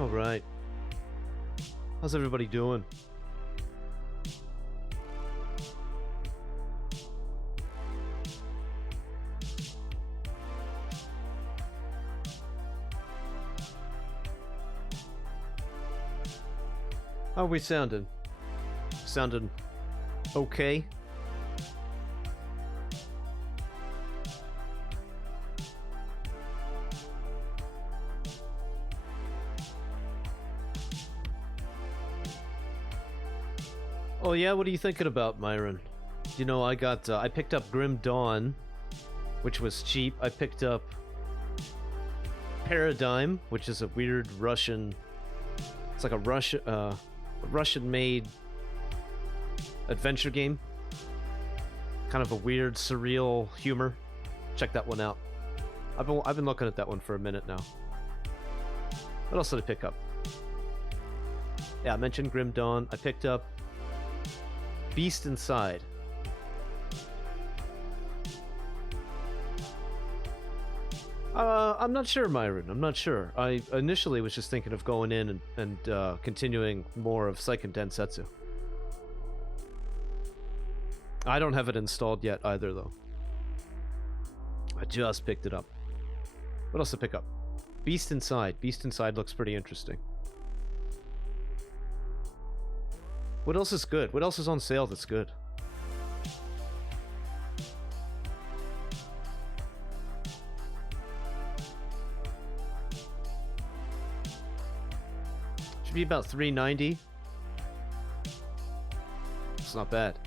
All right. How's everybody doing? How are we sounding? Sounding okay? Oh yeah, what are you thinking about, Myron? You know, I picked up Grim Dawn, which was cheap. I picked up Paradigm, which is a weird Russian... It's like a Russian-made adventure game. Kind of a weird, surreal humor. Check that one out. I've been looking at that one for a minute now. What else did I pick up? Yeah, I mentioned Grim Dawn. I picked up Beast Inside. I'm not sure, Myron. I'm not sure. I initially was just thinking of going in and continuing more of Seiken Densetsu. I don't have it installed yet either, though. I just picked it up. What else to pick up? Beast Inside. Beast Inside looks pretty interesting. What else is good? What else is on sale that's good? Should be about $3.90. It's not bad.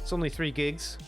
It's only 3 gigs.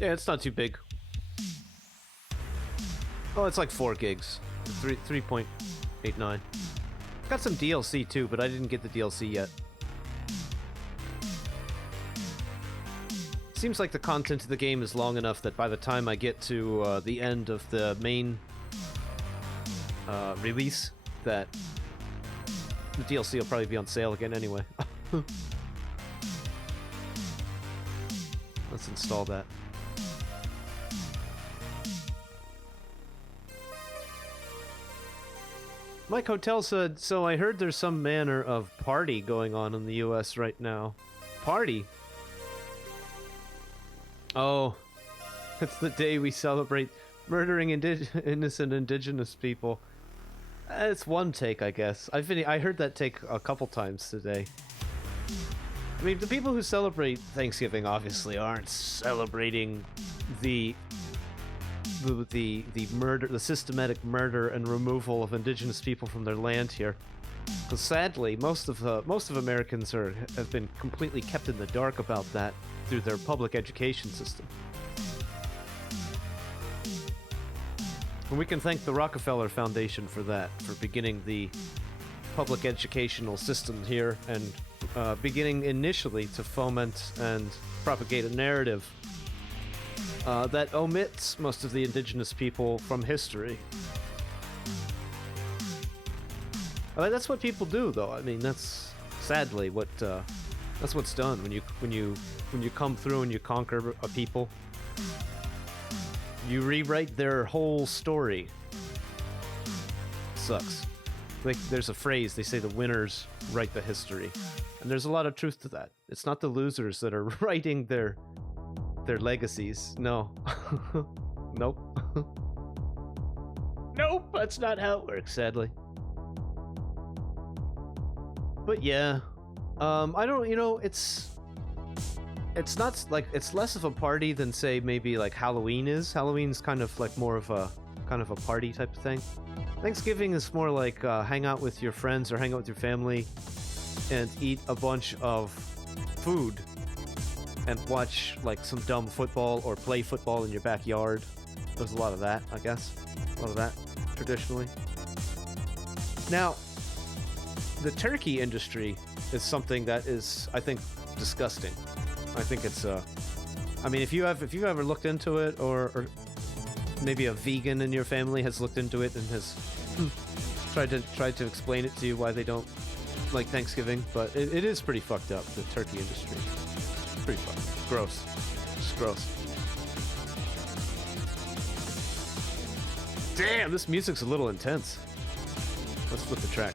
Yeah, it's not too big. Oh, it's like 4 gigs. 3.89. Got some DLC too, but I didn't get the DLC yet. Seems like the content of the game is long enough that by the time I get to the end of the main release, that the DLC will probably be on sale again anyway. Let's install that. Mike Hotel said, so I heard there's some manner of party going on in the US right now. Party? Oh, it's the day we celebrate murdering innocent indigenous people. It's one take, I guess. I heard that take a couple times today. I mean, the people who celebrate Thanksgiving obviously aren't celebrating the murder, the systematic murder and removal of indigenous people from their land here. Because sadly, most of Americans have been completely kept in the dark about that through their public education system. And we can thank the Rockefeller Foundation for that, for beginning the public educational system here and beginning initially to foment and propagate a narrative that omits most of the indigenous people from history. I mean, that's what people do, though. I mean, that's sadly that's what's done when you come through and you conquer a people. You rewrite their whole story. Sucks. Like, there's a phrase, they say the winners write the history. And there's a lot of truth to that. It's not the losers that are writing their legacies. No. Nope. Nope, that's not how it works, sadly. But yeah. I don't, it's not like, it's less of a party than, say, maybe like Halloween is. Halloween's kind of like more of a party type of thing. Thanksgiving is more like hang out with your friends or hang out with your family, and eat a bunch of food and watch like some dumb football or play football in your backyard. There's a lot of that, I guess. A lot of that, traditionally. Now, the turkey industry is something that is, I think, disgusting. I think it's, I mean, if you ever looked into it, or maybe a vegan in your family has looked into it and has tried to explain it to you why they don't like Thanksgiving, but it is pretty fucked up, the turkey industry. It's pretty fucked up. Gross. Just gross. Damn, this music's a little intense. Let's flip the track.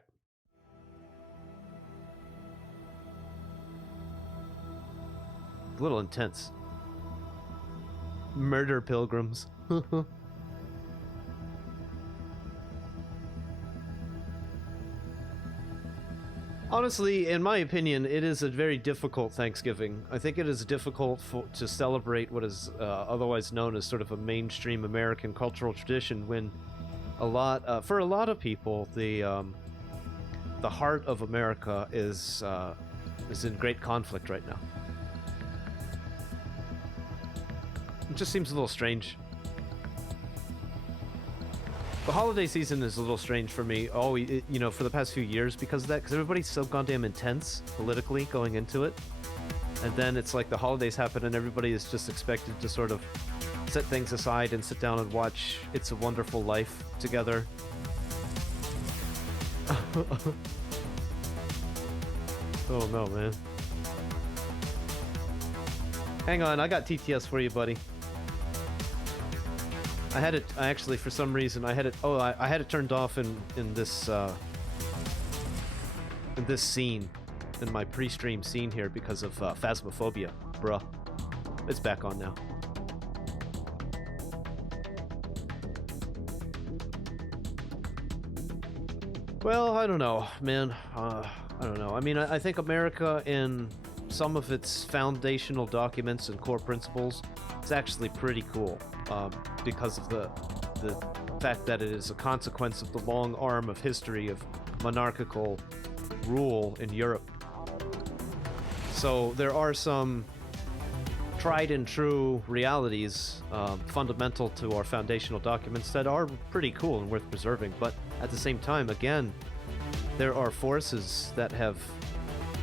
A little intense. Murder pilgrims. Honestly, in my opinion, it is a very difficult Thanksgiving. I think it is difficult to celebrate what is otherwise known as sort of a mainstream American cultural tradition, when for a lot of people, the heart of America is in great conflict right now. It just seems a little strange. The holiday season is a little strange for me, for the past few years because of that, because everybody's so goddamn intense politically going into it. And then it's like the holidays happen and everybody is just expected to sort of set things aside and sit down and watch It's a Wonderful Life together. Oh no, man. Hang on, I got TTS for you, buddy. I actually, for some reason, I had it turned off in this scene, in my pre-stream scene here because of Phasmophobia, bruh. It's back on now. Well, I don't know, man. I don't know. I mean, I think America, in some of its foundational documents and core principles, it's actually pretty cool. Because of the fact that it is a consequence of the long arm of history of monarchical rule in Europe. So there are some tried and true realities fundamental to our foundational documents that are pretty cool and worth preserving, but at the same time, again, there are forces that have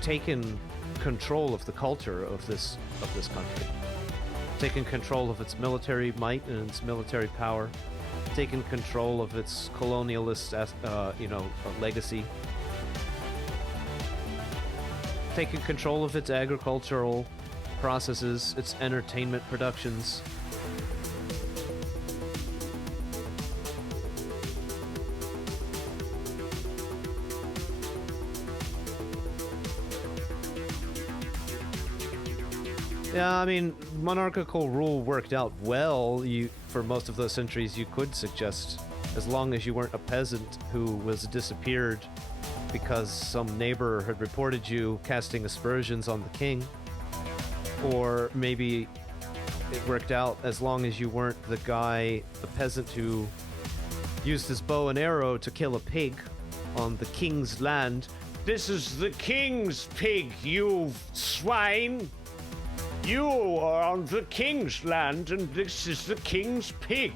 taken control of the culture of this country. Taken control of its military might and its military power, taken control of its colonialist, legacy, taken control of its agricultural processes, its entertainment productions. Yeah, I mean, monarchical rule worked out well. For most of those centuries, you could suggest, as long as you weren't a peasant who was disappeared because some neighbor had reported you casting aspersions on the king, or maybe it worked out as long as you weren't the peasant who used his bow and arrow to kill a pig on the king's land. This is the king's pig, you swine! You are on the king's land, and this is the king's pig.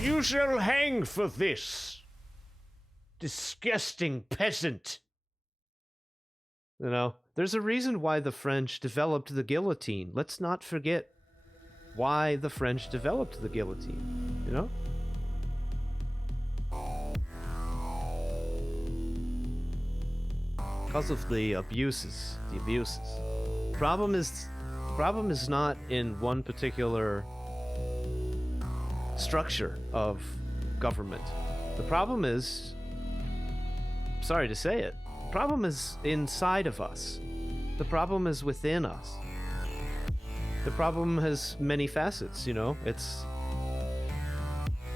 You shall hang for this, disgusting peasant. You know, there's a reason why the French developed the guillotine. Let's not forget why the French developed the guillotine, you know? Because of the abuses. Problem is not in one particular structure of government. The problem is, sorry to say it, the problem is inside of us. The problem is within us. The problem has many facets, you know? It's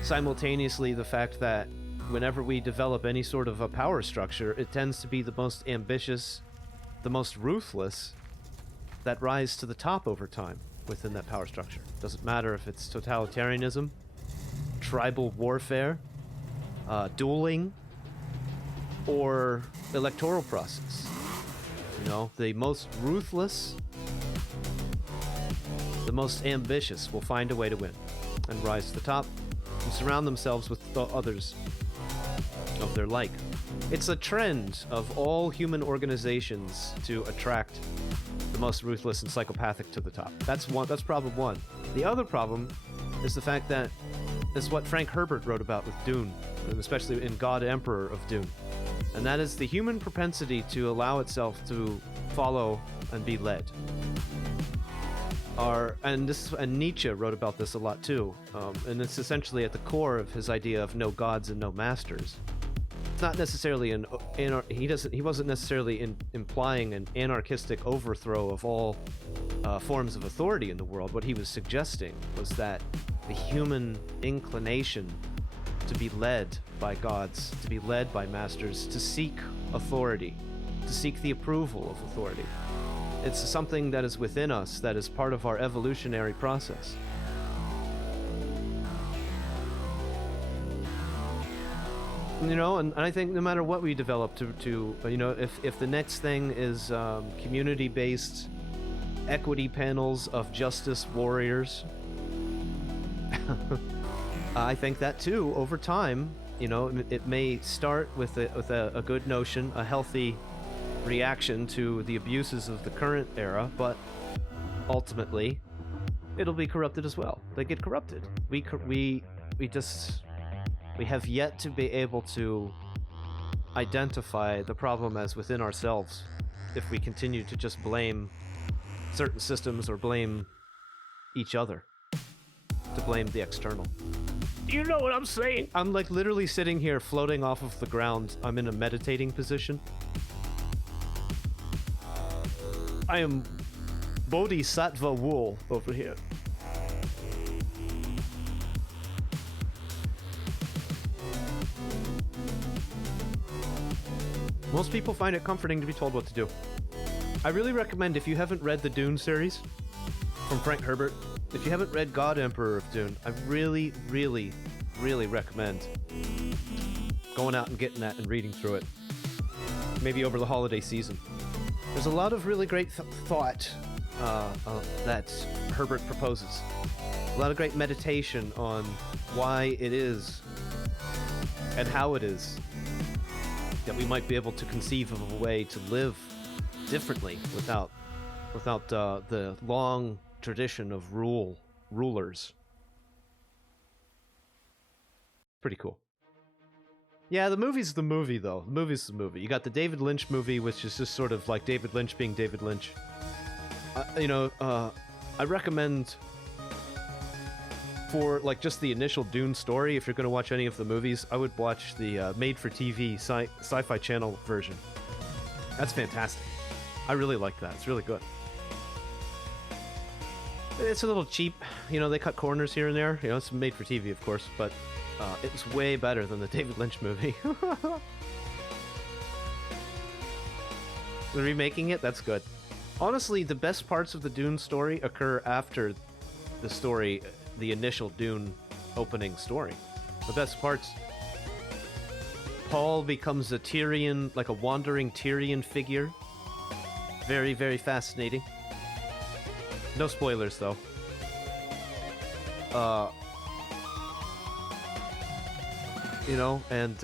simultaneously the fact that whenever we develop any sort of a power structure, it tends to be the most ambitious, the most ruthless, that rise to the top over time within that power structure. Doesn't matter if it's totalitarianism, tribal warfare, dueling, or electoral process. You know, the most ruthless, the most ambitious will find a way to win and rise to the top and surround themselves with the others of their like. It's a trend of all human organizations to attract the most ruthless and psychopathic to the top. That's problem one. The other problem is the fact that is what Frank Herbert wrote about with Dune, and especially in God Emperor of Dune. And that is the human propensity to allow itself to follow and be led. And Nietzsche wrote about this a lot too, and it's essentially at the core of his idea of no gods and no masters. It's not necessarily he wasn't necessarily implying an anarchistic overthrow of all forms of authority in the world. What he was suggesting was that the human inclination to be led by gods, to be led by masters, to seek authority, to seek the approval of authority. It's something that is within us, that is part of our evolutionary process. You know, and I think no matter what we develop to you know, if the next thing is community-based equity panels of justice warriors, I think that too, over time, you know, it may start with a good notion, a healthy reaction to the abuses of the current era, but ultimately it'll be corrupted as well. They get corrupted. We have yet to be able to identify the problem as within ourselves if we continue to just blame certain systems or blame each other, to blame the external. Do you know what I'm saying? I'm like literally sitting here floating off of the ground. I'm in a meditating position. I am Bodhisattva Wool over here. Most people find it comforting to be told what to do. I really recommend, if you haven't read the Dune series from Frank Herbert, if you haven't read God Emperor of Dune, I really, really, really recommend going out and getting that and reading through it. Maybe over the holiday season. There's a lot of really great thought that Herbert proposes. A lot of great meditation on why it is and how it is that we might be able to conceive of a way to live differently without the long tradition of rulers. Pretty cool. Yeah, the movie's the movie, though. The movie's the movie. You got the David Lynch movie, which is just sort of like David Lynch being David Lynch. I recommend for like just the initial Dune story, if you're going to watch any of the movies, I would watch the made-for-TV Sci-Fi Channel version. That's fantastic. I really like that. It's really good. It's a little cheap. You know, they cut corners here and there. You know, it's made for TV, of course, but it's way better than the David Lynch movie. They're remaking it? That's good. Honestly, the best parts of the Dune story occur after the story, the initial Dune opening story. The best parts. Paul becomes a Tyrion, like a wandering Tyrion figure. Very, very fascinating. No spoilers, though. You know, and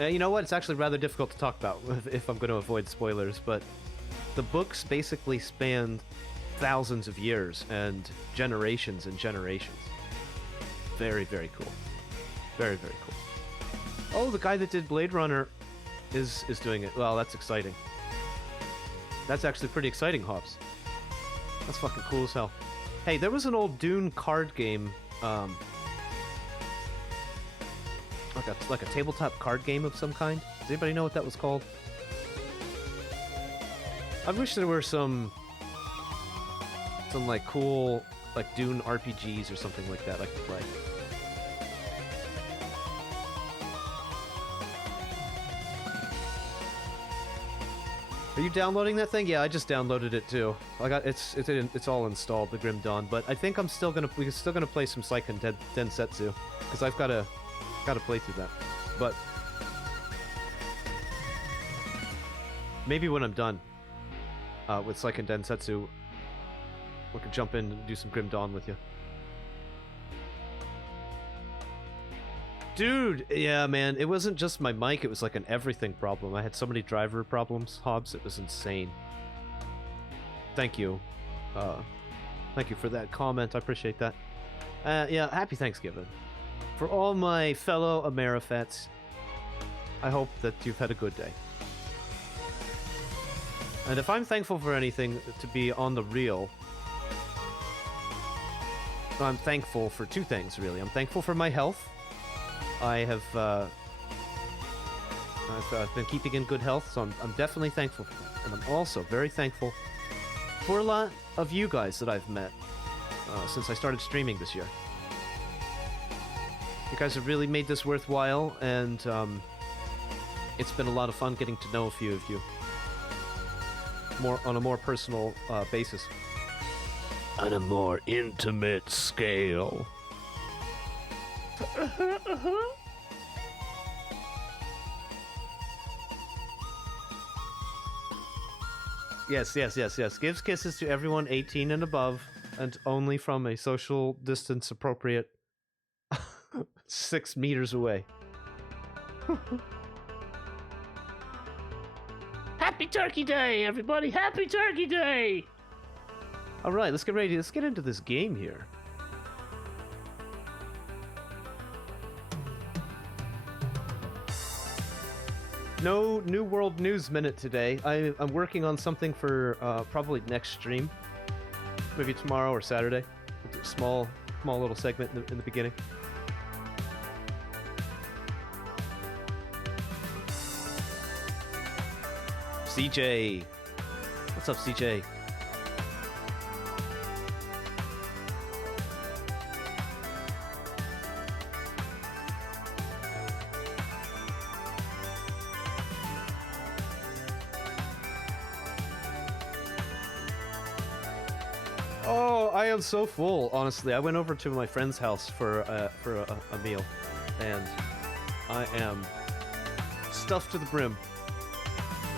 you know what? It's actually rather difficult to talk about if I'm going to avoid spoilers, but the books basically spanned thousands of years and generations and generations. Very, very cool. Very, very cool. Oh, the guy that did Blade Runner is doing it. Well, that's exciting. That's actually pretty exciting, Hobbs. That's fucking cool as hell. Hey, there was an old Dune card game, like a tabletop card game of some kind. Does anybody know what that was called? I wish there were some like cool like Dune RPGs or something like that I could play. Are you downloading that thing? Yeah, I just downloaded it too. I got it's all installed, the Grim Dawn. But I think we're still gonna play some Seiken Densetsu because I've gotta play through that. But Maybe when I'm done with Seiken Densetsu, we can jump in and do some Grim Dawn with you. Dude, yeah, man, it wasn't just my mic, it was like an everything problem. I had so many driver problems, Hobbs, it was insane. Thank you. Thank you for that comment, I appreciate that. Yeah, happy Thanksgiving. For all my fellow Amerifets, I hope that you've had a good day. And if I'm thankful for anything to be on the real, I'm thankful for two things, really. I'm thankful for my health. I've been keeping in good health, so I'm definitely thankful for that. And I'm also very thankful for a lot of you guys that I've met since I started streaming this year. You guys have really made this worthwhile, and it's been a lot of fun getting to know a few of you on a more personal basis. On a more intimate scale. Yes. Gives kisses to everyone 18 and above, and only from a social distance appropriate 6 meters away. Happy Turkey Day, everybody! Happy Turkey Day! Alright, let's get ready. Let's get into this game here. No New World News Minute today. I'm working on something for probably next stream. Maybe tomorrow or Saturday. We'll do a small little segment in the beginning. CJ! What's up, CJ? Oh, I am so full, honestly. I went over to my friend's house for a meal, and I am stuffed to the brim.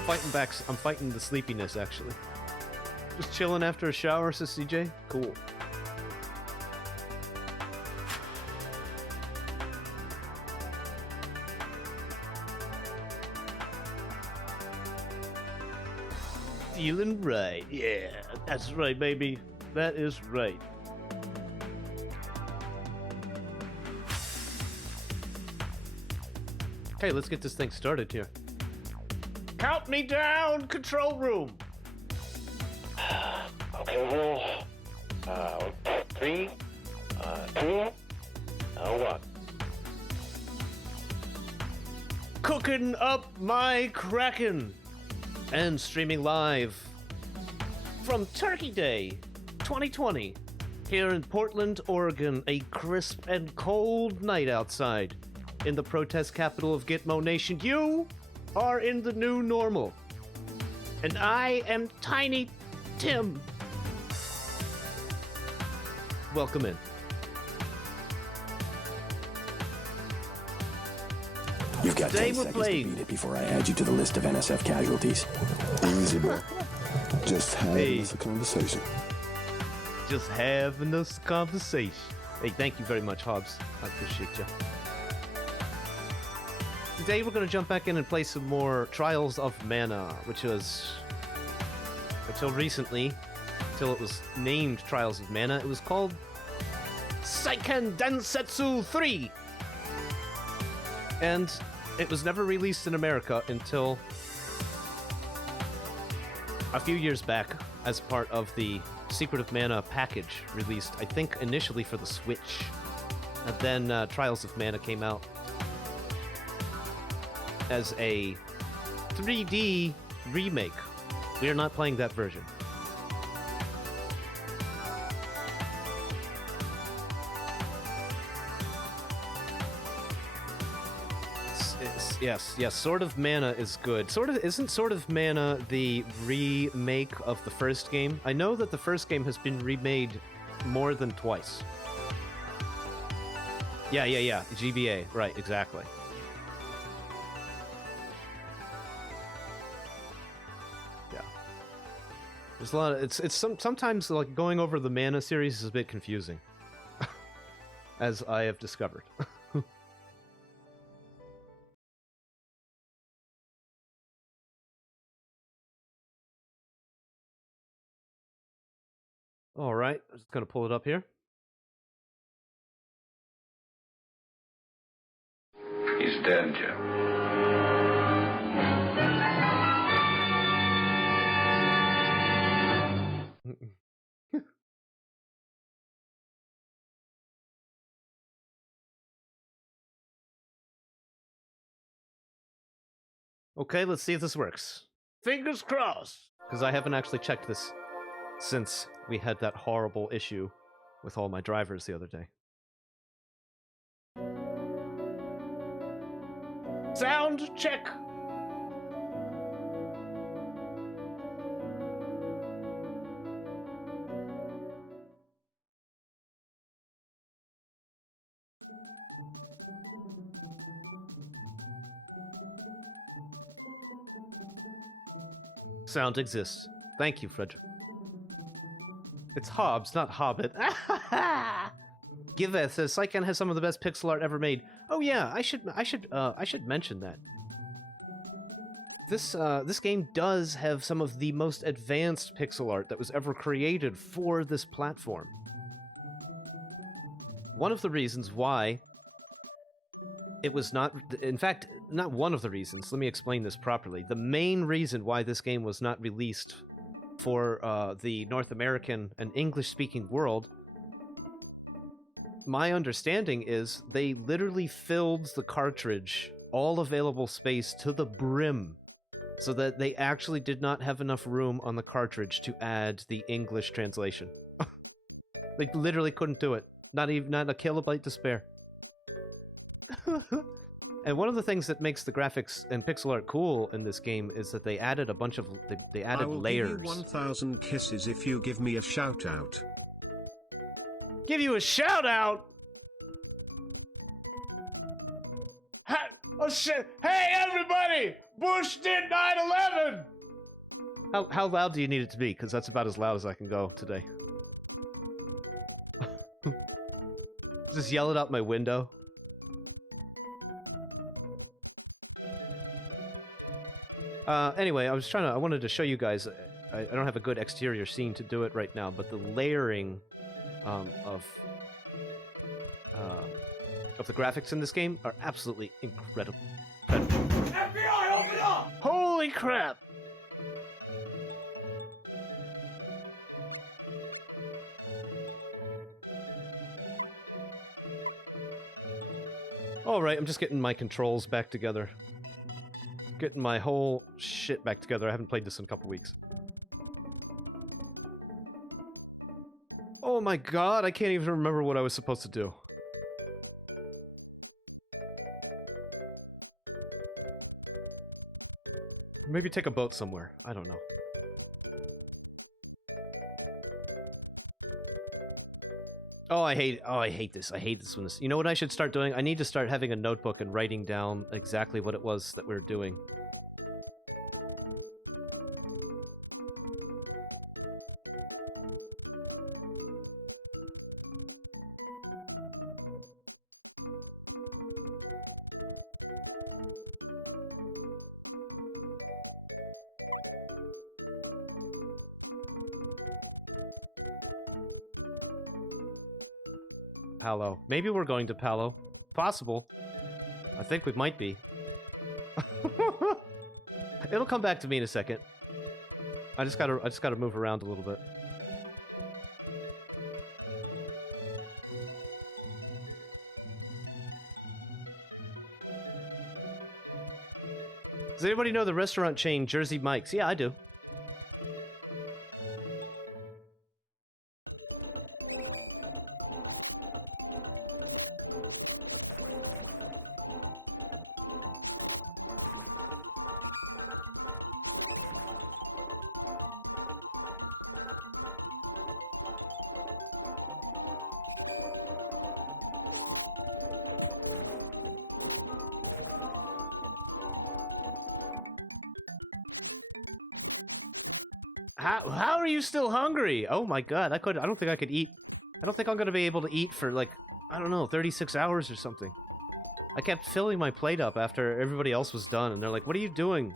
I'm fighting the sleepiness, actually. Just chilling after a shower, says CJ. Cool. Feeling right. Yeah, that's right, baby. That is right. Okay, let's get this thing started here. Count me down, control room. Okay, Will. 3, 2, 1. Cooking up my Kraken, and streaming live from Turkey Day 2020 here in Portland, Oregon. A crisp and cold night outside in the protest capital of Gitmo Nation. You are in the new normal, and I am Tiny Tim. Welcome in. You've got Today 10 we're seconds playing. to beat it before I add you to the list of NSF casualties. Easy, bro. Just having Hey. us a conversation. Just having us a conversation. Hey, thank you very much, Hobbs. I appreciate you. Today we're going to jump back in and play some more Trials of Mana, which was, until recently, until it was named Trials of Mana, it was called Seiken Densetsu 3. And it was never released in America until a few years back as part of the Secret of Mana package released, I think initially for the Switch. And then Trials of Mana came out as a 3D remake. We are not playing that version. Yes, Sword of Mana is good. Isn't Sword of Mana the remake of the first game? I know that the first game has been remade more than twice. Yeah, GBA, right, exactly. There's a lot of sometimes like going over the Mana series is a bit confusing, as I have discovered. All right, I'm just gonna pull it up here. He's dead, Jim. Okay, let's see if this works. Fingers crossed! Because I haven't actually checked this since we had that horrible issue with all my drivers the other day. Sound check! Sound exists. Thank you, Frederick. It's Hobbs, not Hobbit. Giveth says Sycan has some of the best pixel art ever made. Oh yeah, I should mention that. This game does have some of the most advanced pixel art that was ever created for this platform. One of the reasons why it was not, in fact, not one of the reasons, let me explain this properly. The main reason why this game was not released for the North American and English-speaking world, my understanding is they literally filled the cartridge, all available space, to the brim, so that they actually did not have enough room on the cartridge to add the English translation. They literally couldn't do it. Not a kilobyte to spare. And one of the things that makes the graphics and pixel art cool in this game is that they added a bunch of they added layers. I will give you 1,000 kisses if you give me a shout out. Give you a shout out. Oh shit! Hey everybody! Bush did 9/11. How loud do you need it to be? Because that's about as loud as I can go today. Just yell it out my window. Anyway, I wanted to show you guys, I don't have a good exterior scene to do it right now, but the layering of the graphics in this game are absolutely incredible. FBI, open up! Holy crap! Alright, I'm just getting my controls back together. Getting my whole shit back together. I haven't played this in a couple weeks. Oh my god, I can't even remember what I was supposed to do. Maybe take a boat somewhere. I don't know. Oh, I hate this. I hate this one. You know what I should start doing? I need to start having a notebook and writing down exactly what it was that we were doing. Palo. Maybe we're going to Palo. Possible. I think we might be. It'll come back to me in a second. I just gotta move around a little bit. Does anybody know the restaurant chain Jersey Mike's? Yeah, I do. How are you still hungry? Oh my god, I don't think I could eat. I don't think I'm gonna be able to eat for like, I don't know, 36 hours or something. I kept filling my plate up after everybody else was done, and they're like, what are you doing?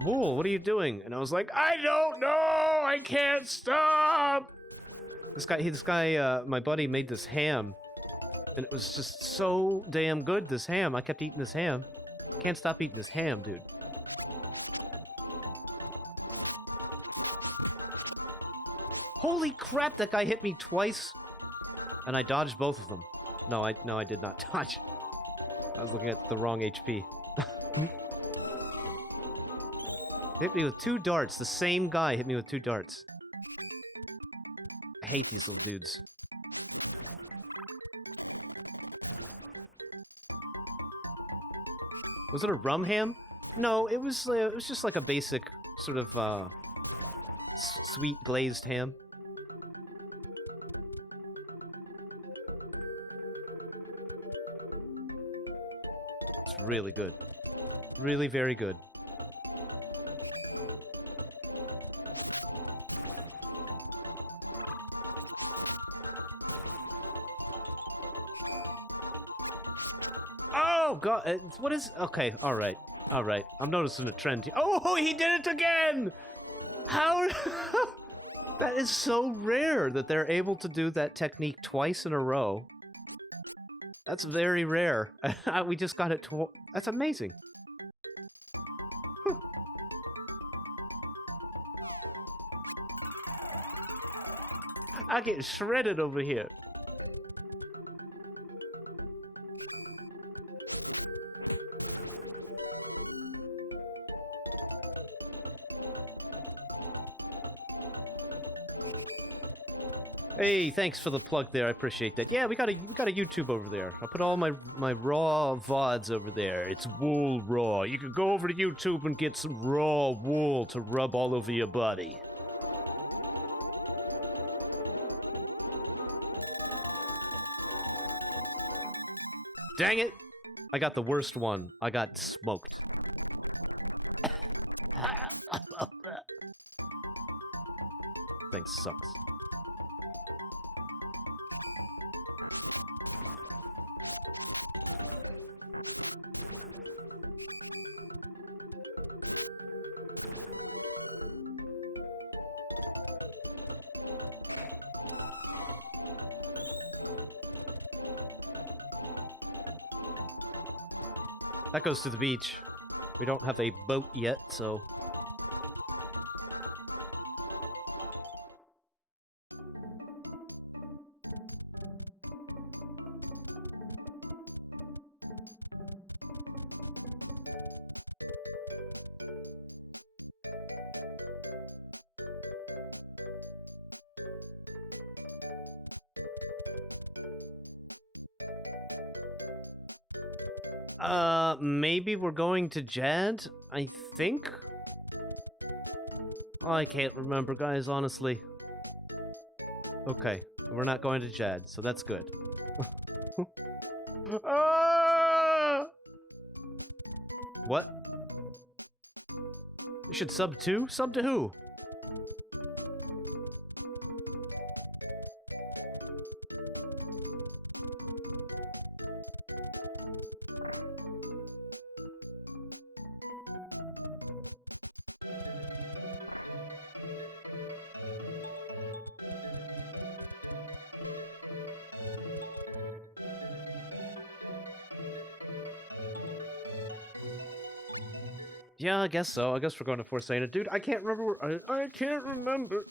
Wool, what are you doing? And I was like, I don't know! I can't stop! This guy, my buddy made this ham, and it was just so damn good, this ham. I kept eating this ham. Can't stop eating this ham, dude. Holy crap, that guy hit me twice, and I dodged both of them. No, I did not dodge. I was looking at the wrong HP. Hit me with 2 darts. The same guy hit me with 2 darts. I hate these little dudes. Was it a rum ham? No, it was just like a basic sort of sweet glazed ham. It's really good. Really very good. Oh god, what is... Okay, alright. Alright, I'm noticing a trend here. Oh, he did it again! How... That is so rare that they're able to do that technique twice in a row. That's very rare. We just got it That's amazing. I get shredded over here. Hey, thanks for the plug there. I appreciate that. Yeah, we got a YouTube over there. I put all my raw VODs over there. It's Wool Raw. You can go over to YouTube and get some raw wool to rub all over your body. Dang it! I got the worst one. I got smoked. Thanks, sucks. That goes to the beach. We don't have a boat yet, so... maybe we're going to Jad, I think? Oh, I can't remember, guys, honestly. Okay, we're not going to Jad, so that's good. Ah! What? You should sub to? Sub to who? Yeah, I guess so. I guess we're going to Forsaken. Dude, I can't remember where... I can't remember.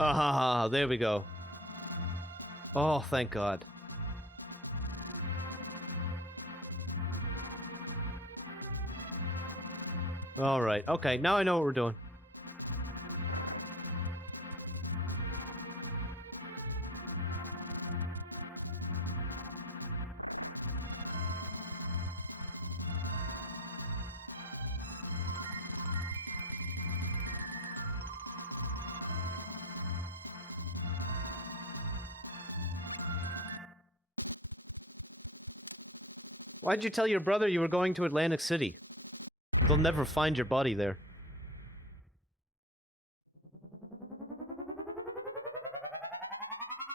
Ah, there we go. Oh, thank God. Alright, okay, now I know what we're doing. Why'd you tell your brother you were going to Atlantic City? They'll never find your body there.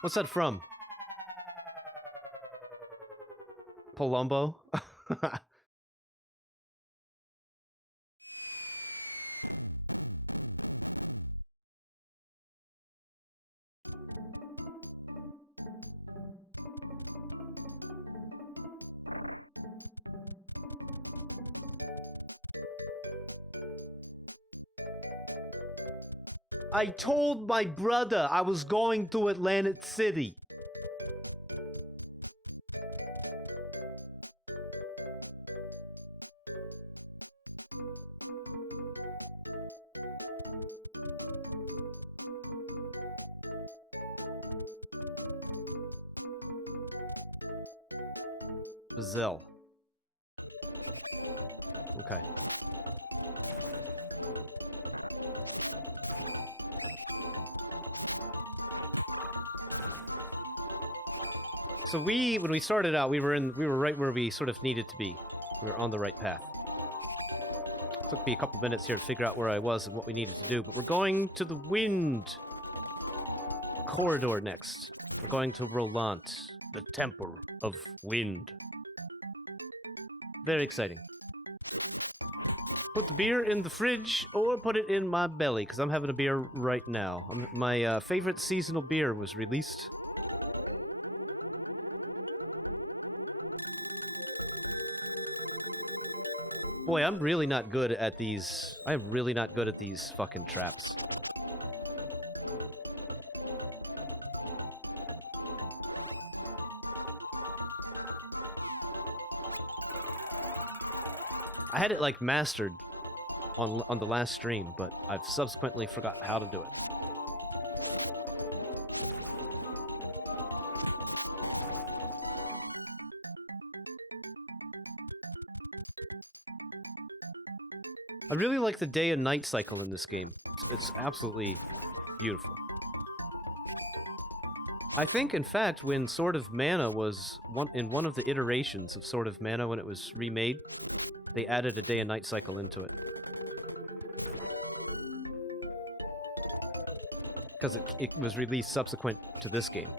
What's that from? Palumbo? I told my brother I was going to Atlantic City. Brazil. Okay. So when we started out, we were right where we sort of needed to be. We were on the right path. Took me a couple minutes here to figure out where I was and what we needed to do, but we're going to the wind corridor next. We're going to Roland, the Temple of Wind. Very exciting. Put the beer in the fridge or put it in my belly, because I'm having a beer right now. My favorite seasonal beer was released. Boy, I'm really not good at these. I'm really not good at these fucking traps. I had it like mastered on the last stream, but I've subsequently forgot how to do it. I really like the day and night cycle in this game. It's absolutely beautiful. I think, in fact, when Sword of Mana was in one of the iterations of Sword of Mana when it was remade, they added a day and night cycle into it. Because it was released subsequent to this game.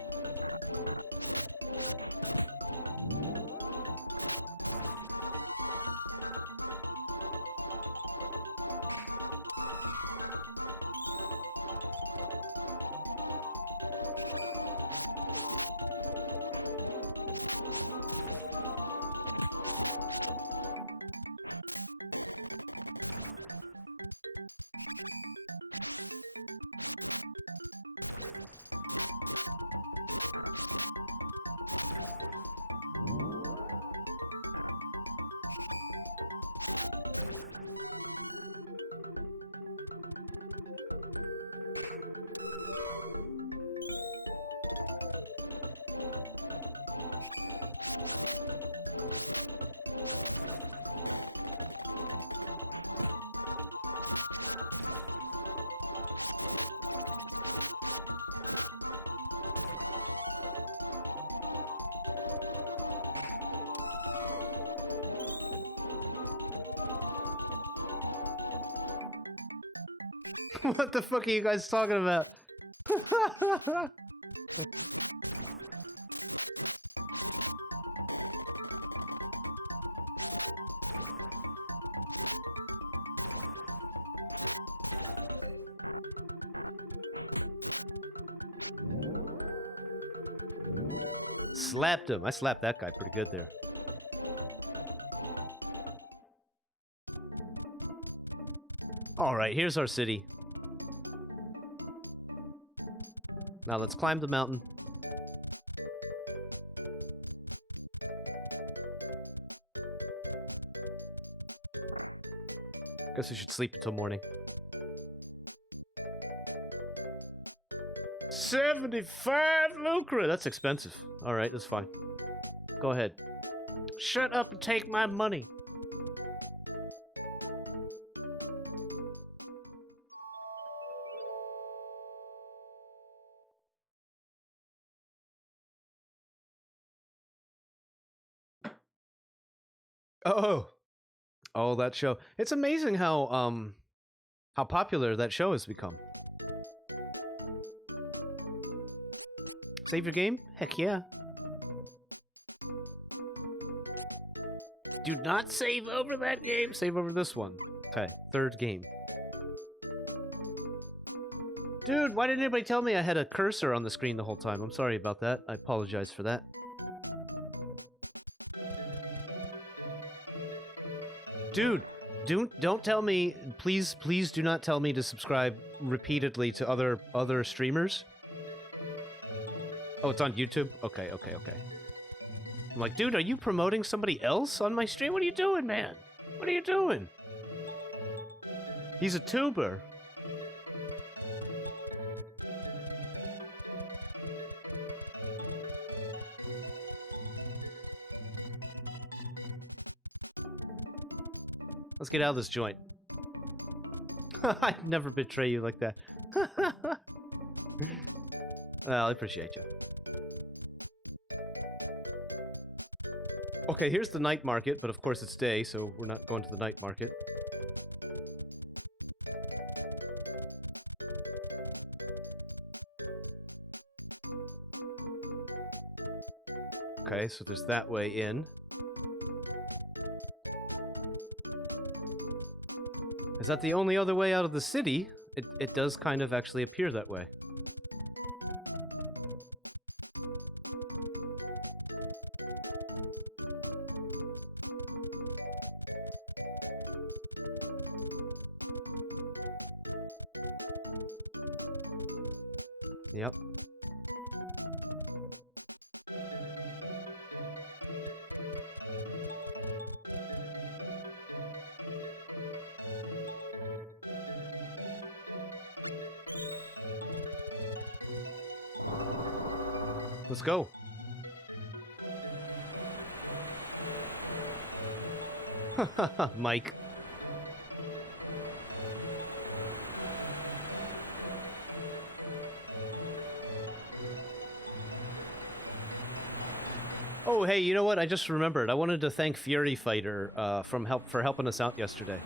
What the fuck are you guys talking about? Slapped him. I slapped that guy pretty good there. Alright, here's our city. Now let's climb the mountain. Guess we should sleep until morning. 75 lucre! That's expensive. Alright, that's fine. Go ahead. Shut up and take my money. Oh, that show. It's amazing how popular that show has become. Save your game? Heck yeah. Do not save over that game. Save over this one. Okay, third game. Dude, why didn't anybody tell me I had a cursor on the screen the whole time? I'm sorry about that. I apologize for that. Dude, don't tell me, please do not tell me to subscribe repeatedly to other streamers. Oh, it's on YouTube? Okay. I'm like, dude, are you promoting somebody else on my stream? What are you doing, man? What are you doing? He's a tuber. Let's get out of this joint. I'd never betray you like that. Well, I appreciate you. Okay, here's the night market, but of course it's day, so we're not going to the night market. Okay, so there's that way in. Is that the only other way out of the city? It does kind of actually appear that way. Yep. Let's go. Mike. Oh, hey, you know what? I just remembered. I wanted to thank Fury Fighter for helping us out yesterday.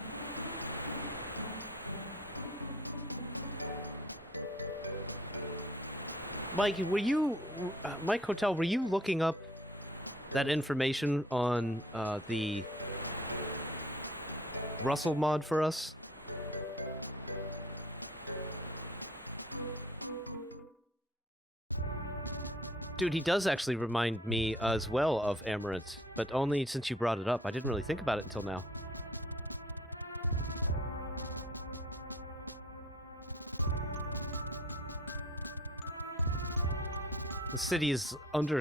Mike, Mike Hotel, were you looking up that information on the Russell mod for us? Dude, he does actually remind me as well of Amaranth, but only since you brought it up. I didn't really think about it until now. The city is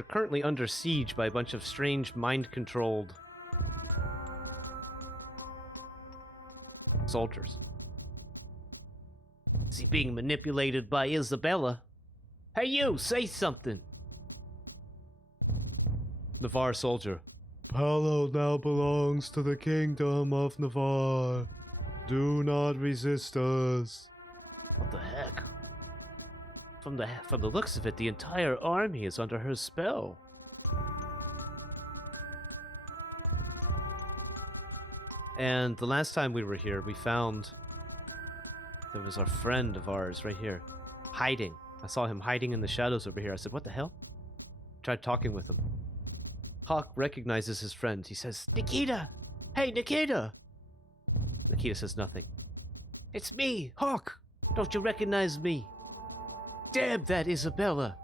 currently under siege by a bunch of strange mind-controlled soldiers. Is he being manipulated by Isabella? Hey you, say something! Navarre soldier. Palo now belongs to the kingdom of Navarre. Do not resist us. What the heck? From the looks of it, the entire army is under her spell. And the last time we were here, we found there was a friend of ours right here, hiding. I saw him hiding in the shadows over here. I said, what the hell? Tried talking with him. Hawk recognizes his friend. He says, Nikita! Hey, Nikita! Nikita says nothing. It's me, Hawk! Don't you recognize me? Damn that Isabella!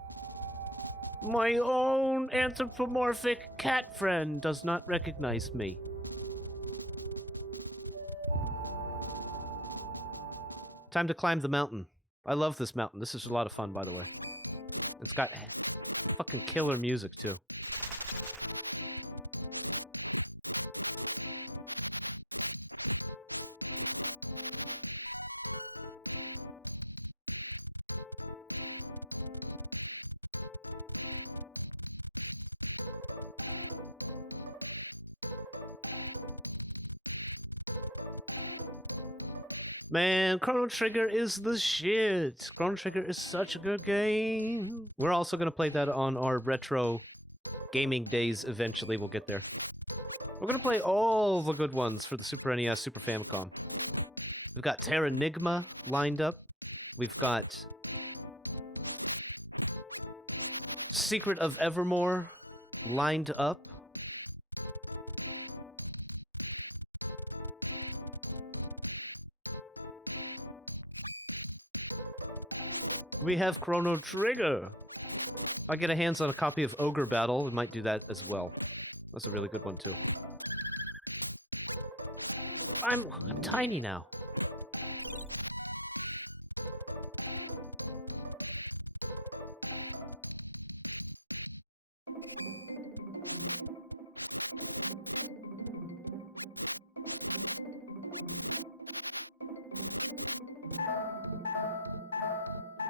My own anthropomorphic cat friend does not recognize me. Time to climb the mountain. I love this mountain. This is a lot of fun, by the way. It's got fucking killer music too. Man, Chrono Trigger is the shit. Chrono Trigger is such a good game. We're also going to play that on our retro gaming days eventually. We'll get there. We're going to play all the good ones for the Super NES, Super Famicom. We've got Terranigma lined up. We've got Secret of Evermore lined up. We have Chrono Trigger. I get a hands on a copy of Ogre Battle, we might do that as well. That's a really good one too. I'm tiny now.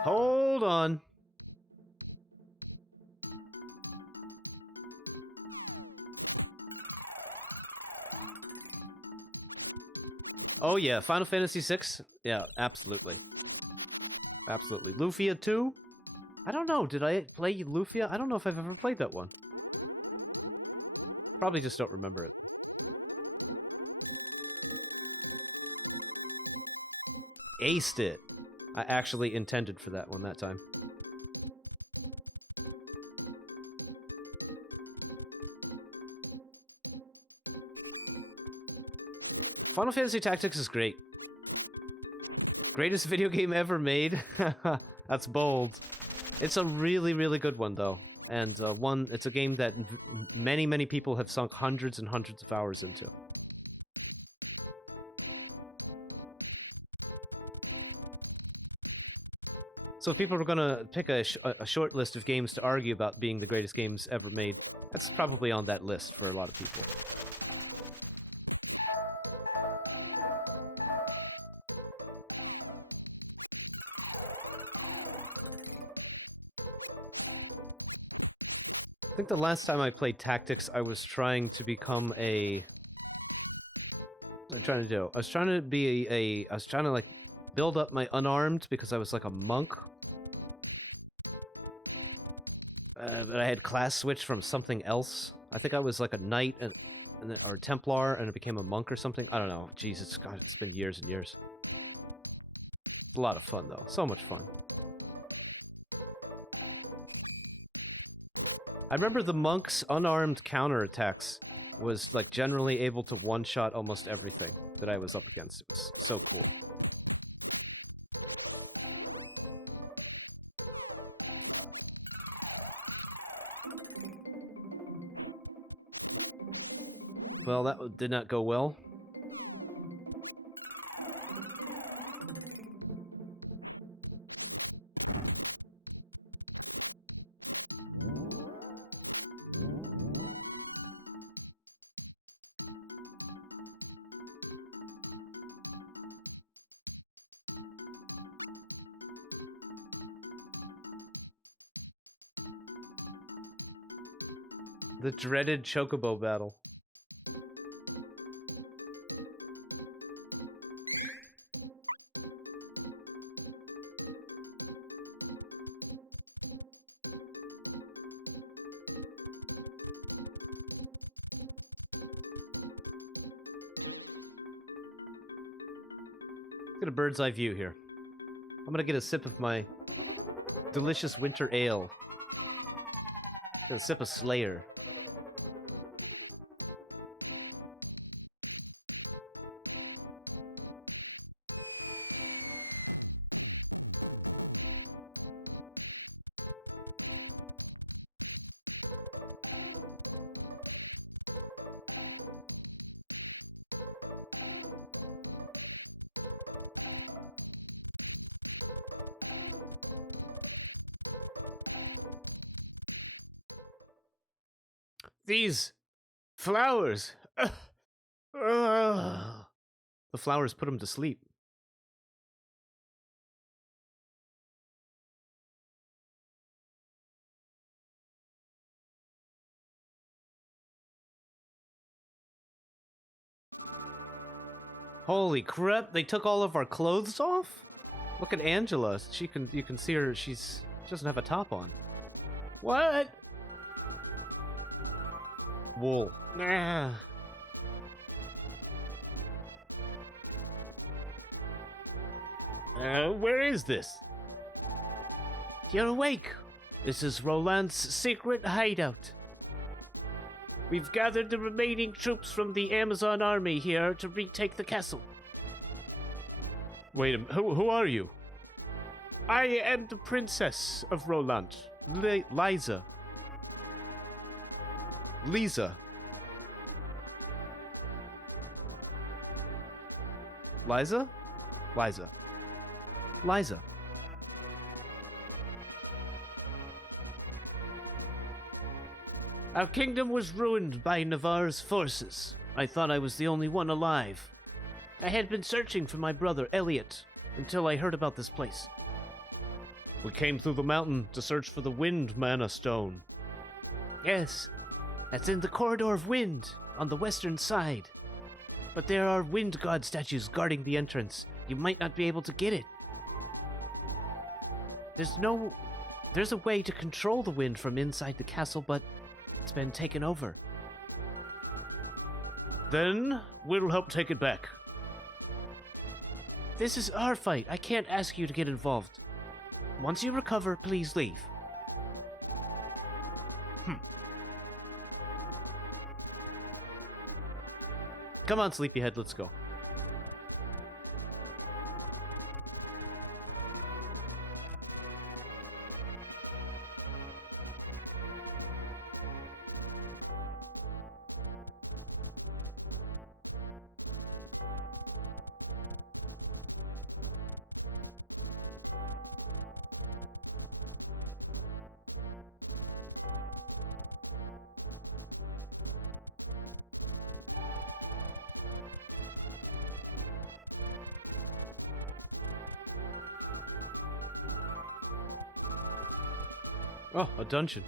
Hold on. Oh yeah, Final Fantasy VI? Yeah, absolutely. Absolutely. Lufia 2? I don't know, did I play Lufia? I don't know if I've ever played that one. Probably just don't remember it. Aced it. I actually intended for that one that time. Final Fantasy Tactics is great. Greatest video game ever made? That's bold. It's a really, really good one, though. And it's a game that many, many people have sunk hundreds and hundreds of hours into. So if people are going to pick a short list of games to argue about being the greatest games ever made, that's probably on that list for a lot of people. I think the last time I played Tactics, I was trying to become a... What am I trying to do? I was trying to like build up my unarmed because I was like a monk. But I had class switched from something else. I think I was like a knight or a Templar, and I became a monk or something. I don't know. Jesus, God, it's been years and years. It's a lot of fun, though. So much fun. I remember the monk's unarmed counterattacks was like generally able to one-shot almost everything that I was up against. It was so cool. Well, that did not go well. The dreaded Chocobo battle. Get a bird's eye view here. I'm gonna get a sip of my delicious winter ale. Get a sip of Slayer. These flowers. The flowers put him to sleep. Holy crap, they took all of our clothes off? Look at Angela. You can see her, she doesn't have a top on. What? Wool. Nah. Where is this? You're awake. This is Roland's secret hideout. We've gathered the remaining troops from the Amazon army here to retake the castle. Wait a minute, who are you? I am the princess of Roland, Liza. Liza. Liza? Liza. Liza. Our kingdom was ruined by Navarre's forces. I thought I was the only one alive. I had been searching for my brother, Elliot, until I heard about this place. We came through the mountain to search for the Wind Mana Stone. Yes, that's in the Corridor of Wind, on the western side. But there are wind god statues guarding the entrance. You might not be able to get it. There's a way to control the wind from inside the castle, but it's been taken over. Then we'll help take it back. This is our fight. I can't ask you to get involved. Once you recover, please leave. Come on, sleepyhead, let's go. Oh, a dungeon.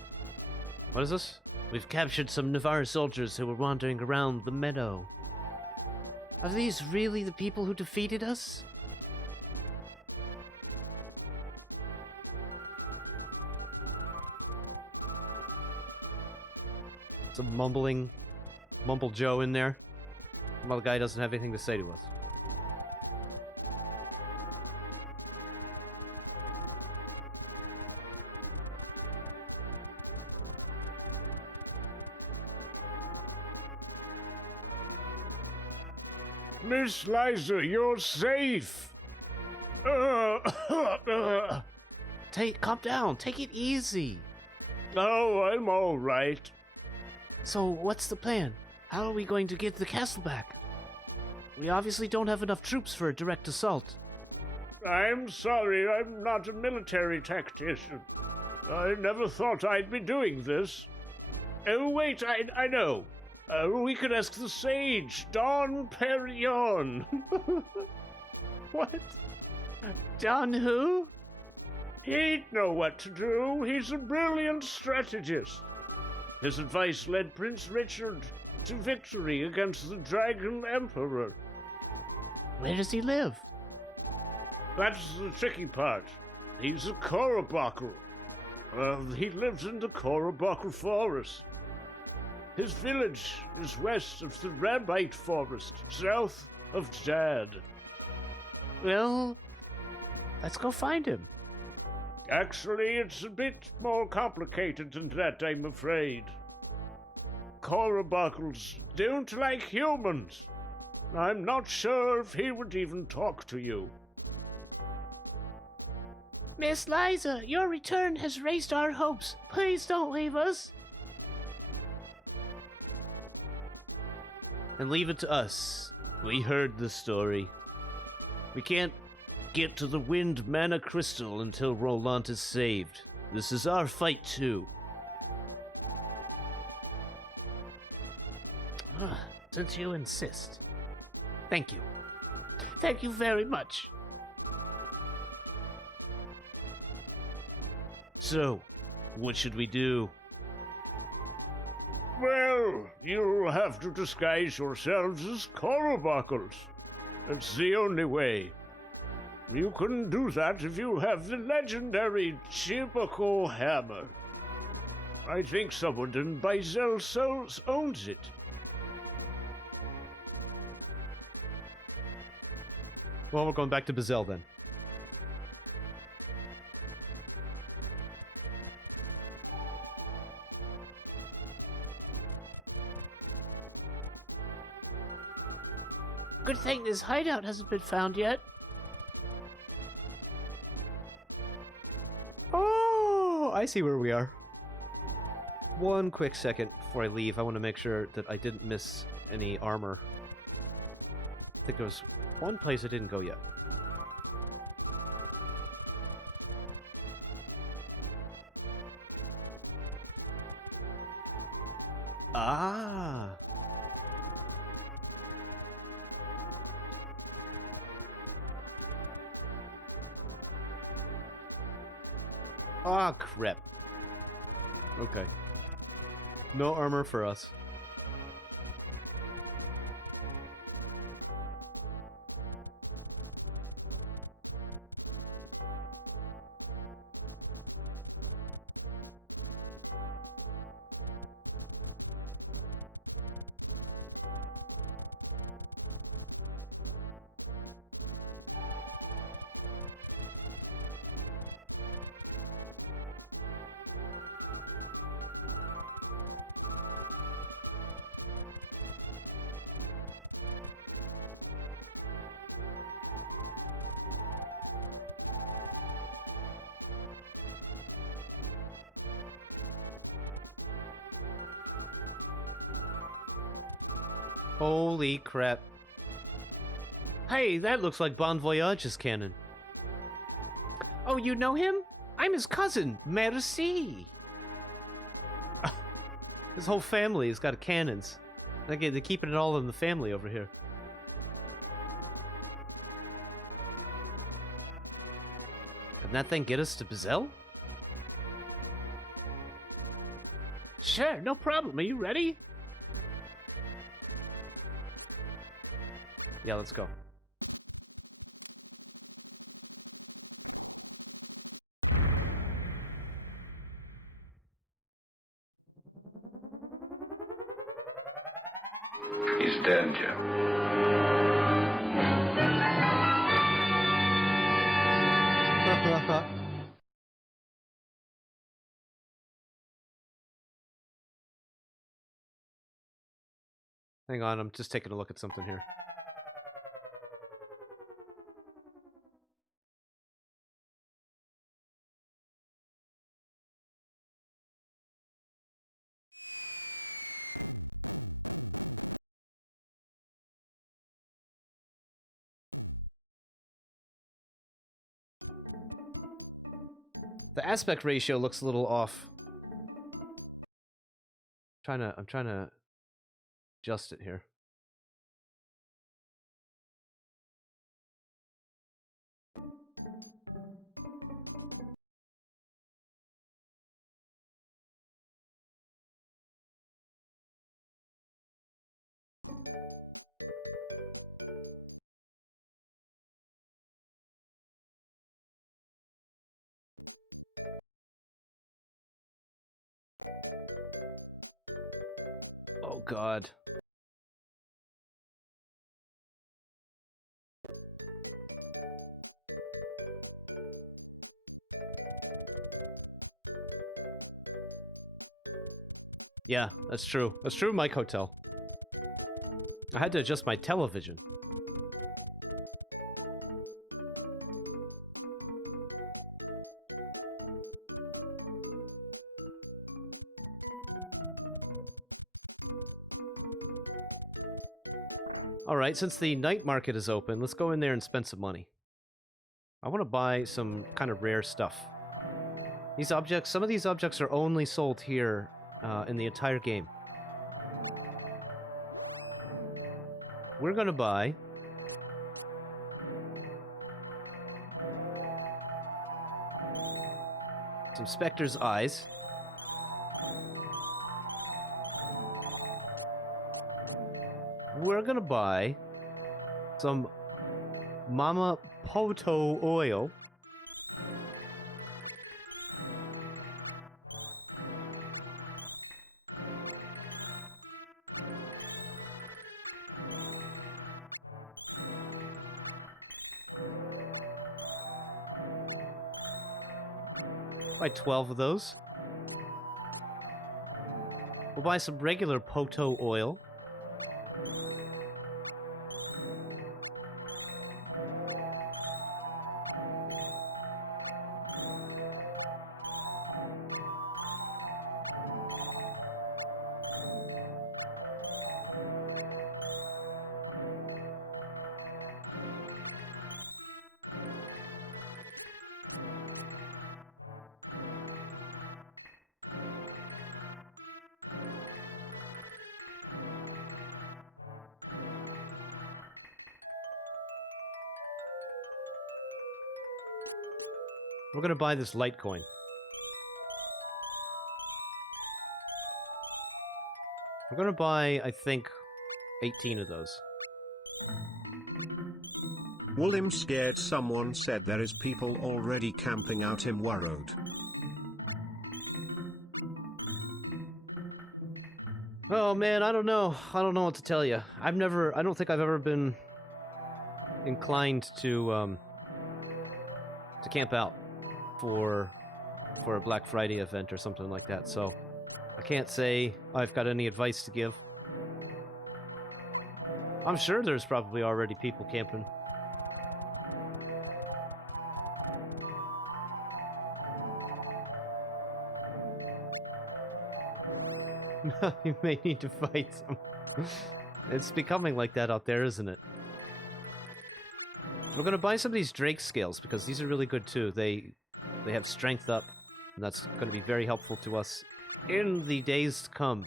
What is this? We've captured some Navarre soldiers who were wandering around the meadow. Are these really the people who defeated us? Some Mumble Joe in there. Well, the guy doesn't have anything to say to us. Miss Liza, you're safe. Calm down. Take it easy. Oh, I'm all right. So, what's the plan? How are we going to get the castle back? We obviously don't have enough troops for a direct assault. I'm sorry, I'm not a military tactician. I never thought I'd be doing this. Oh, wait, I know. We could ask the sage, Don Perignon. What? Don who? He'd know what to do. He's a brilliant strategist. His advice led Prince Richard to victory against the Dragon Emperor. Where does he live? That's the tricky part. He's a Korobakl. He lives in the Korobakl Forest. His village is west of the Rabite Forest, south of Jad. Well, let's go find him. Actually, it's a bit more complicated than that, I'm afraid. Korobakls don't like humans. I'm not sure if he would even talk to you. Miss Liza, your return has raised our hopes. Please don't leave us. And leave it to us. We heard the story. We can't get to the Wind Mana Crystal until Roland is saved. This is our fight too. Since you insist. Thank you. Thank you very much. So, what should we do? Well, you'll have to disguise yourselves as Corobuckles. It's the only way. You couldn't do that if you have the legendary Chibico hammer. I think someone in Bizel Souls owns it. Well, we're going back to Bazel then. Good thing this hideout hasn't been found yet. Oh, I see where we are. One quick second before I leave, I want to make sure that I didn't miss any armor. I think there was one place I didn't go yet. Ah. Ah, crap. Okay. No armor for us. Holy crap. Hey, that looks like Bon Voyage's cannon. Oh, you know him? I'm his cousin, Merci. His whole family has got cannons. Okay, they're keeping it all in the family over here. Can that thing get us to Bazel? Sure, no problem. Are you ready? Yeah, let's go. He's dead, Jim. Hang on, I'm just taking a look at something here. The aspect ratio looks a little off. I'm trying to adjust it here. Oh God. Yeah, that's true. That's true, Mike Hotel. I had to adjust my television. Alright, since the night market is open, let's go in there and spend some money. I want to buy some kind of rare stuff. These objects, some of these objects are only sold here in the entire game. we're gonna buy some Spectre's Eyes. We're gonna buy some Mama Poto oil. Buy 12 of those. We'll buy some regular Poto oil. We're gonna buy this Litecoin. We're gonna buy, I think, 18 of those. William scared someone said there is people already camping out him worried. Oh man, I don't know. I don't know what to tell you. I don't think I've ever been inclined to camp out for a Black Friday event or something like that. So I can't say I've got any advice to give. I'm sure there's probably already people camping. You may need to fight some. It's becoming like that out there, isn't it? We're gonna buy some of these Drake scales because these are really good too. They have strength up, and that's going to be very helpful to us in the days to come.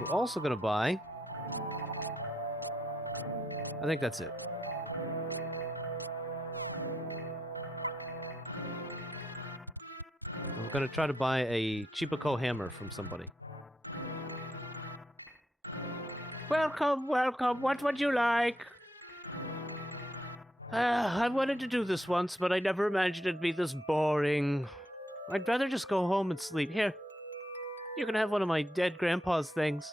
We're also going to buy... I think that's it. I'm gonna try to buy a Chipoco hammer from somebody. Welcome, welcome. What would you like? I wanted to do this once, but I never imagined it'd be this boring. I'd rather just go home and sleep. Here, you can have one of my dead grandpa's things.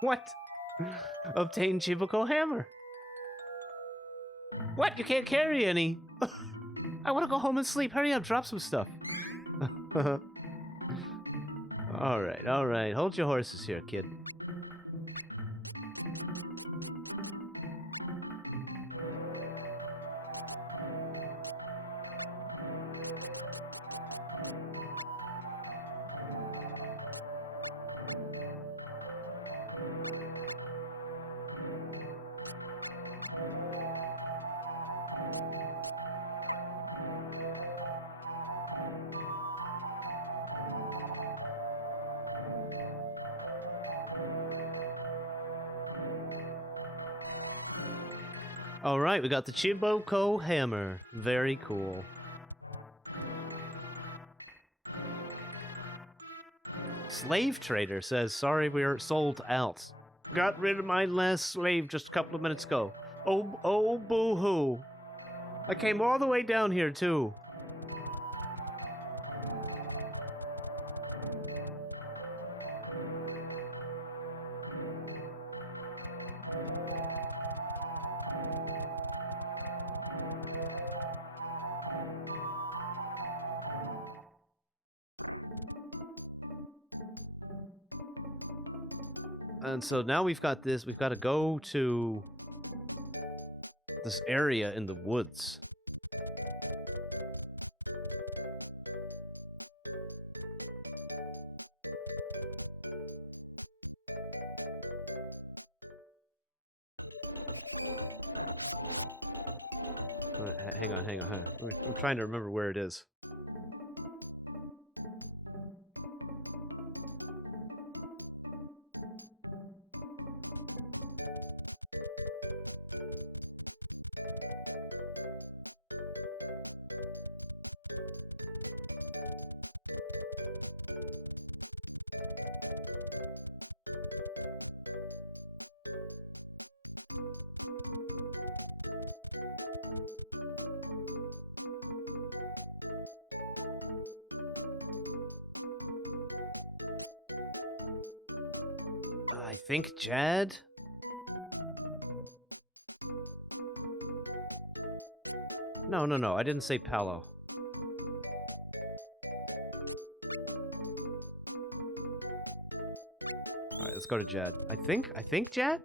What? Obtain Chipoco hammer. What? You can't carry any. I want to go home and sleep. Hurry up, drop some stuff. All right. Hold your horses here, kid. Alright, we got the Chipoco hammer. Very cool. Slave trader says, sorry, we're sold out. Got rid of my last slave just a couple of minutes ago. Oh, boo-hoo. I came all the way down here, too. And so now we've got this, we've got to go to this area in the woods. Hang on. I'm trying to remember where it is. I think Jad? No, I didn't say Palo. Alright, let's go to Jad. I think Jad?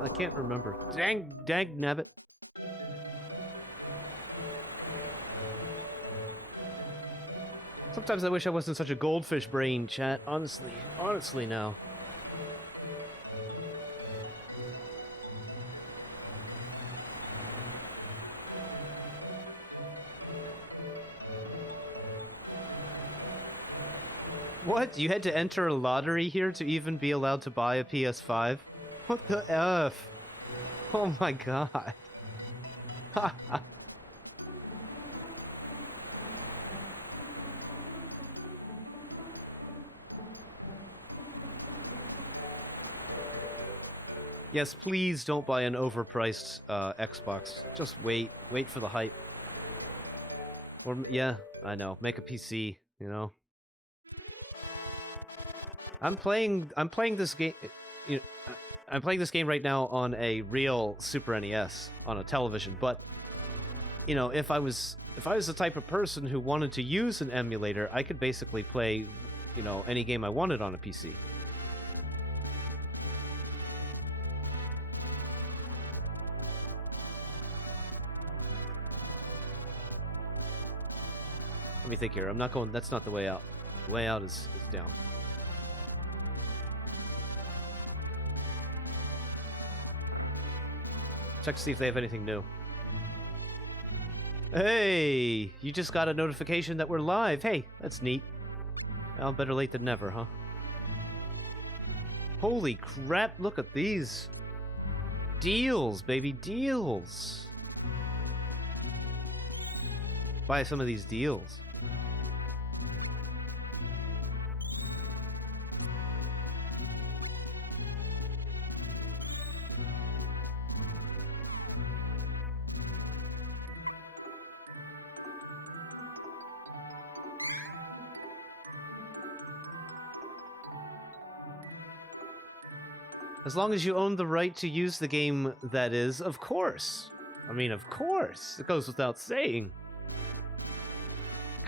I can't remember. Dang nabbit. Sometimes I wish I wasn't such a goldfish brain, chat. Honestly now. What? You had to enter a lottery here to even be allowed to buy a PS5? What the F? Oh my god. Yes, please don't buy an overpriced Xbox. Just wait for the hype. Or yeah, I know, make a PC, you know. I'm playing this game. You know, I'm playing this game right now on a real Super NES on a television. But you know, if I was the type of person who wanted to use an emulator, I could basically play, you know, any game I wanted on a PC. Let me think here. I'm not going. That's not the way out. The way out is down. Check to see if they have anything new. Hey, you just got a notification that we're live. Hey, that's neat. Well, better late than never, huh? Holy crap, look at these. Deals, baby, deals. Buy some of these deals. As long as you own the right to use the game, that is, of course. I mean, of course. It goes without saying.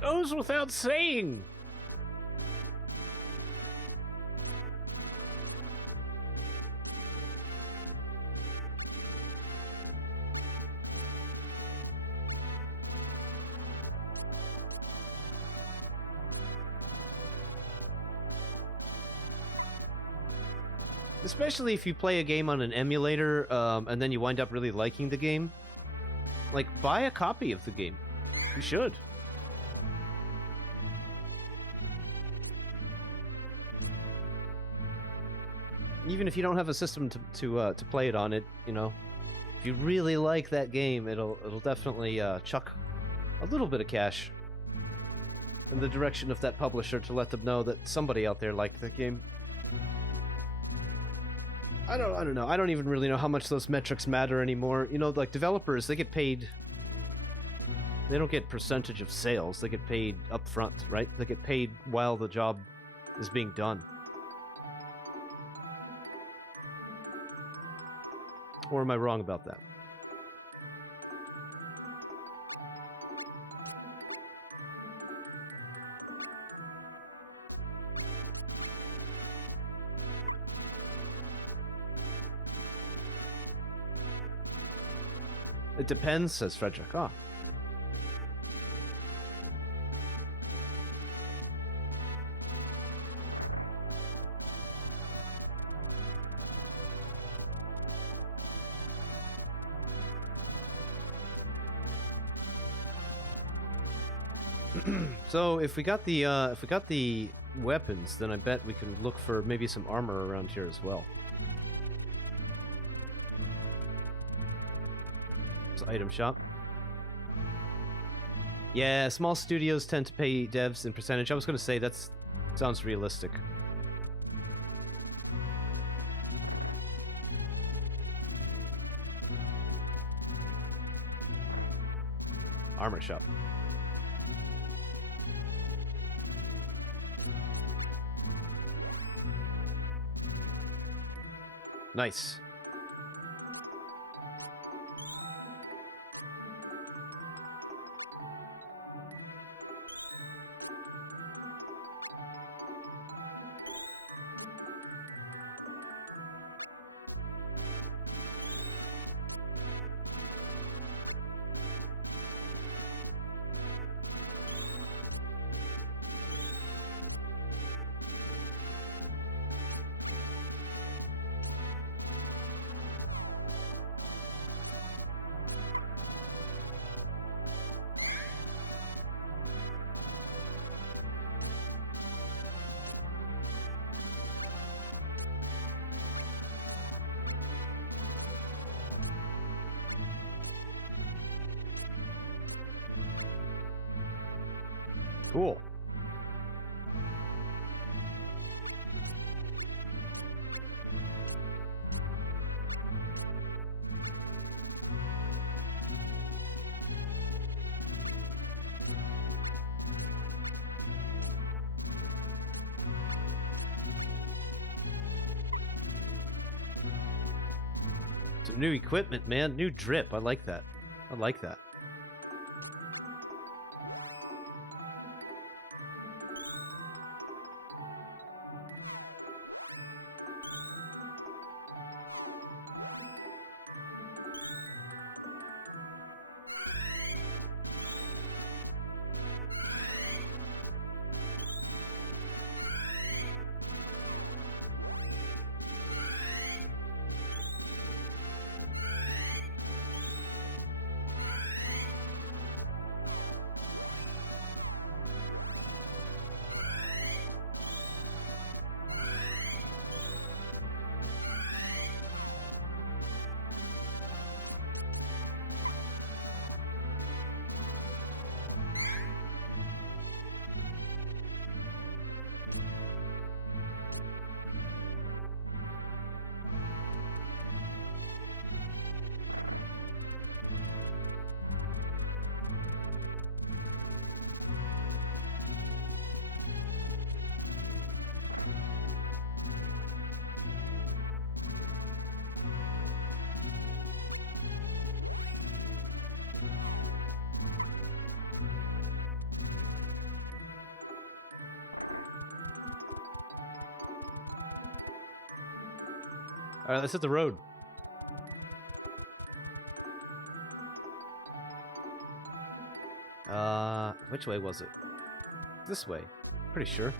Goes without saying. Especially if you play a game on an emulator, and then you wind up really liking the game. Like, buy a copy of the game. You should. Even if you don't have a system to play it on it, you know, if you really like that game, it'll definitely chuck a little bit of cash in the direction of that publisher to let them know that somebody out there liked the game. I don't know. I don't even really know how much those metrics matter anymore. You know, like developers, they get paid. They don't get percentage of sales. They get paid up front, right? They get paid while the job is being done. Or am I wrong about that? It depends, says Frederick. Ah. So if we got the weapons, then I bet we can look for maybe some armor around here as well. It's an item shop. Yeah, small studios tend to pay devs in percentage. I was going to say that sounds realistic. Armor shop. Nice. Cool. Some new equipment, man. New drip. I like that. I like that. All right, let's hit the road. Which way was it? This way. Pretty sure.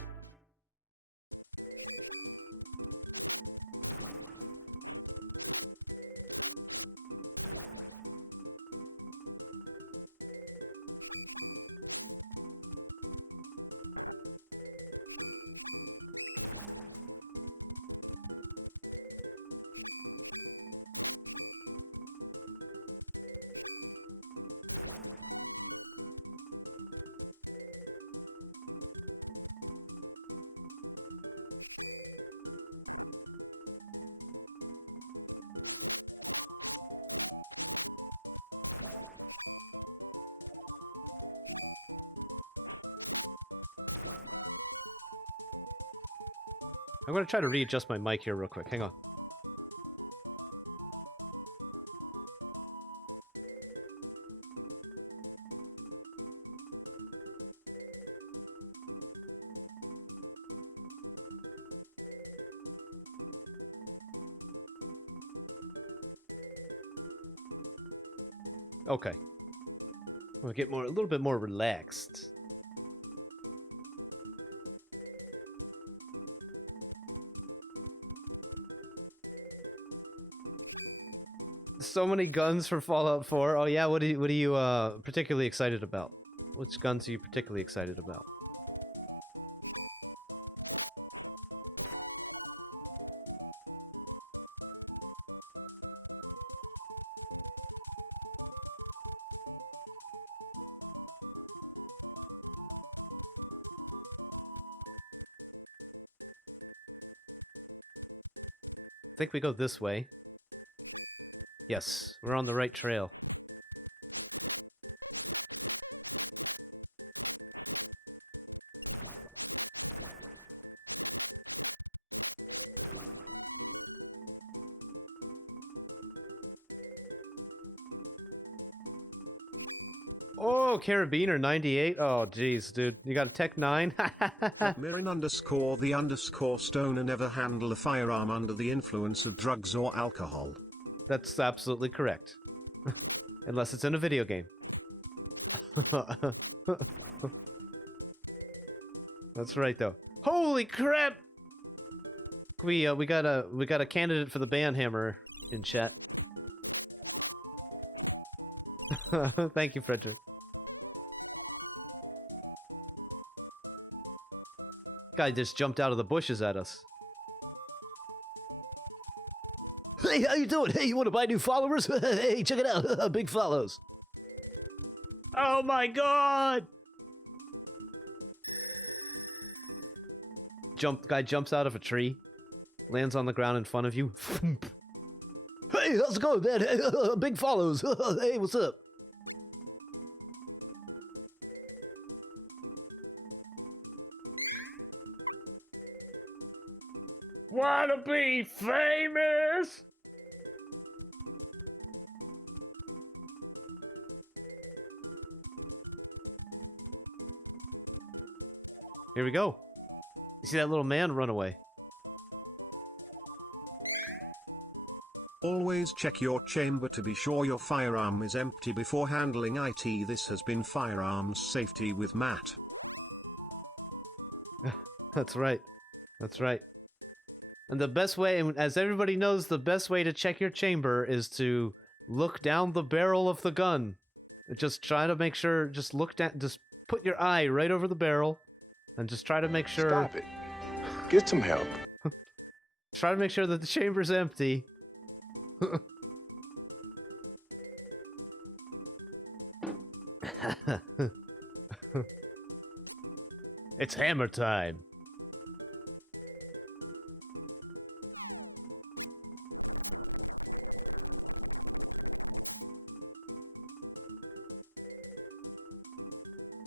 I'm going to try to readjust my mic here real quick. Hang on. Okay. We'll get a little bit more relaxed. So many guns for Fallout 4. Oh yeah, what are you particularly excited about? Which guns are you particularly excited about? I think we go this way. Yes, we're on the right trail. Oh, Carabiner 98. Oh, jeez, dude. You got a Tech 9? Mirin_the_stoner never handle a firearm under the influence of drugs or alcohol. That's absolutely correct. Unless it's in a video game. That's right, though. Holy crap! We got a candidate for the band hammer in chat. Thank you, Frederick. Guy just jumped out of the bushes at us. Hey, how you doing? Hey, you want to buy new followers? Hey, check it out. Big follows. Oh my god! Guy jumps out of a tree, lands on the ground in front of you. Hey, how's it going, man? Hey, big follows. Hey, what's up? Wanna be famous? Here we go. You see that little man run away? Always check your chamber to be sure your firearm is empty before handling it. This has been Firearms Safety with Matt. That's right. That's right. And the best way, and as everybody knows, the best way to check your chamber is to look down the barrel of the gun. Just try to make sure, just look down, just put your eye right over the barrel, and just try to make sure... Stop it. Get some help. Try to make sure that the chamber's empty. It's hammer time.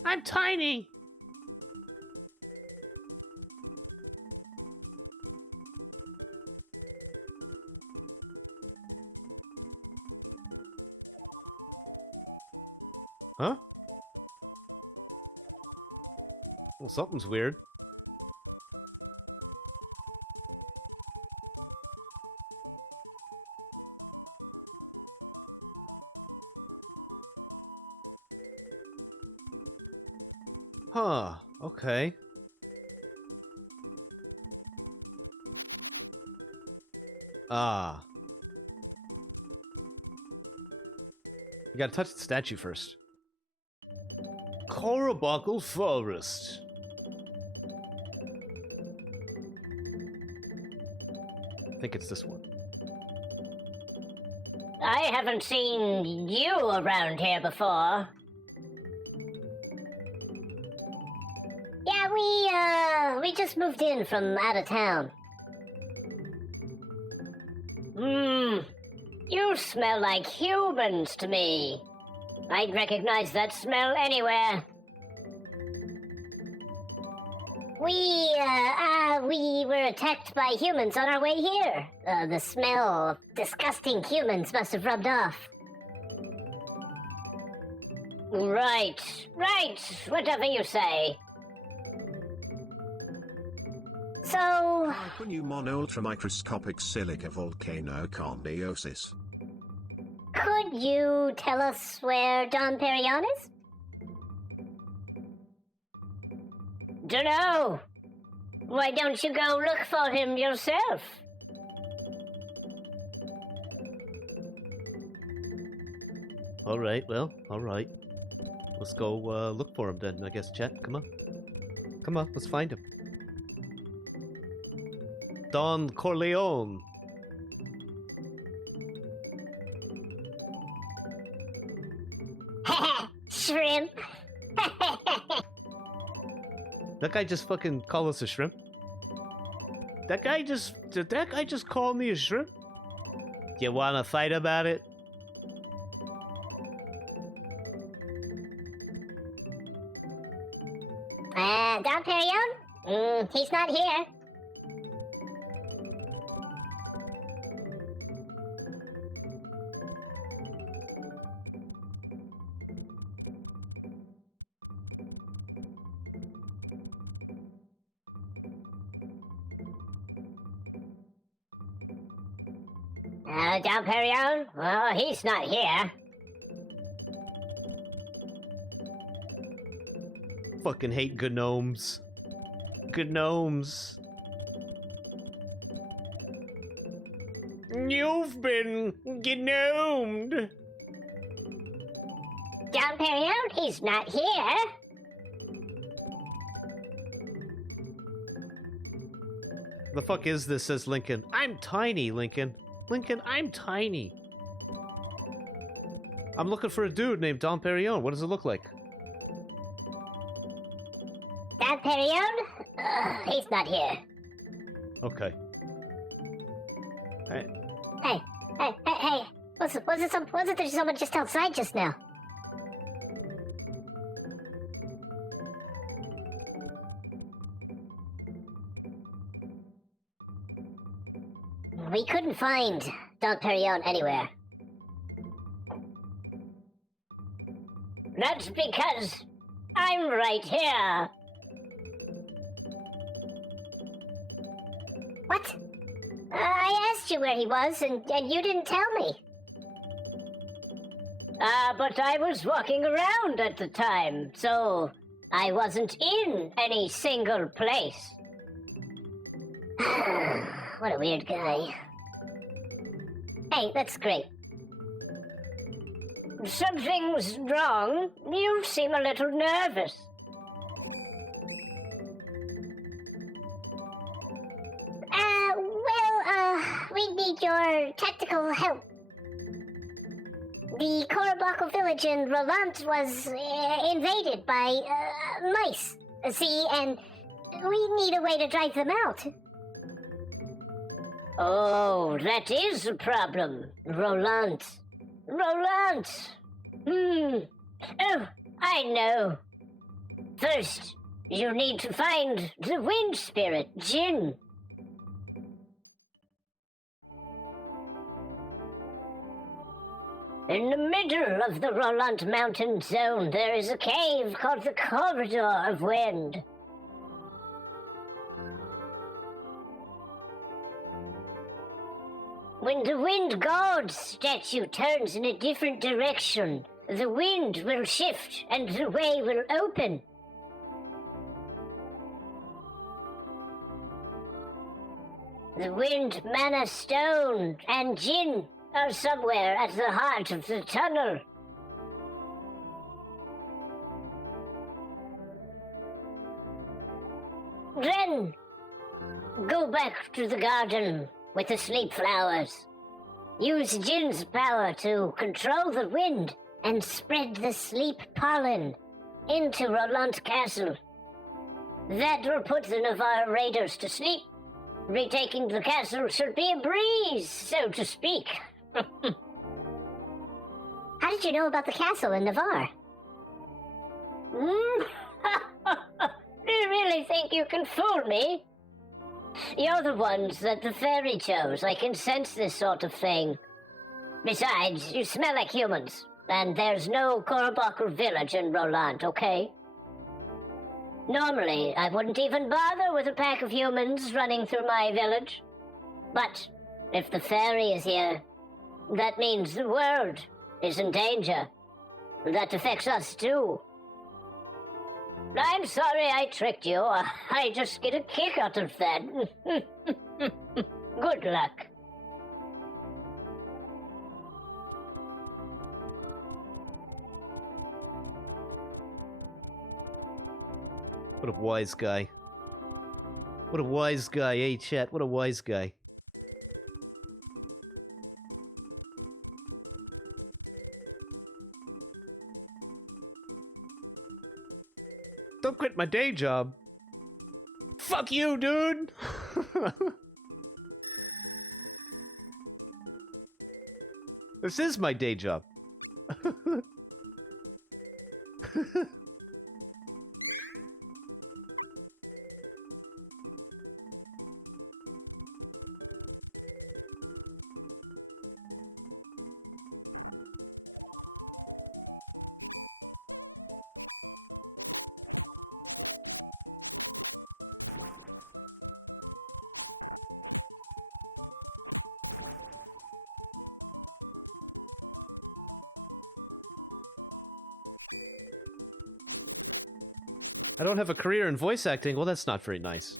I'm tiny. Huh? Well, something's weird. Huh, okay. Ah. You gotta touch the statue first. Corobuckle Forest. I think it's this one. I haven't seen you around here before. Yeah, we just moved in from out of town. You smell like humans to me. I'd recognize that smell anywhere. We were attacked by humans on our way here. The smell of disgusting humans must have rubbed off. Right, whatever you say. So... Pneumon-ultramicroscopic silica volcanoconiosis. Could you tell us where Don Perignon is? Dunno. Why don't you go look for him yourself? Alright, well, alright. Let's go look for him then, I guess, chat. Come on. Come on, let's find him. Don Corleone. Shrimp. That guy just fucking call us a shrimp? Did that guy just call me a shrimp? You wanna fight about it? Don Perignon? He's not here. Don Perignon? Well, he's not here. Fucking hate gnomes. Gnomes. You've been gnomed. Don Perignon? He's not here. The fuck is this, says Lincoln. I'm tiny, Lincoln. Lincoln, I'm tiny. I'm looking for a dude named Don Perignon. What does it look like? Don Perignon? He's not here. Okay. Hey. Hey. Wasn't there someone just outside just now? We couldn't find Don Perignon anywhere. That's because I'm right here. What? I asked you where he was, and you didn't tell me. But I was walking around at the time, so I wasn't in any single place. What a weird guy. Hey, that's great. Something's wrong. You seem a little nervous. We need your tactical help. The Korobako village in Roland was invaded by mice. See, and we need a way to drive them out. Oh, that is a problem. Roland. Oh, I know. First, you need to find the wind spirit, Jin. In the middle of the Roland Mountain Zone, there is a cave called the Corridor of Wind. When the Wind God's statue turns in a different direction, the wind will shift and the way will open. The Wind Mana Stone and Jin are somewhere at the heart of the tunnel. Then, go back to the garden with the sleep flowers. Use Jin's power to control the wind and spread the sleep pollen into Roland Castle. That will put the Navarre raiders to sleep. Retaking the castle should be a breeze, so to speak. How did you know about the castle in Navarre? Do you really think you can fool me? You're the ones that the fairy chose. I can sense this sort of thing. Besides, you smell like humans, and there's no Korobako village in Roland, okay? Normally, I wouldn't even bother with a pack of humans running through my village. But if the fairy is here, that means the world is in danger. That affects us too. I'm sorry I tricked you. I just get a kick out of that. Good luck. What a wise guy. What a wise guy, eh, chat? What a wise guy. Don't quit my day job. Fuck you, dude! This is my day job. I don't have a career in voice acting. Well, that's not very nice.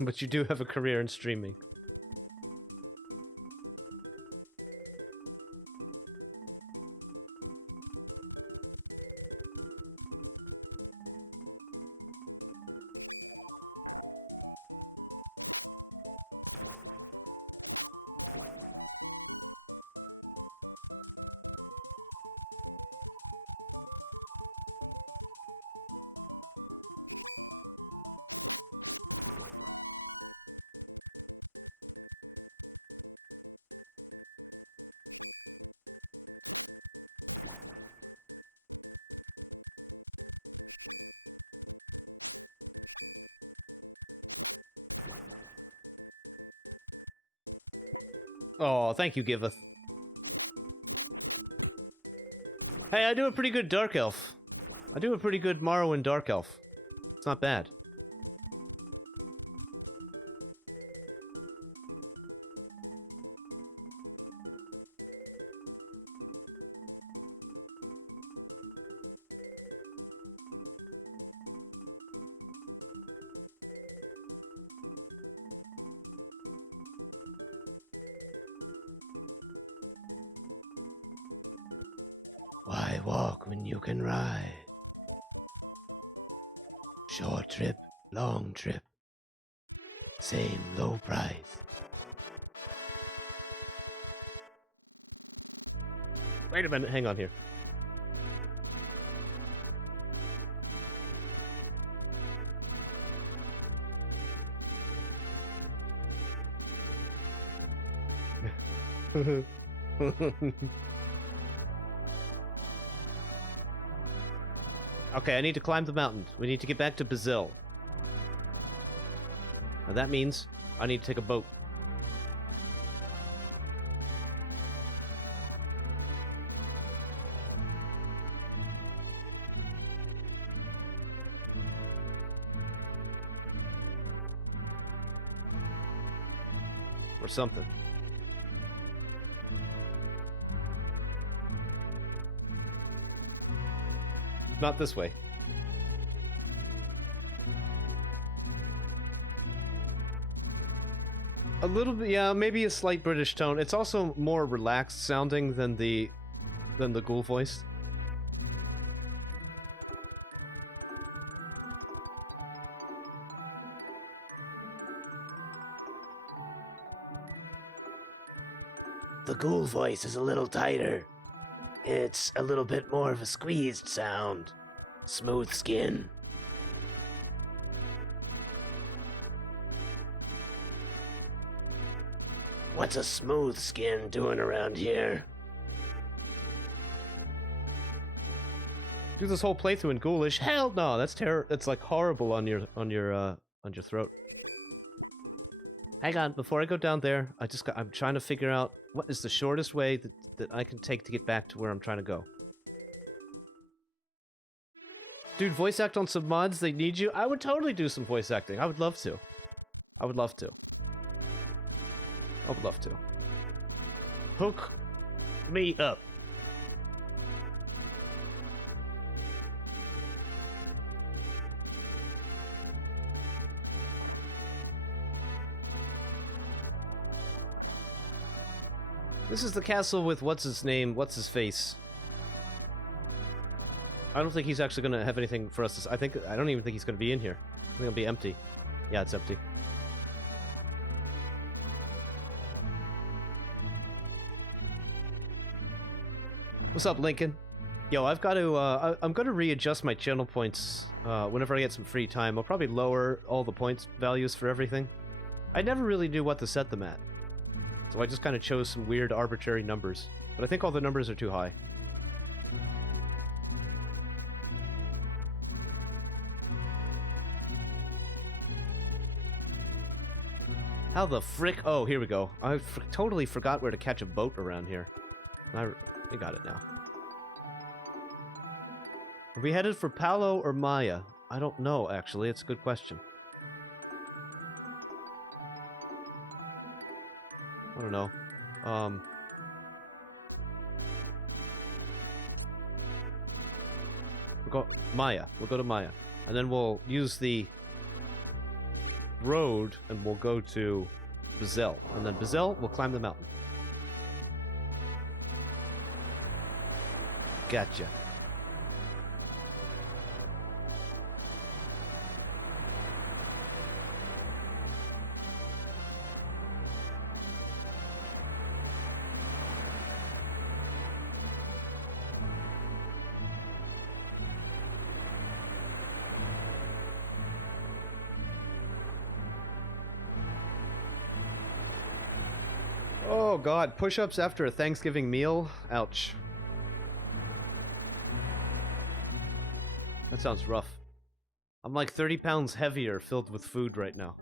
But you do have a career in streaming. Oh, thank you, Giveth. Hey, I do a pretty good Dark Elf. I do a pretty good Morrowind Dark Elf. It's not bad. Why walk when you can ride? Short trip, long trip. Same low price. Wait a minute, hang on here. Okay, I need to climb the mountain. We need to get back to Brazil. Now that means I need to take a boat. Or something. Not this way. A little bit, yeah, maybe a slight British tone. It's also more relaxed sounding than the ghoul voice. The ghoul voice is a little tighter. It's a little bit more of a squeezed sound. Smooth skin. What's a smooth skin doing around here? Do this whole playthrough in ghoulish? Hell no, that's that's like horrible on your throat. Hang on, before I go down there, I'm trying to figure out what is the shortest way that I can take to get back to where I'm trying to go. Dude, voice act on some mods, they need you? I would totally do some voice acting. I would love to. I would love to. I would love to. Hook me up. This is the castle with what's his name, what's his face. I don't think he's actually gonna have anything for us to I don't even think he's gonna be in here. I think it'll be empty. Yeah, it's empty. What's up, Lincoln? Yo, I've got to, I'm gonna readjust my channel points, whenever I get some free time. I'll probably lower all the points values for everything. I never really knew what to set them at. So I just kind of chose some weird arbitrary numbers. But I think all the numbers are too high. How the frick? Oh, here we go. I totally forgot where to catch a boat around here. I got it now. Are we headed for Palo or Maya? I don't know, actually. It's a good question. I don't know. We'll go Maya. We'll go to Maya. And then we'll use the road and we'll go to Bazel. And then Bazel, we'll climb the mountain. Gotcha. Oh god, push-ups after a Thanksgiving meal? Ouch. That sounds rough. I'm like 30 pounds heavier filled with food right now.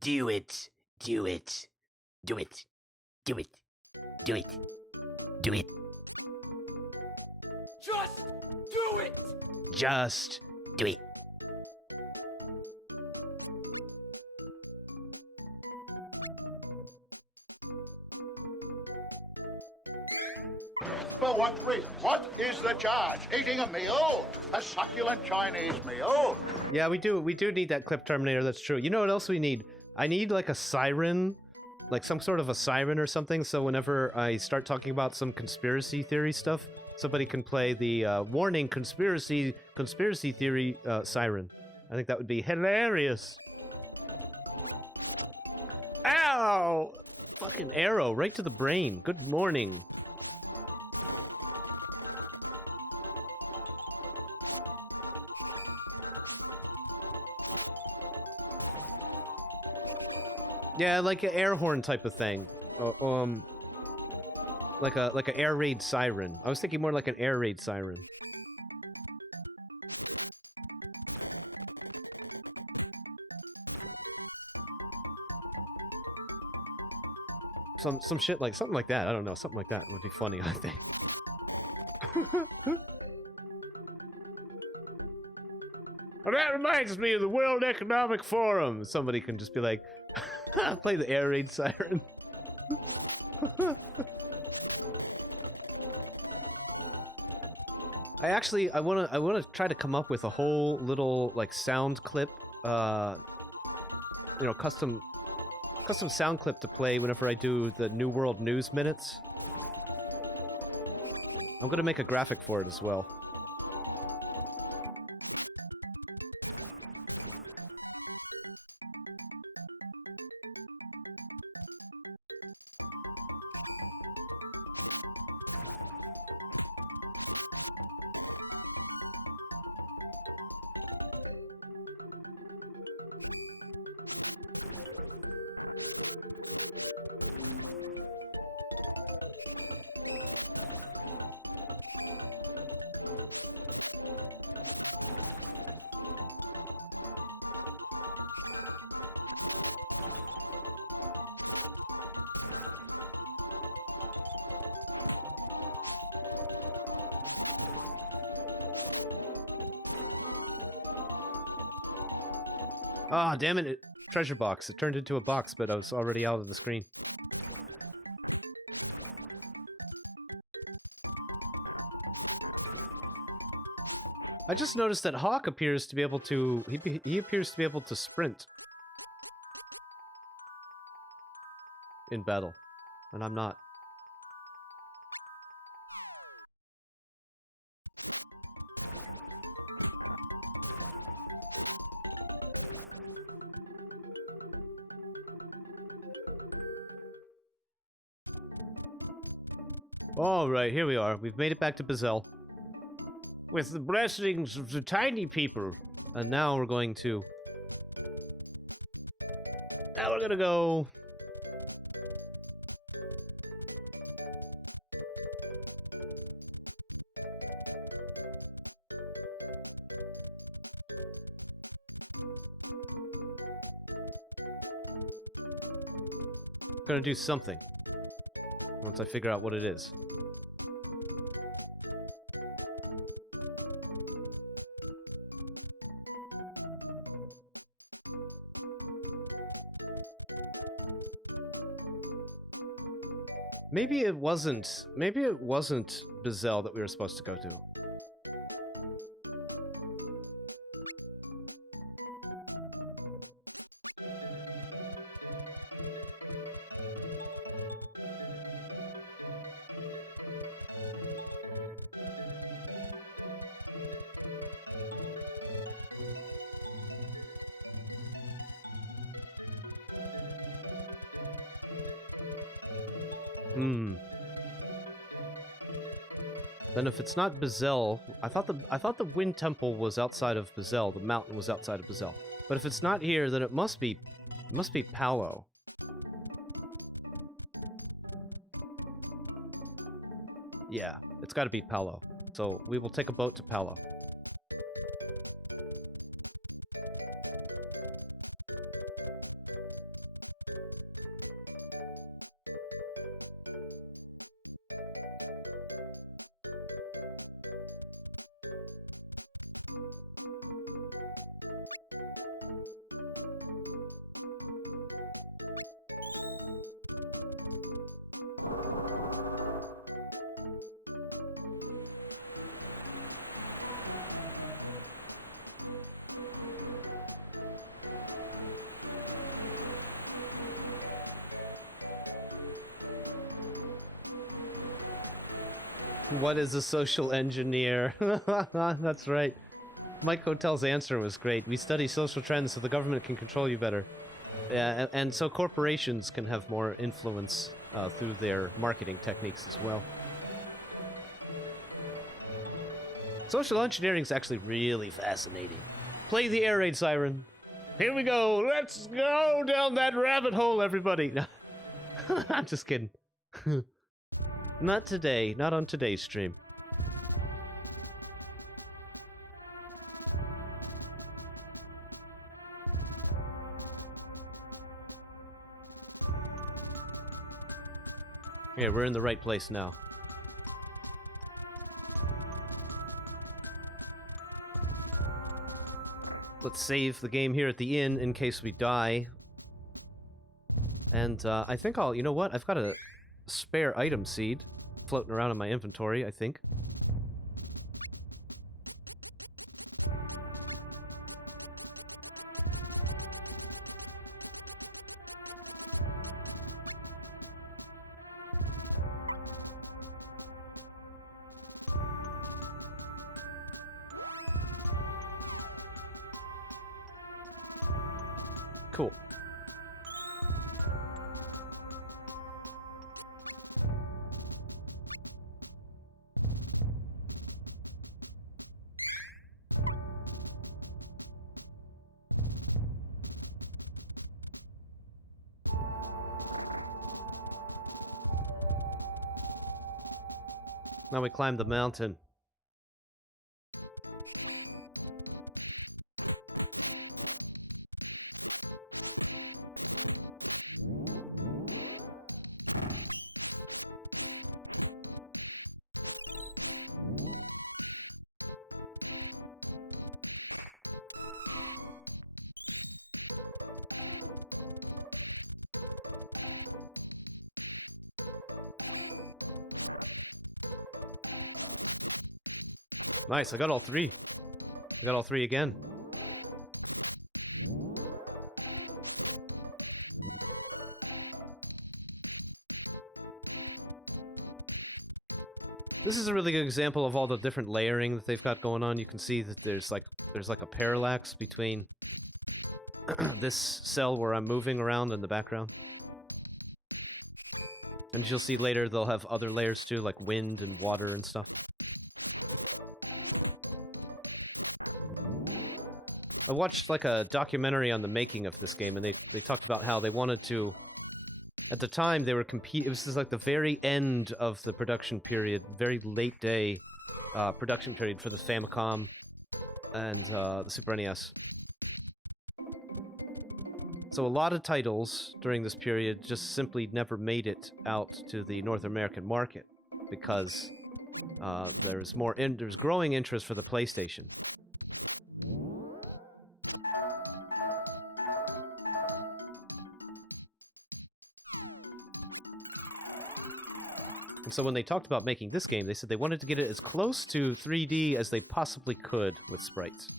Do it. Do it. Do it. Do it. Do it. Do it. Just do it! Just do it. For what reason? What is the charge? Eating a meal? A succulent Chinese meal? Yeah, we do need that clip Terminator, that's true. You know what else we need? I need like a siren, like some sort of a siren or something, so whenever I start talking about some conspiracy theory stuff, somebody can play the warning conspiracy theory siren. I think that would be hilarious. Ow! Fucking arrow right to the brain. Good morning. Yeah, like an air horn type of thing. Like an air raid siren. I was thinking more like an air raid siren. Some shit like something like that. I don't know, something like that would be funny, I think. Well, that reminds me of the World Economic Forum. Somebody can just be like, play the air raid siren. I wanna try to come up with a whole little like sound clip, you know, custom sound clip to play whenever I do the New World News minutes. I'm gonna make a graphic for it as well. Ah, damn it. Treasure box. It turned into a box, but I was already out of the screen. I just noticed that Hawk appears to be able to... He appears to be able to sprint. In battle. And I'm not. Alright, here we are. We've made it back to Bazell. With the blessings of the tiny people. And now we're going to... Now we're gonna go... Gonna do something. Once I figure out what it is. Maybe it wasn't Bazell that we were supposed to go to. Then if it's not Bazell, I thought the Wind Temple was outside of Bazell, the mountain was outside of Bazell. But if it's not here, then it must be Palo. Yeah, it's got to be Palo. So we will take a boat to Palo. What is a social engineer? That's right. Mike Hotel's answer was great. We study social trends so the government can control you better. Yeah, and so corporations can have more influence through their marketing techniques as well. Social engineering is actually really fascinating. Play the air raid siren. Here we go. Let's go down that rabbit hole, everybody. I'm just kidding. Not today. Not on today's stream. Yeah, we're in the right place now. Let's save the game here at the inn in case we die. And I think I'll... You know what? I've got a spare item seed floating around in my inventory, I think. Cool. Now we climb the mountain. Nice, I got all three. I got all three again. This is a really good example of all the different layering that they've got going on. You can see that there's like a parallax between this cell where I'm moving around in the background. And you'll see later they'll have other layers too, like wind and water and stuff. I watched like a documentary on the making of this game, and they talked about how they wanted to... At the time, they were it was just like the very end of the production period, very late day production period for the Famicom and the Super NES. So a lot of titles during this period just simply never made it out to the North American market because there's growing interest for the PlayStation. And so when they talked about making this game, they said they wanted to get it as close to 3D as they possibly could with sprites.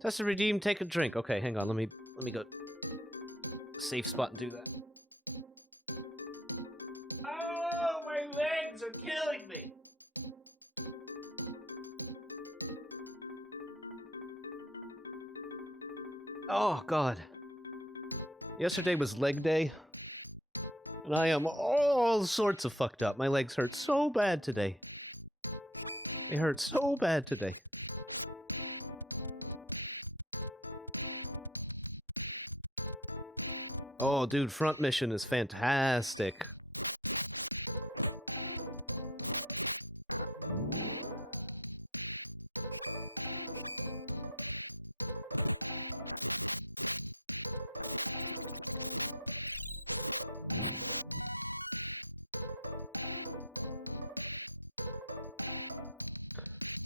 Test to redeem, take a drink. Okay, hang on, let me go safe spot and do that. Oh, my legs are killing me. Oh, God. Yesterday was leg day, and I am all sorts of fucked up. My legs hurt so bad today. They hurt so bad today. Oh, dude, front mission is fantastic.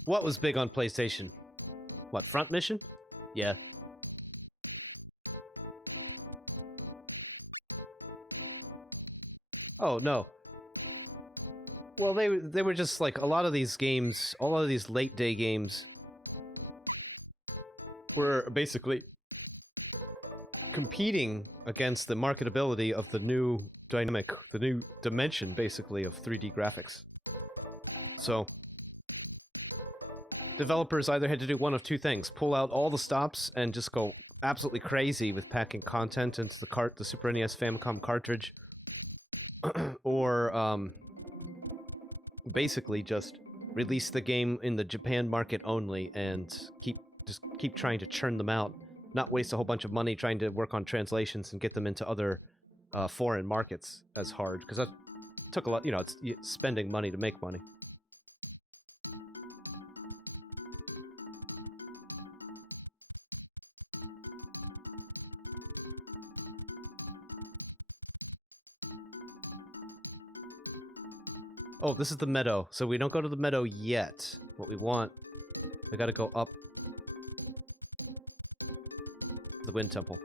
What was big on PlayStation? What, front mission? Yeah. Oh, no. Well, they were just like a lot of these games, a lot of these late day games were basically competing against the marketability of the new the new dimension, basically, of 3D graphics. So, developers either had to do one of two things: pull out all the stops and just go absolutely crazy with packing content into the Super NES Famicom cartridge, or basically just release the game in the Japan market only and keep trying to churn them out, not waste a whole bunch of money trying to work on translations and get them into other foreign markets as hard, because that took a lot. It's spending money to make money. Oh, this is the meadow. So we don't go to the meadow yet. What we want, we gotta go up the Wind Temple.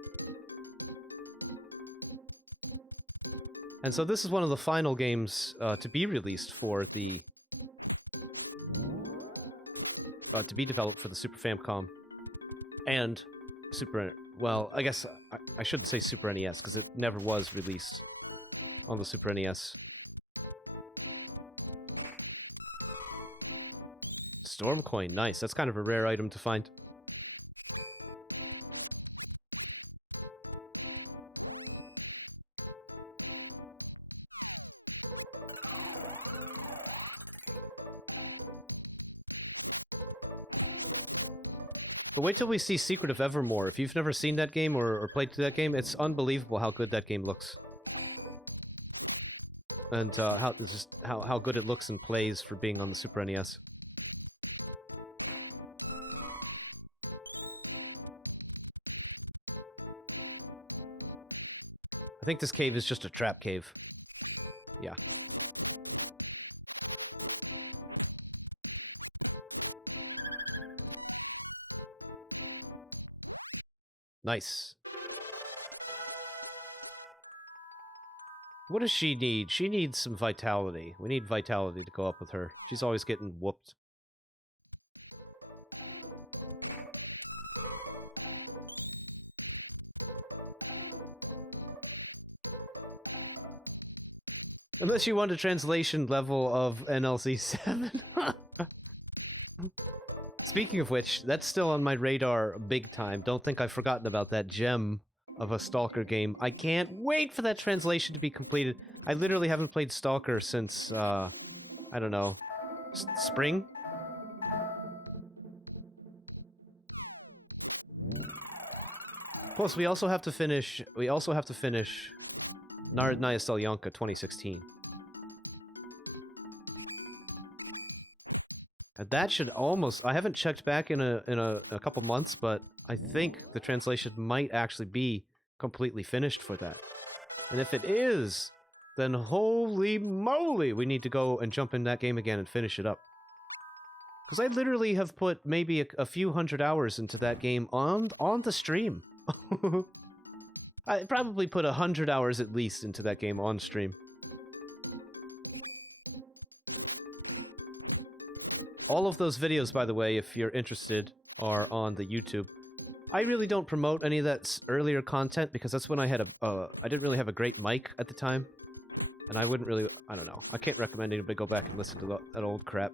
And so this is one of the final games to be released for the... to be developed for the Super Famicom. And Super... Well, I guess I shouldn't say Super NES, because it never was released on the Super NES. Storm coin, nice. That's kind of a rare item to find. But wait till we see Secret of Evermore. If you've never seen that game or played through that game, it's unbelievable how good that game looks. And how good it looks and plays for being on the Super NES. I think this cave is just a trap cave. Yeah. Nice. What does she need? She needs some vitality. We need vitality to go up with her. She's always getting whooped. Unless you want a translation level of NLC 7. Speaking of which, that's still on my radar big time. Don't think I've forgotten about that gem of a Stalker game. I can't wait for that translation to be completed. I literally haven't played Stalker since, I don't know, spring? Plus, we also have to finish Narodnaya Selyanka 2016. And that should almost... I haven't checked back in a couple months, but I think the translation might actually be completely finished for that. And if it is, then holy moly, we need to go and jump in that game again and finish it up. Because I literally have put maybe a few hundred hours into that game on the stream. I probably put 100 hours at least into that game on stream. All of those videos, by the way, if you're interested, are on the YouTube. I really don't promote any of that earlier content because that's when I had I didn't really have a great mic at the time. And I wouldn't really... I don't know. I can't recommend anybody go back and listen to that old crap.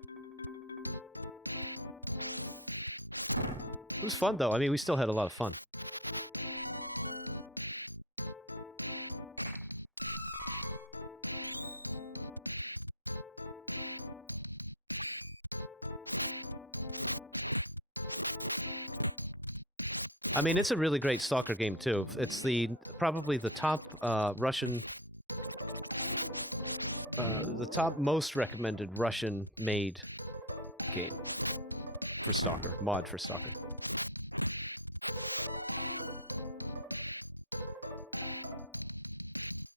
It was fun, though. I mean, we still had a lot of fun. I mean, it's a really great Stalker game, too. It's probably the top Russian... the top most recommended Russian-made game for Stalker. Mod for Stalker.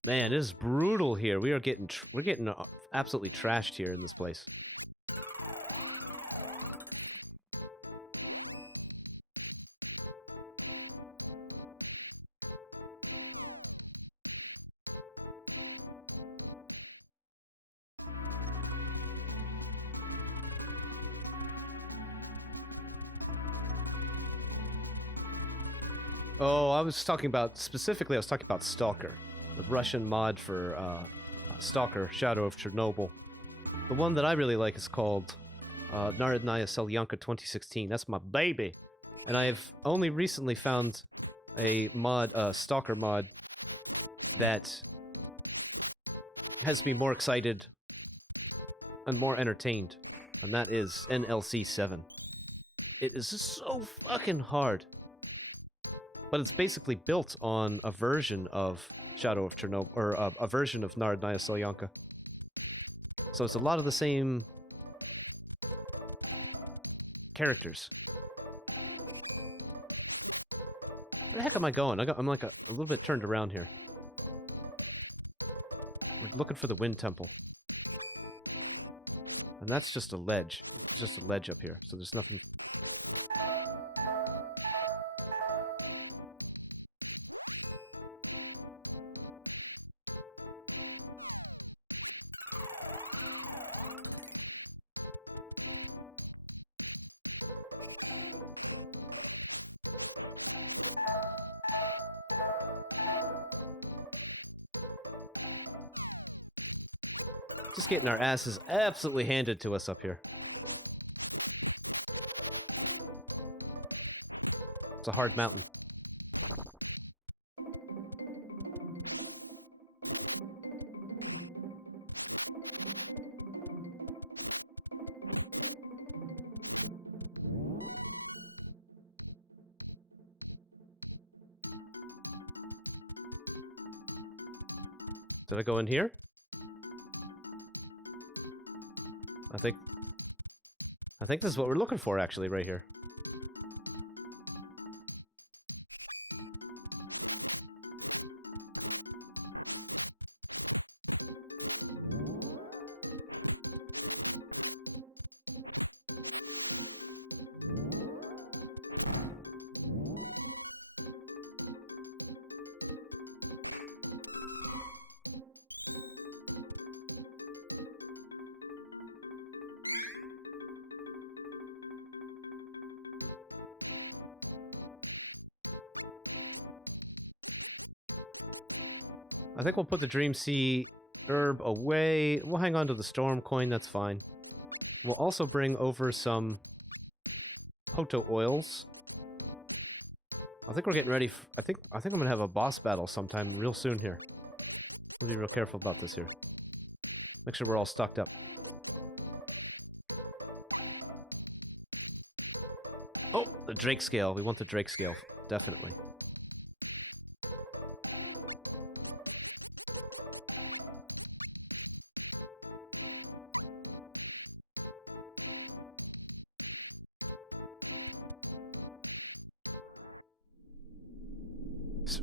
Man, it is brutal here. We're getting absolutely trashed here in this place. Oh, I was talking about Stalker. The Russian mod for Stalker, Shadow of Chernobyl. The one that I really like is called Narodnaya Selyanka 2016. That's my baby. And I have only recently found a mod, Stalker mod, that has me more excited and more entertained. And that is NLC 7. It is so fucking hard. But it's basically built on a version of Shadow of Chernobyl, or a version of Narodnaya Selyanka. So it's a lot of the same characters. Where the heck am I going? I'm like a little bit turned around here. We're looking for the Wind Temple. And that's just a ledge. It's just a ledge up here, so there's nothing... Just getting our asses absolutely handed to us up here. It's a hard mountain. Did I go in here? I think this is what we're looking for, actually, right here. I think we'll put the Dream Sea herb away. We'll hang on to the Storm coin, that's fine. We'll also bring over some Poto oils. I think we're getting ready. I think I'm gonna have a boss battle sometime real soon here. We'll be real careful about this here. Make sure we're all stocked up. Oh, the Drake scale. We want the Drake scale, definitely.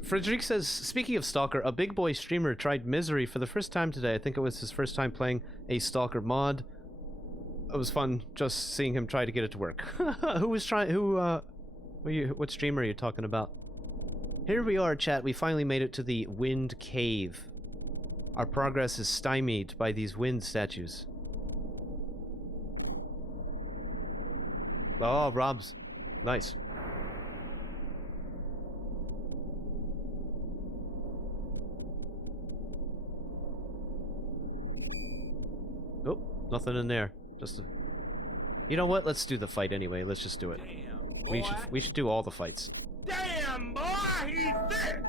Frederic says, speaking of Stalker, a big boy streamer tried Misery for the first time today. I think it was his first time playing a Stalker mod. It was fun just seeing him try to get it to work. Who was trying, what streamer are you talking about? Here we are, chat. We finally made it to the Wind Cave. Our progress is stymied by these wind statues. Oh, Rob's. Nice. Oh, nothing in there. Just a... You know what? Let's do the fight anyway. Let's just do it. Damn, we should do all the fights. Damn, boy, he's thick!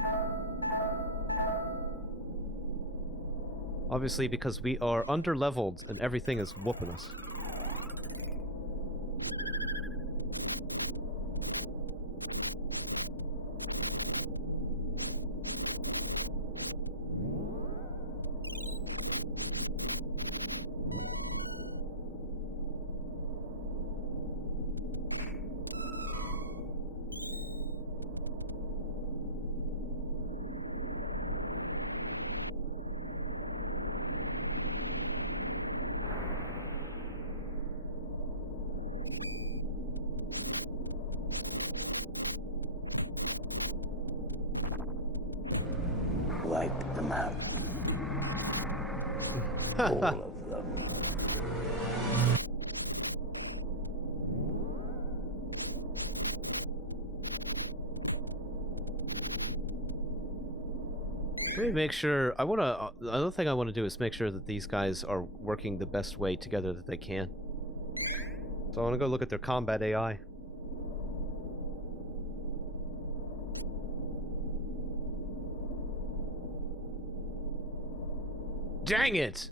Obviously, because we are under-leveled and everything is whooping us. Wipe them out. All of them. Let me make sure. The other thing I want to do is make sure that these guys are working the best way together that they can. So I want to go look at their combat AI. Dang it!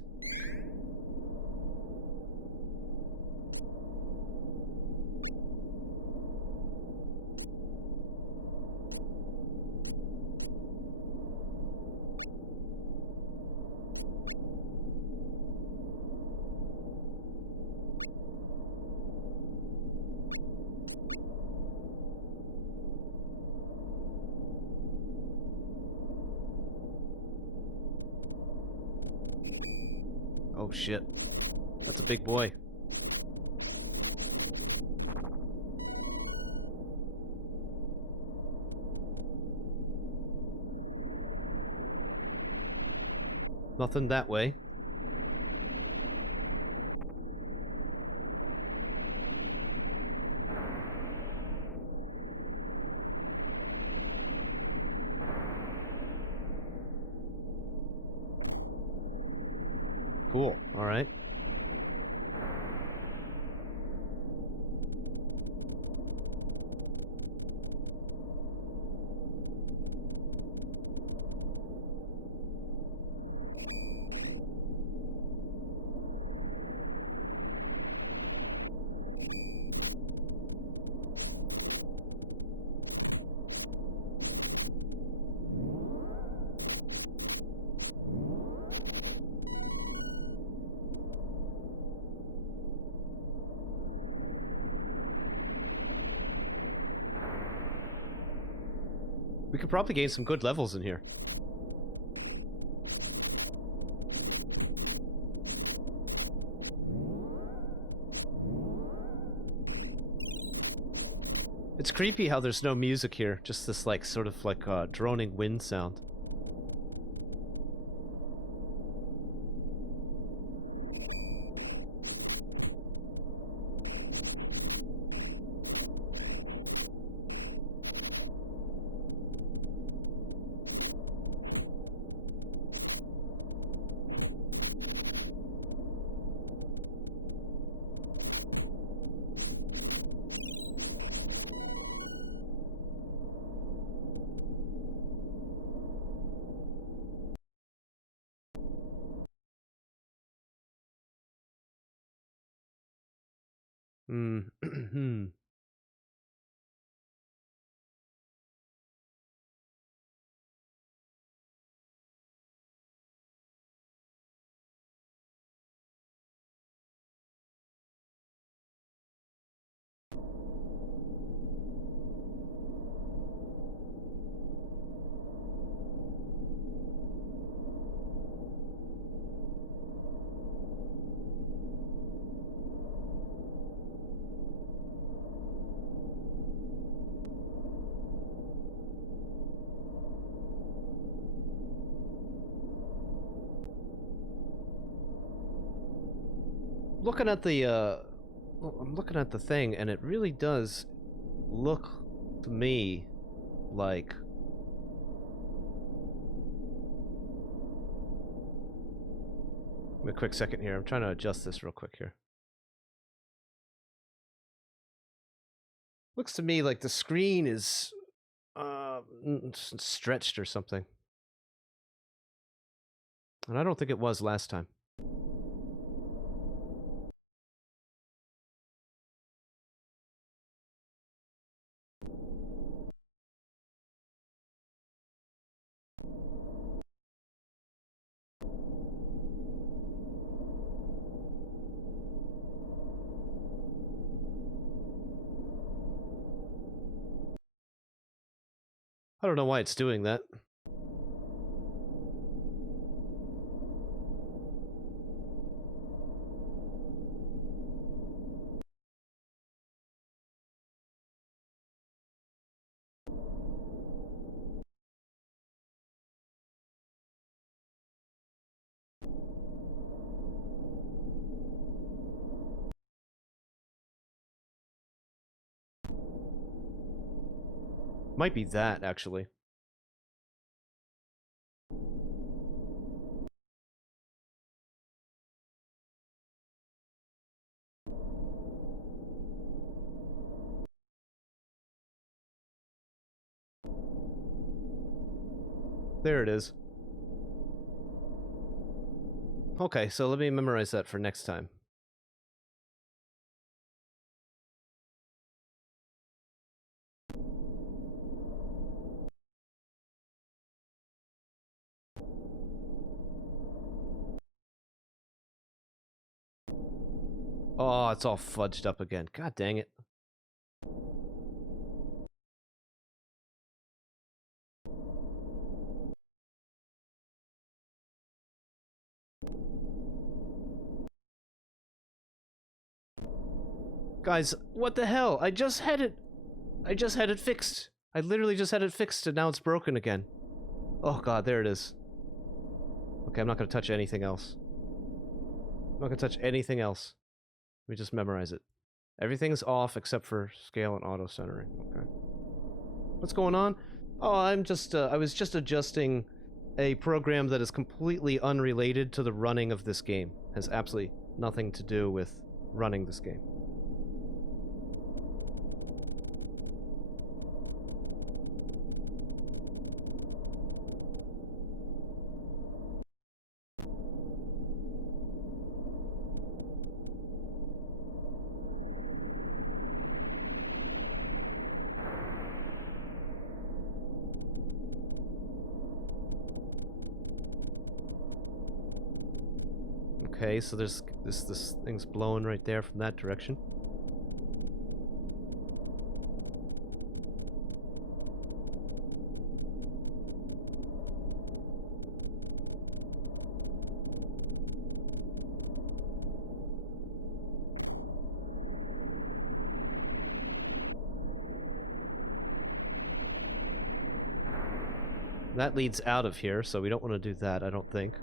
Oh shit. That's a big boy. Nothing that way. Cool. All right. We could probably gain some good levels in here. It's creepy how there's no music here, just this like sort of like droning wind sound. Hmm. Looking at the I'm looking at the thing, and it really does look to me like Give me a quick second here. I'm trying to adjust this real quick here. Looks to me like the screen is stretched or something. And I don't think it was last time. I don't know why it's doing that. Might be that, actually. There it is. Okay, so let me memorize that for next time. Oh, it's all fudged up again. God dang it. Guys, what the hell? I just had it fixed. I literally just had it fixed and now it's broken again. Oh god, there it is. Okay, I'm not gonna touch anything else. I'm not gonna touch anything else. Let me just memorize it. Everything's off except for scale and auto centering. Okay. What's going on? Oh, I was just adjusting a program that is completely unrelated to the running of this game. Has absolutely nothing to do with running this game. Okay, so there's this thing's blowing right there from that direction. That leads out of here, so we don't want to do that, I don't think.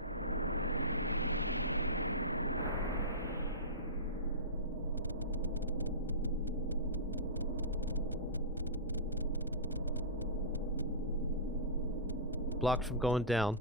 Blocked from going down.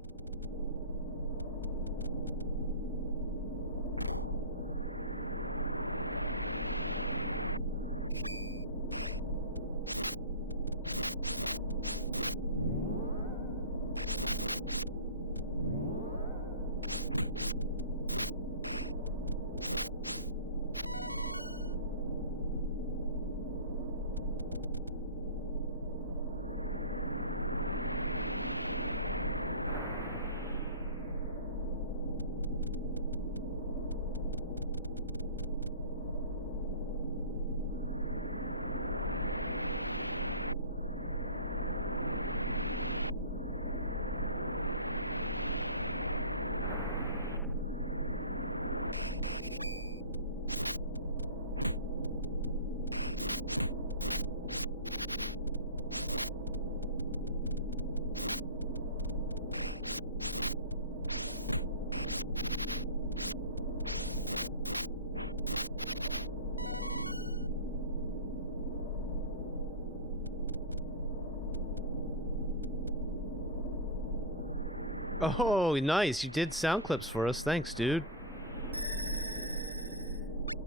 Oh, nice. You did sound clips for us. Thanks, dude.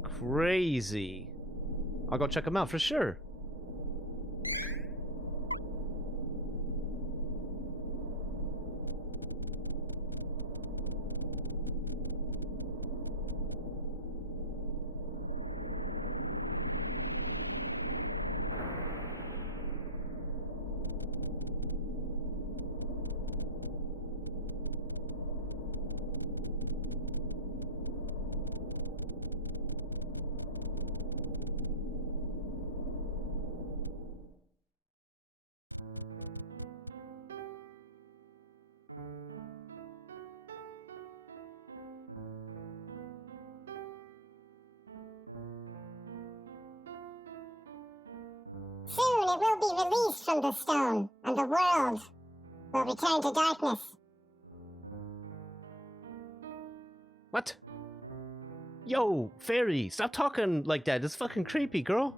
Crazy. I'll go check them out for sure. Soon it will be released from the stone, and the world will return to darkness. What? Yo, fairy, stop talking like that. It's fucking creepy, girl.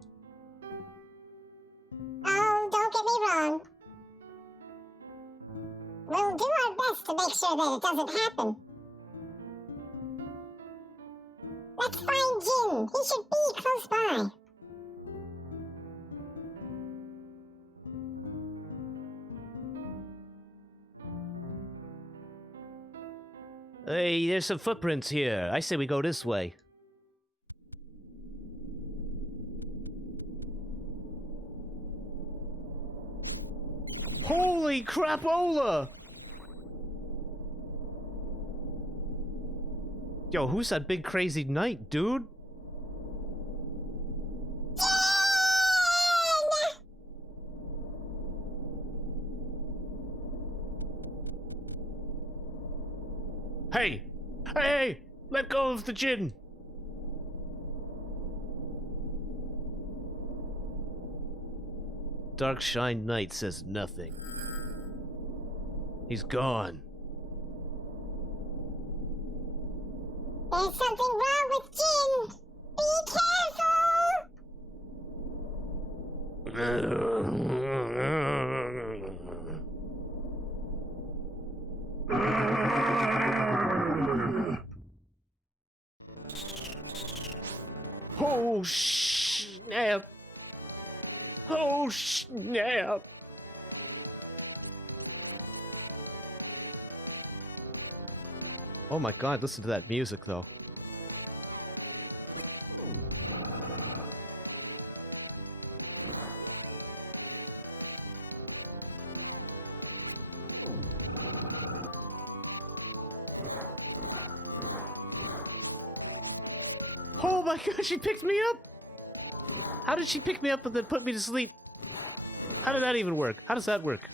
Oh, don't get me wrong. We'll do our best to make sure that it doesn't happen. Let's find Jin. He should be close by. Hey, there's some footprints here. I say we go this way. Holy crapola! Yo, who's that big crazy knight, dude? Hey! Hey! Let go of the Jinn! Darkshine Knight says nothing. He's gone. There's something wrong with Jin! Be Oh snap! Oh snap! Oh my god, listen to that music though. Oh my god, she picked me up! How did she pick me up and then put me to sleep? How did that even work? How does that work?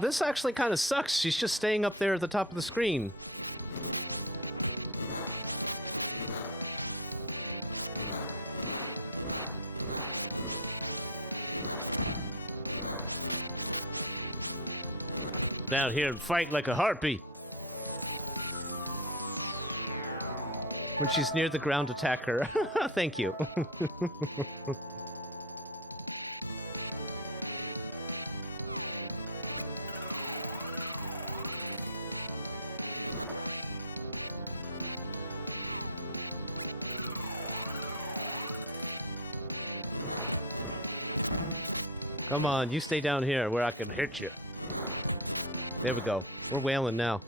This actually kind of sucks. She's just staying up there at the top of the screen. Down here and fight like a harpy. When she's near the ground, attack her. Thank you. Come on, you stay down here where I can hit you. There we go. We're wailing now.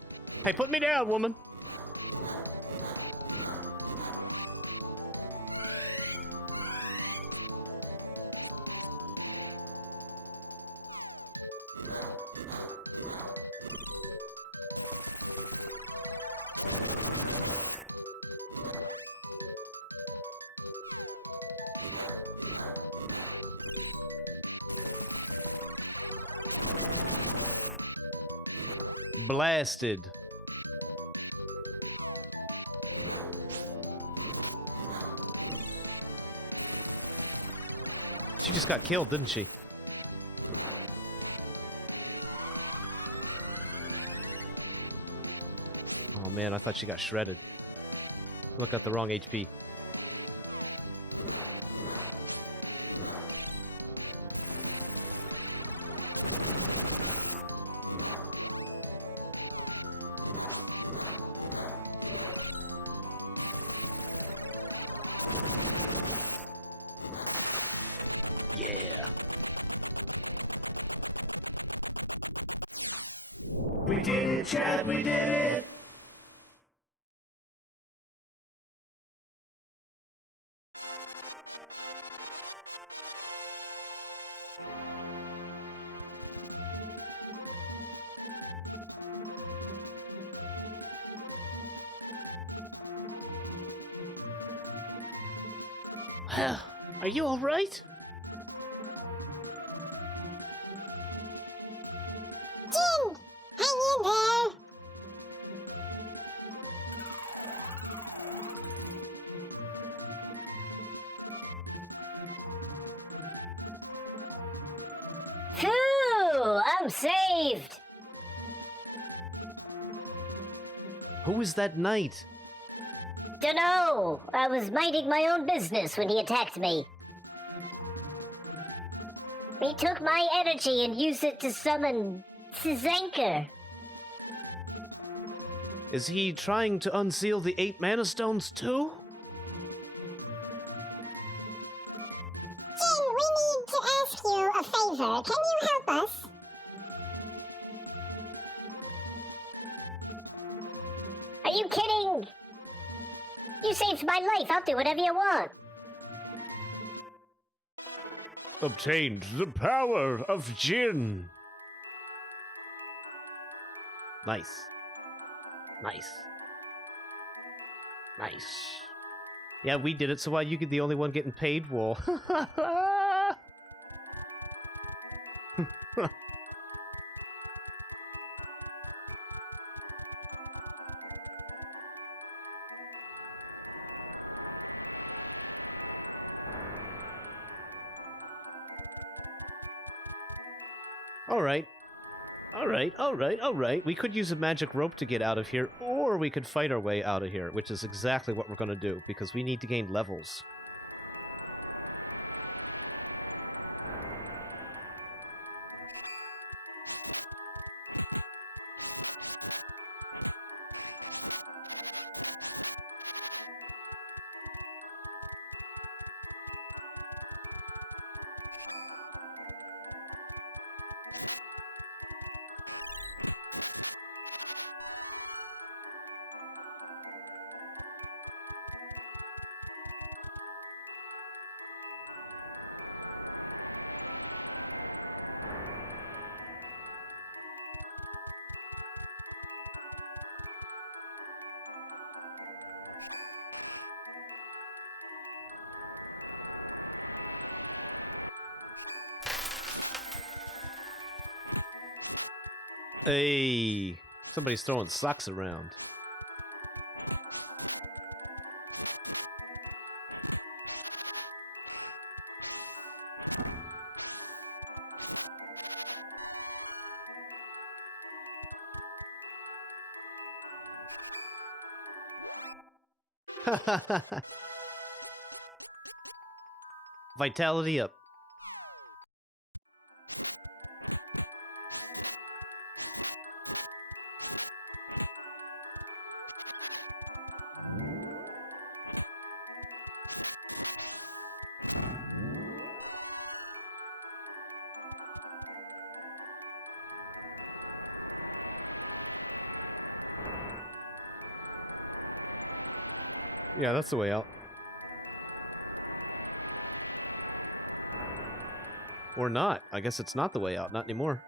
Hey, put me down, woman. Blasted. She just got killed, didn't she? Oh man, I thought she got shredded. Look at the wrong HP. Yeah. We did it, Chad, we did it! Are you alright? Jin! Hang in there! Phew! I'm saved! Who is that knight? Dunno! I was minding my own business when he attacked me. He took my energy and used it to summon Szanker. Is he trying to unseal the 8 mana stones too? Jin, we need to ask you a favor. Can you help us? Are you kidding? You saved my life. I'll do whatever you want. Obtained the power of Jin. Nice. Nice. Nice. Yeah, we did it, so why you get the only one getting paid? Wool. Alright. Alright. We could use a magic rope to get out of here, or we could fight our way out of here, which is exactly what we're going to do, because we need to gain levels. Hey, somebody's throwing socks around. Vitality up. Yeah, that's the way out. Or not. I guess it's not the way out. Not anymore.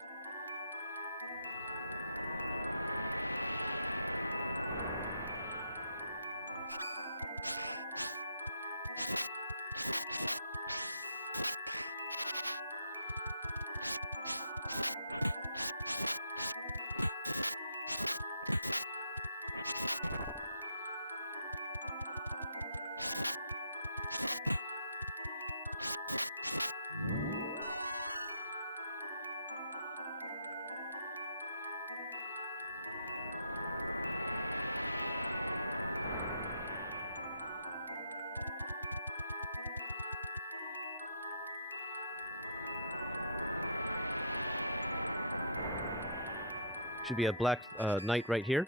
Should be a black knight right here.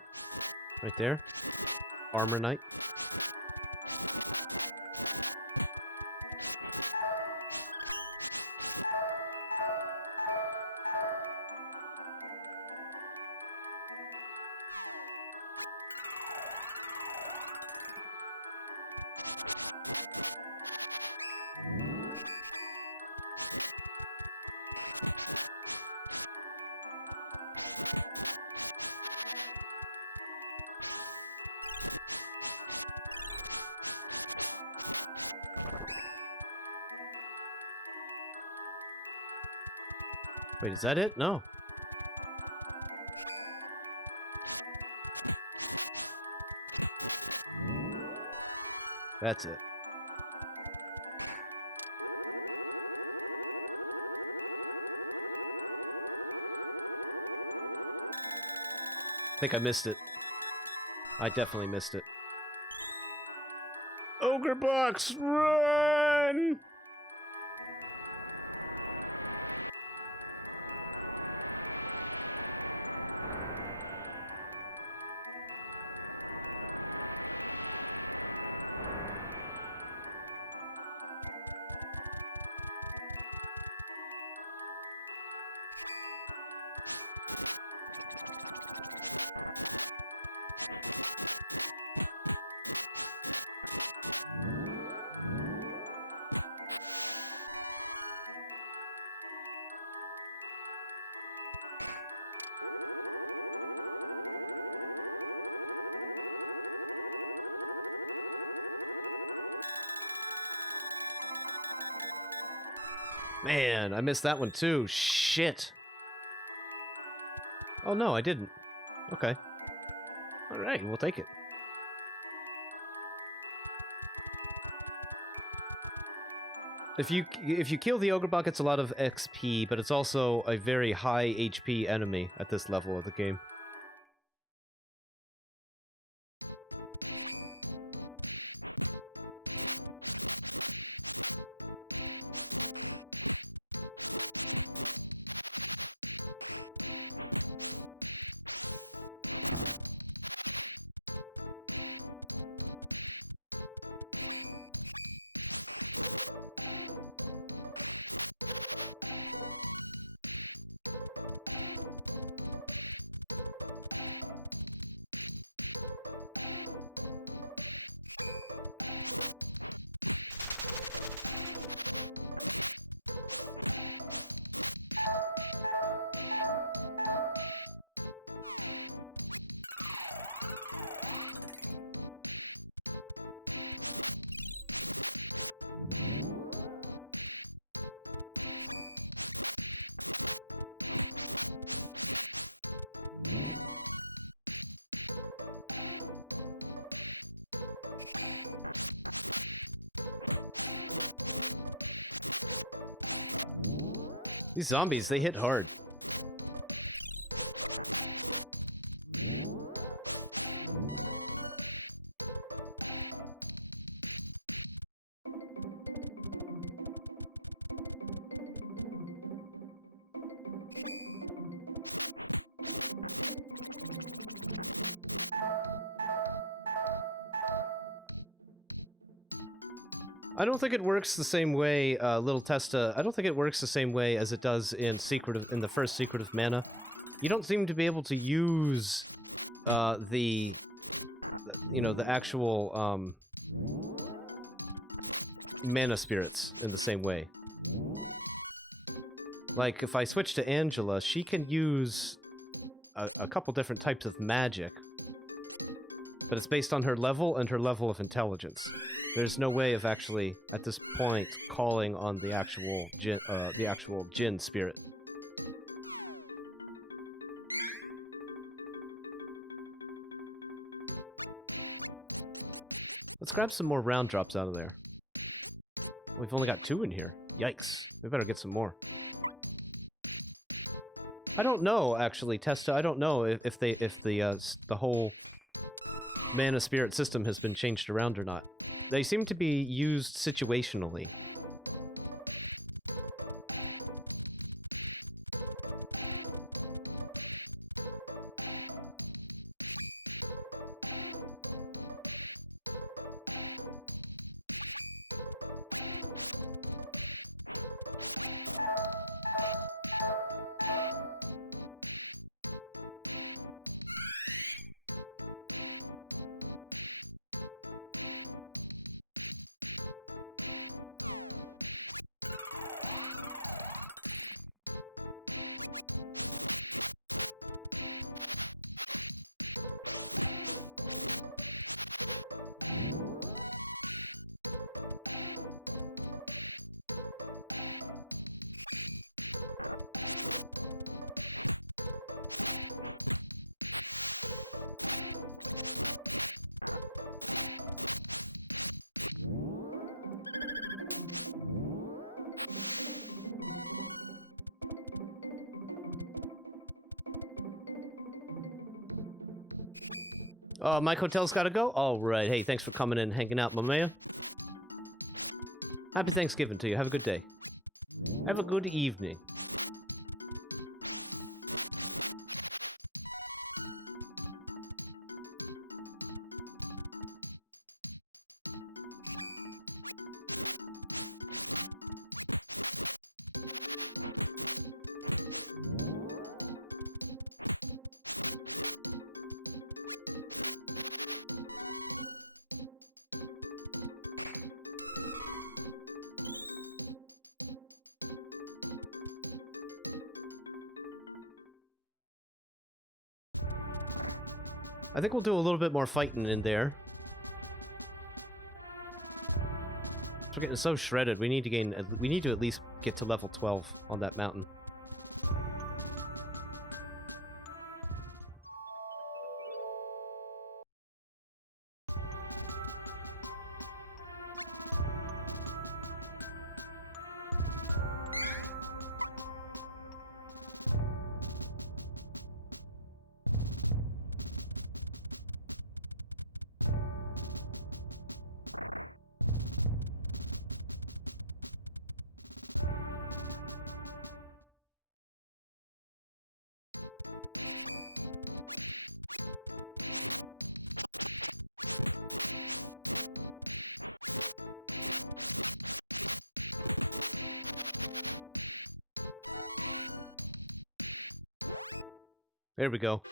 Right there. Armor knight. Wait, is that it? No. That's it. I think I missed it. I definitely missed it. Ogre box, run! Man, I missed that one too. Shit. Oh no, I didn't. Okay. Alright, we'll take it. If you kill the ogre bot, it's a lot of XP, but it's also a very high HP enemy at this level of the game. These zombies, they hit hard. I don't think it works the same way, Little Testa. I don't think it works the same way as it does in the first Secret of Mana. You don't seem to be able to use the actual mana spirits in the same way. Like, if I switch to Angela, she can use a couple different types of magic, but it's based on her level and her level of intelligence. There's no way of actually, at this point, calling on the actual Jinn spirit. Let's grab some more round drops out of there. We've only got 2 in here. Yikes. We better get some more. I don't know, actually, Testa. I don't know if the whole mana spirit system has been changed around or not. They seem to be used situationally. Oh, Mike Hotel's gotta go? All right. Hey, thanks for coming in and hanging out, my man. Happy Thanksgiving to you. Have a good day. Have a good evening. I think we'll do a little bit more fighting in there. We're getting so shredded. We need to at least get to level 12 on that mountain. There we go.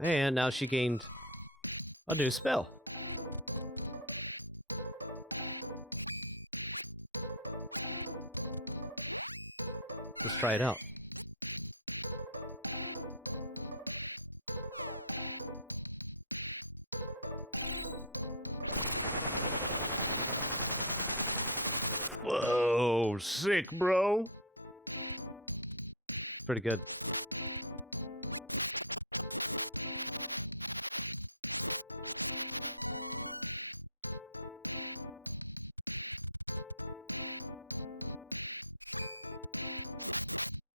And now she gained a new spell. Let's try it out. Whoa, sick, bro. Pretty good.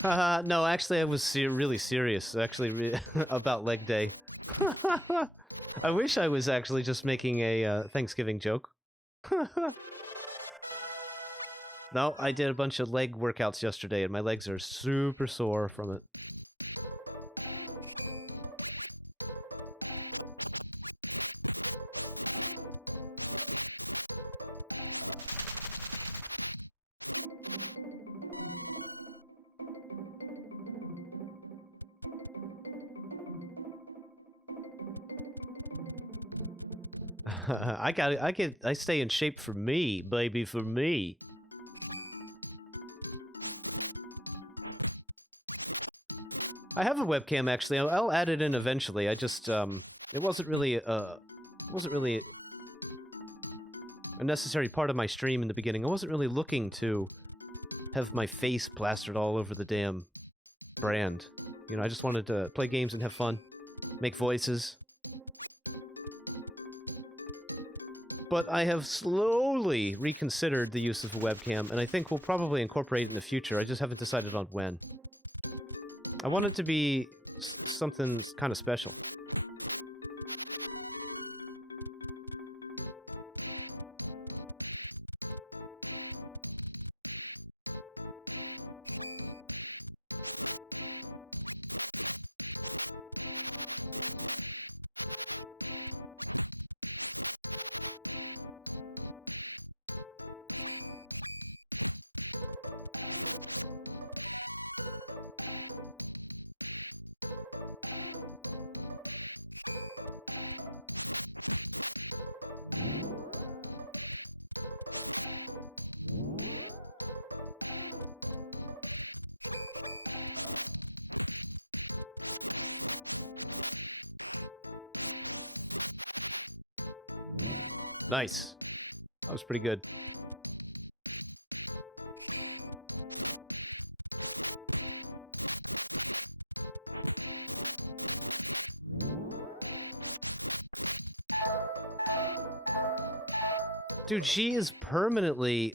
Haha, no, actually I was really serious, actually, about leg day. I wish I was actually just making a Thanksgiving joke. No, I did a bunch of leg workouts yesterday, and my legs are super sore from it. I stay in shape for me, baby, for me. I have a webcam actually. I'll add it in eventually. I just it wasn't really a necessary part of my stream in the beginning. I wasn't really looking to have my face plastered all over the damn brand. You know, I just wanted to play games and have fun, make voices. But I have slowly reconsidered the use of a webcam, and I think we'll probably incorporate it in the future. I just haven't decided on when. I want it to be something kind of special. Nice. That was pretty good. Dude, she is permanently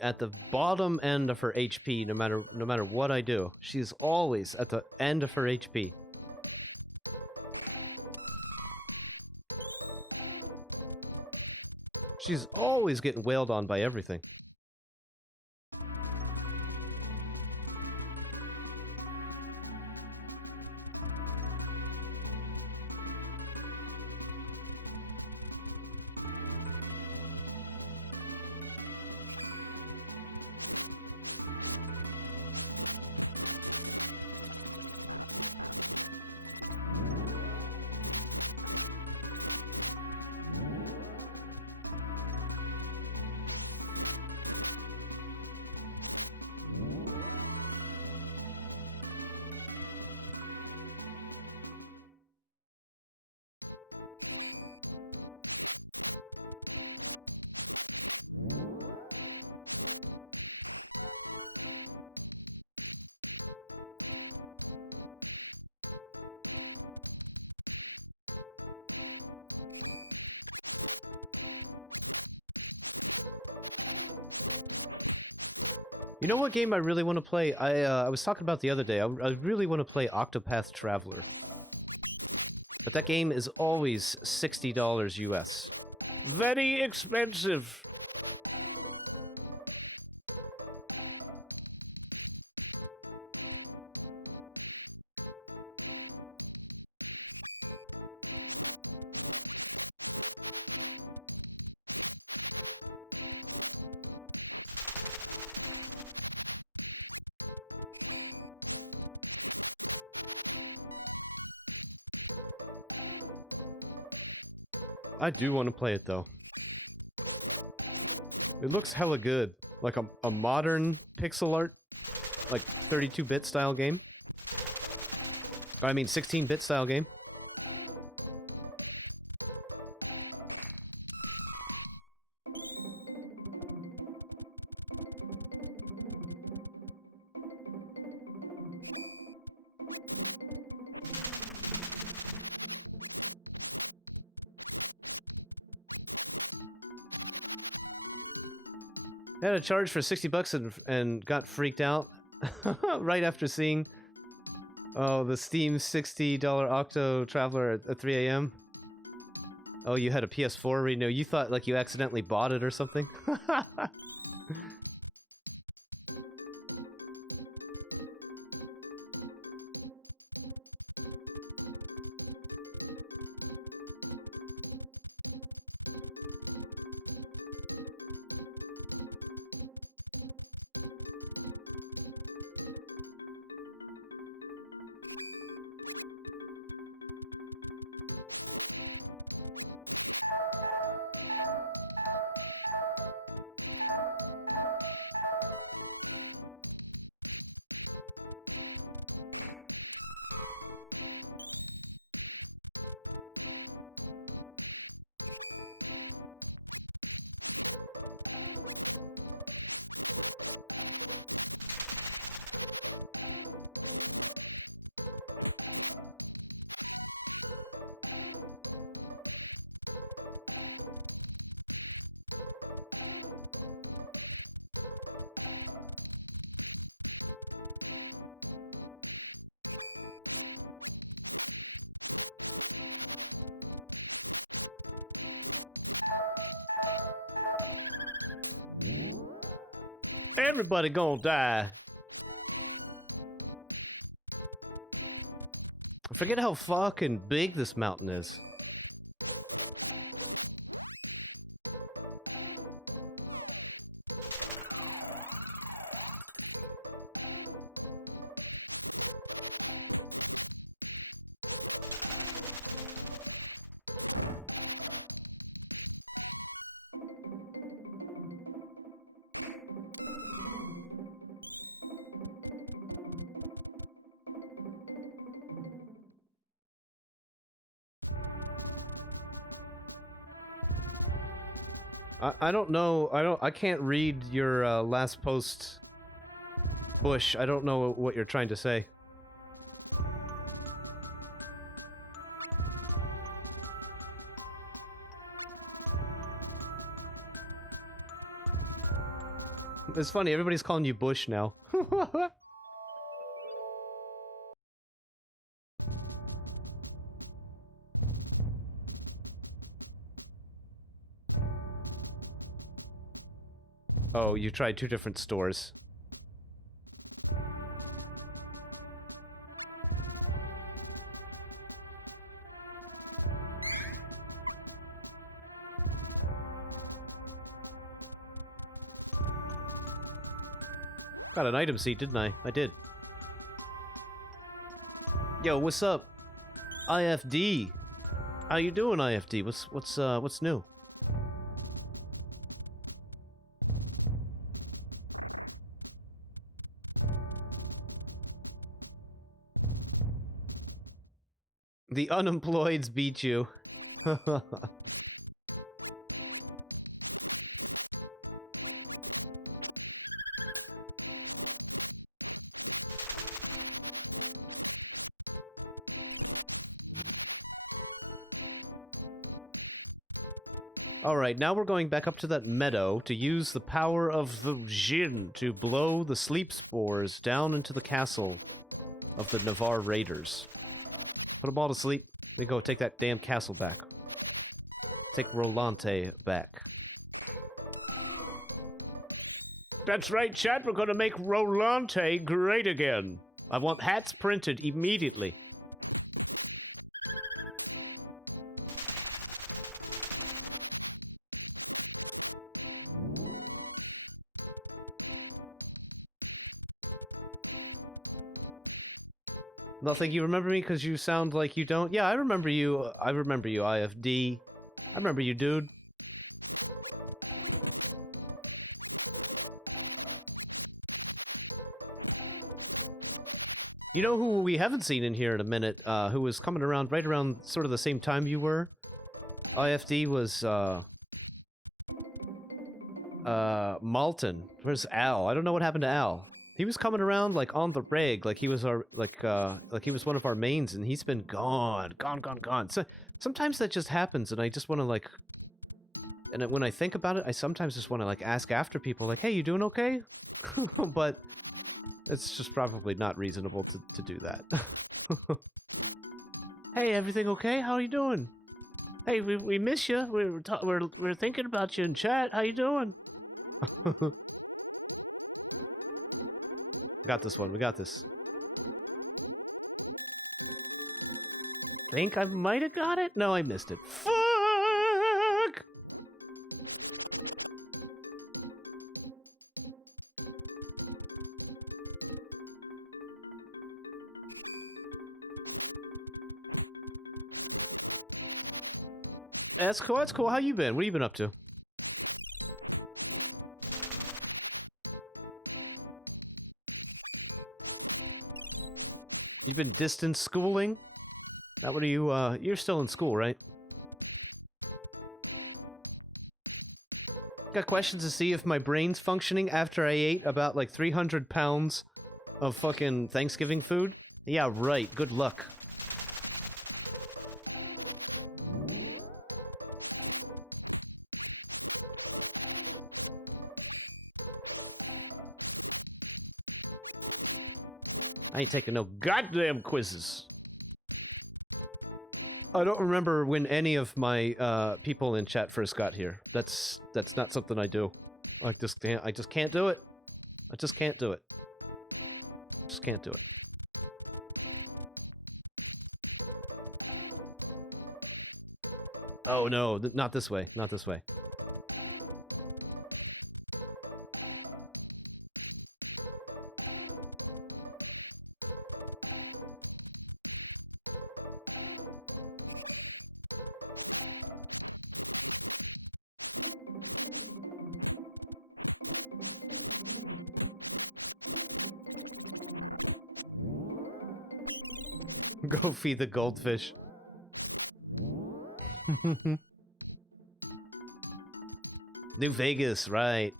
at the bottom end of her HP no matter what I do. She's always at the end of her HP. She's always getting wailed on by everything. You know what game I really want to play? I was talking about the other day. I really want to play Octopath Traveler. But that game is always $60 US. Very expensive. I do want to play it though. It looks hella good. Like a modern pixel art, like 32-bit style game. I mean 16-bit style game. I had a charge for 60 bucks and got freaked out right after seeing the Steam $60 Octo Traveler at 3 a.m. Oh, you had a PS4 renew. You thought like you accidentally bought it or something? Everybody gonna die. I forget how fucking big this mountain is. I don't know. I can't read your last post, Bush. I don't know what you're trying to say. It's funny. Everybody's calling you Bush now. Oh, you tried 2 different stores. Got an item seat, didn't I? I did. Yo, what's up? IFD. How you doing, IFD? What's new? The unemployeds beat you. Alright, now we're going back up to that meadow to use the power of the Jinn to blow the sleep spores down into the castle of the Navarre Raiders. Put them all to sleep. We go take that damn castle back. Take Rolante back. That's right, chat. We're gonna make Rolante great again. I want hats printed immediately. Nothing. You remember me because you sound like you don't? Yeah, I remember you. I remember you, IFD. I remember you, dude. You know who we haven't seen in here in a minute, who was coming around right around sort of the same time you were? IFD was, Malton. Where's Al? I don't know what happened to Al. He was coming around, like, on the reg, like he was our, like he was one of our mains, and he's been gone. So, sometimes that just happens, and I just want to, like, and when I think about it, I sometimes just want to, like, ask after people, like, hey, you doing okay? But it's just probably not reasonable to do that. Hey, everything okay? How are you doing? Hey, we miss you. We're thinking about you in chat. How you doing? We got this one. We got this. Think I might have got it? No, I missed it. Fuck! That's cool. That's cool. How you been? What have you been up to? You've been distance schooling? That what are you, you're still in school, right? Got questions to see if my brain's functioning after I ate about, like, 300 pounds of fucking Thanksgiving food? Yeah, right. Good luck. I ain't taking no goddamn quizzes. I don't remember when any of my people in chat first got here. That's not something I do. I just can't do it. I just can't do it. Just can't do it. Oh no, not this way, not this way. Go feed the goldfish. New Vegas, right.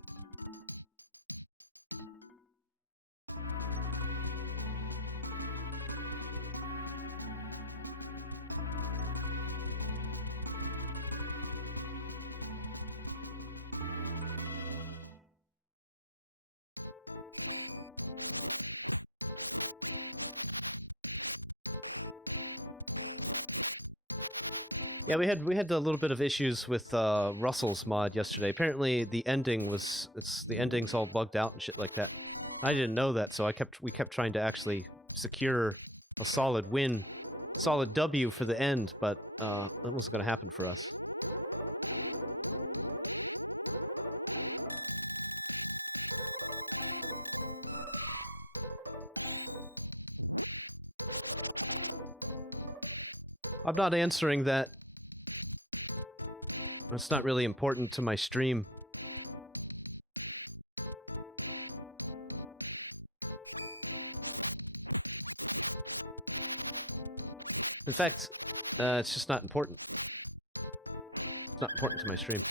Yeah, we had a little bit of issues with Russell's mod yesterday. Apparently, the ending's all bugged out and shit like that. I didn't know that, so we kept trying to actually secure a solid win, solid W for the end, but that wasn't going to happen for us. I'm not answering that. It's not really important to my stream. In fact, it's just not important. It's not important to my stream.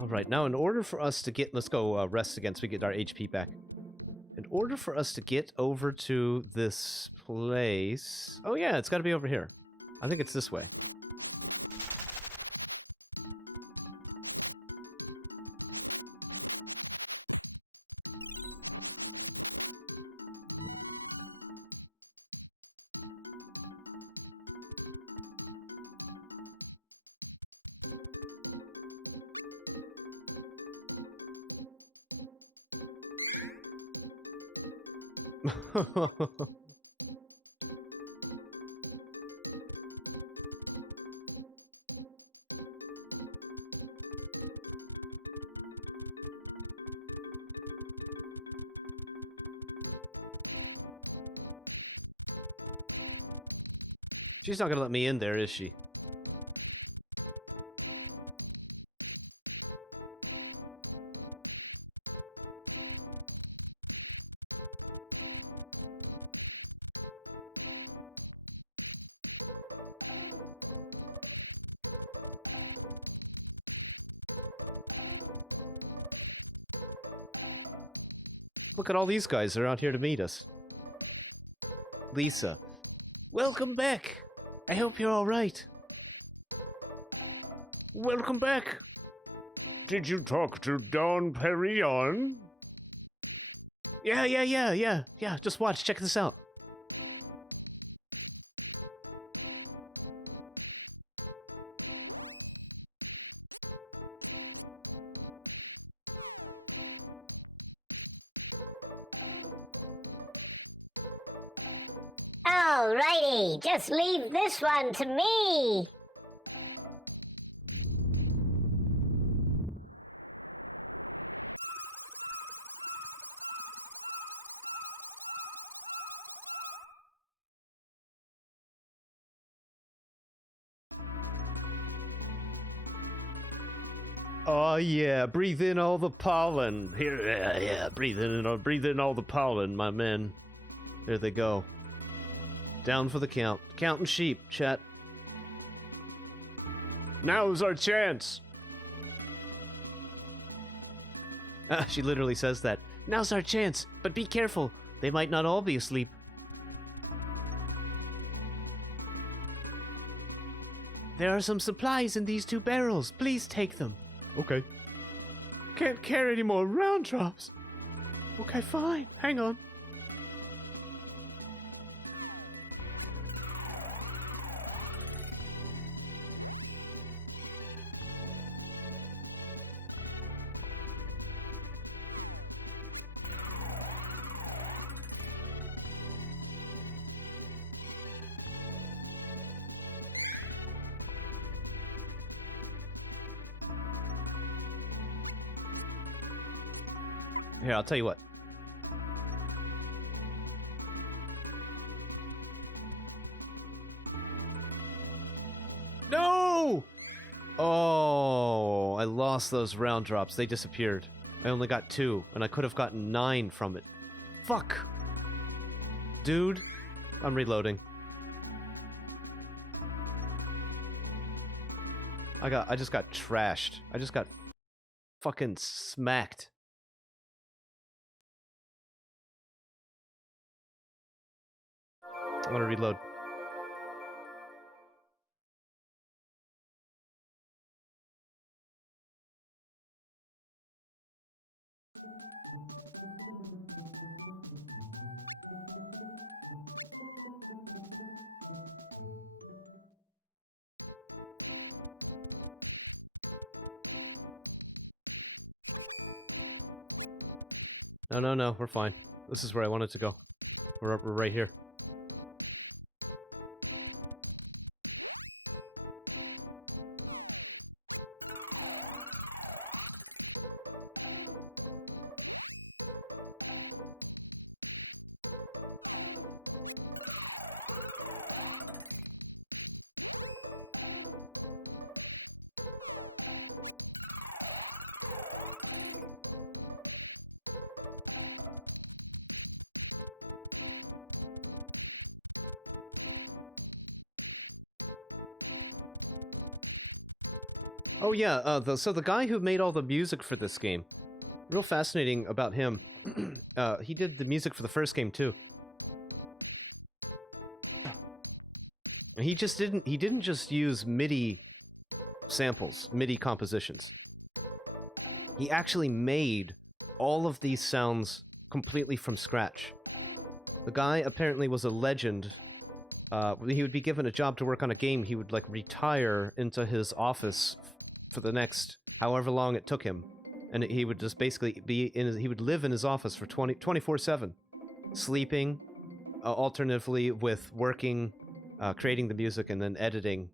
Alright, now in order for us to get... Let's go rest again so we get our HP back. In order for us to get over to this place... Oh yeah, it's got to be over here. I think it's this way. She's not gonna let me in there, is she? Look at all these guys. They're out here to meet us. Lisa. Welcome back. I hope you're all right. Welcome back. Did you talk to Don Perignon? Yeah. Just watch. Check this out. Alrighty, just leave this one to me. Oh yeah, breathe in all the pollen. Here, yeah, breathe in all the pollen, my men. There they go. Down for the count. Counting sheep, chat. Now's our chance. She literally says that. Now's our chance, but be careful. They might not all be asleep. There are some supplies in these 2 barrels. Please take them. Okay. Can't carry any more round drops. Okay, fine. Hang on. Here, I'll tell you what. No! Oh, I lost those round drops. They disappeared. I only got 2, and I could have gotten 9 from it. Fuck! Dude, I'm reloading. I just got trashed. I just got fucking smacked. I'm gonna reload. No, we're fine. This is where I wanted to go. We're right here. Oh yeah, so the guy who made all the music for this game, real fascinating about him. He did the music for the first game too. And he didn't just use MIDI samples, MIDI compositions. He actually made all of these sounds completely from scratch. The guy apparently was a legend. When he would be given a job to work on a game, he would like retire into his office for the next however long it took him, and he would just basically he would live in his office for 24/7, sleeping, alternatively with working, creating the music and then editing,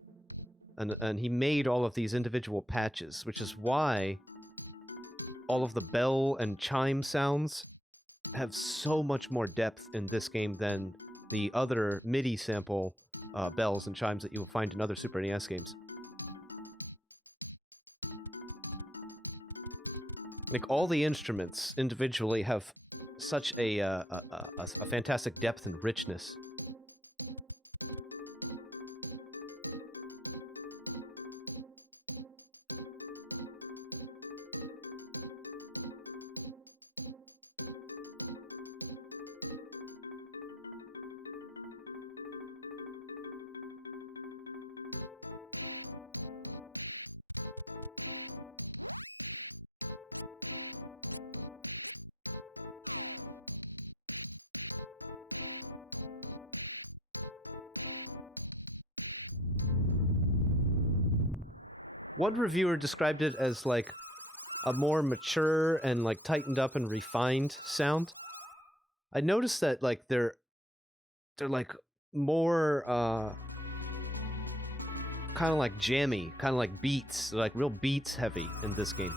and he made all of these individual patches, which is why all of the bell and chime sounds have so much more depth in this game than the other MIDI sample bells and chimes that you will find in other Super NES games. Like, all the instruments individually have such a fantastic depth and richness. One reviewer described it as like a more mature and like tightened up and refined sound. I noticed that like they're like more kind of like jammy, kind of like beats, like real beats heavy in this game.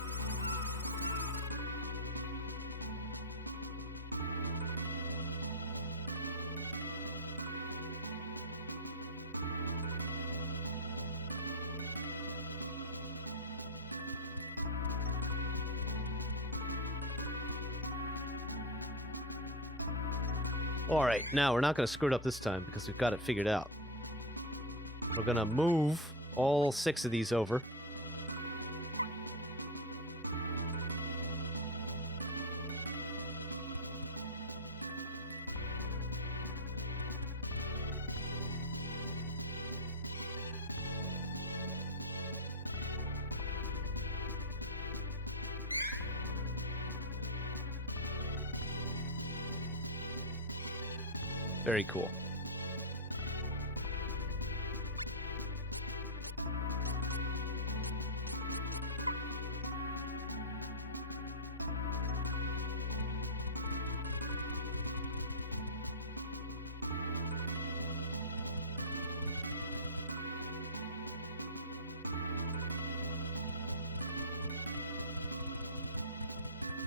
Alright, now we're not going to screw it up this time because we've got it figured out. We're going to move all 6 of these over. Very cool.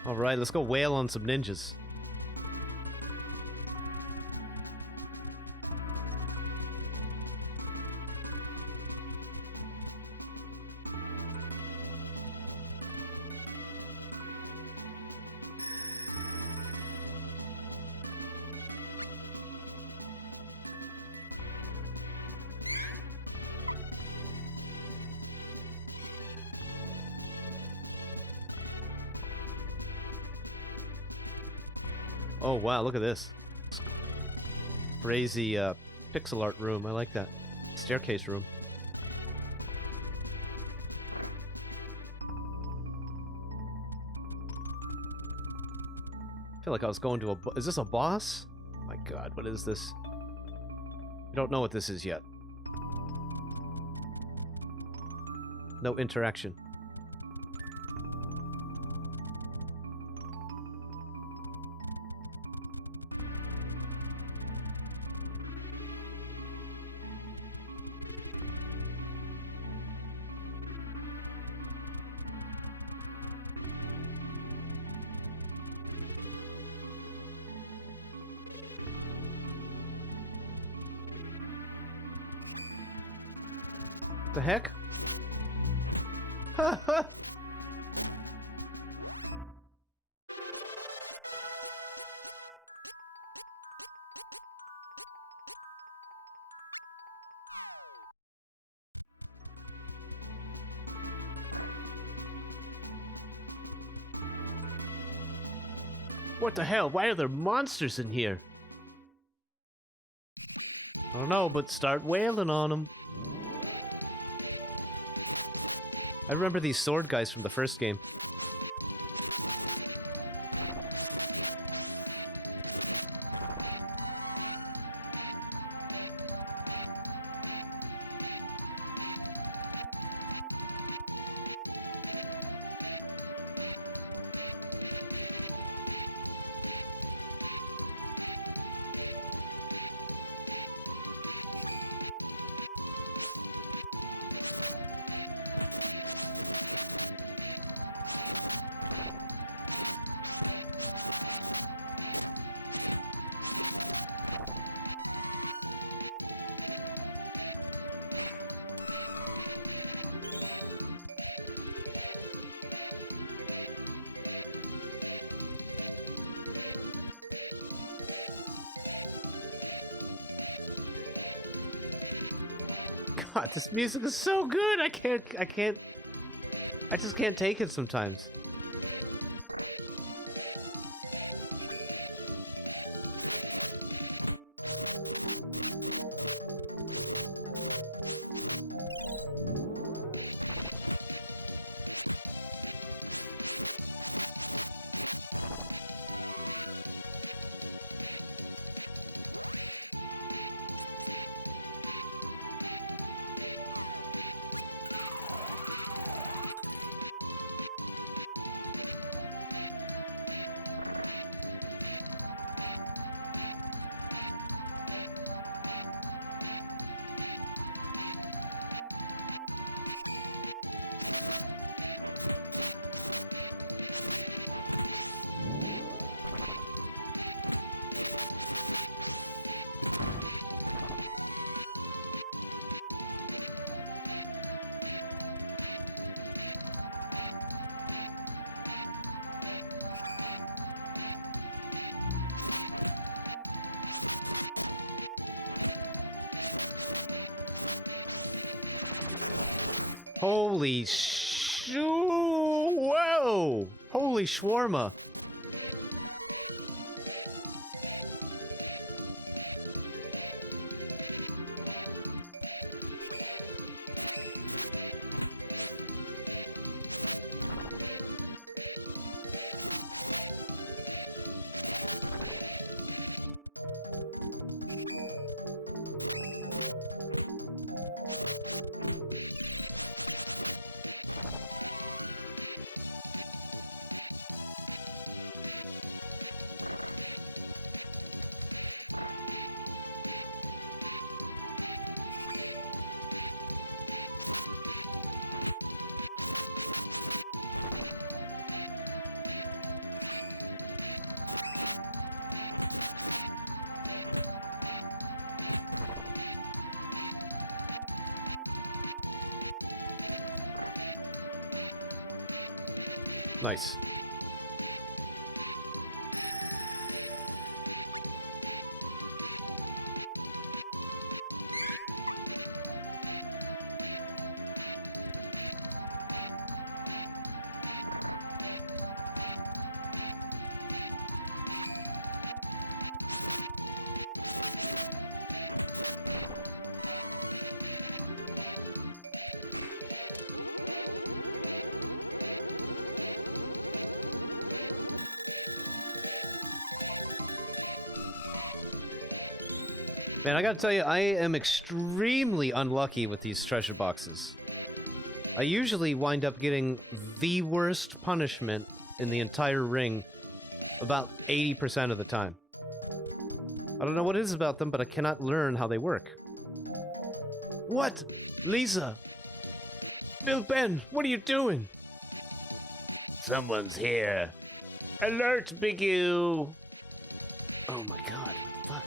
All right, let's go wail on some ninjas. Oh wow, look at this. Crazy pixel art room. I like that. Staircase room. I feel like I was going to a... Is this a boss? My god, what is this? I don't know what this is yet. No interaction. The heck? Ha ha! What the hell? Why are there monsters in here? I don't know, but start wailing on them. I remember these sword guys from the first game. God, this music is so good. I just can't take it sometimes. Holy whoa! Holy shawarma! Nice. Man, I gotta tell you, I am extremely unlucky with these treasure boxes. I usually wind up getting the worst punishment in the entire ring about 80% of the time. I don't know what it is about them, but I cannot learn how they work. What? Lisa? Bill Ben, what are you doing? Someone's here. Alert, Big U! Oh my god, what the fuck?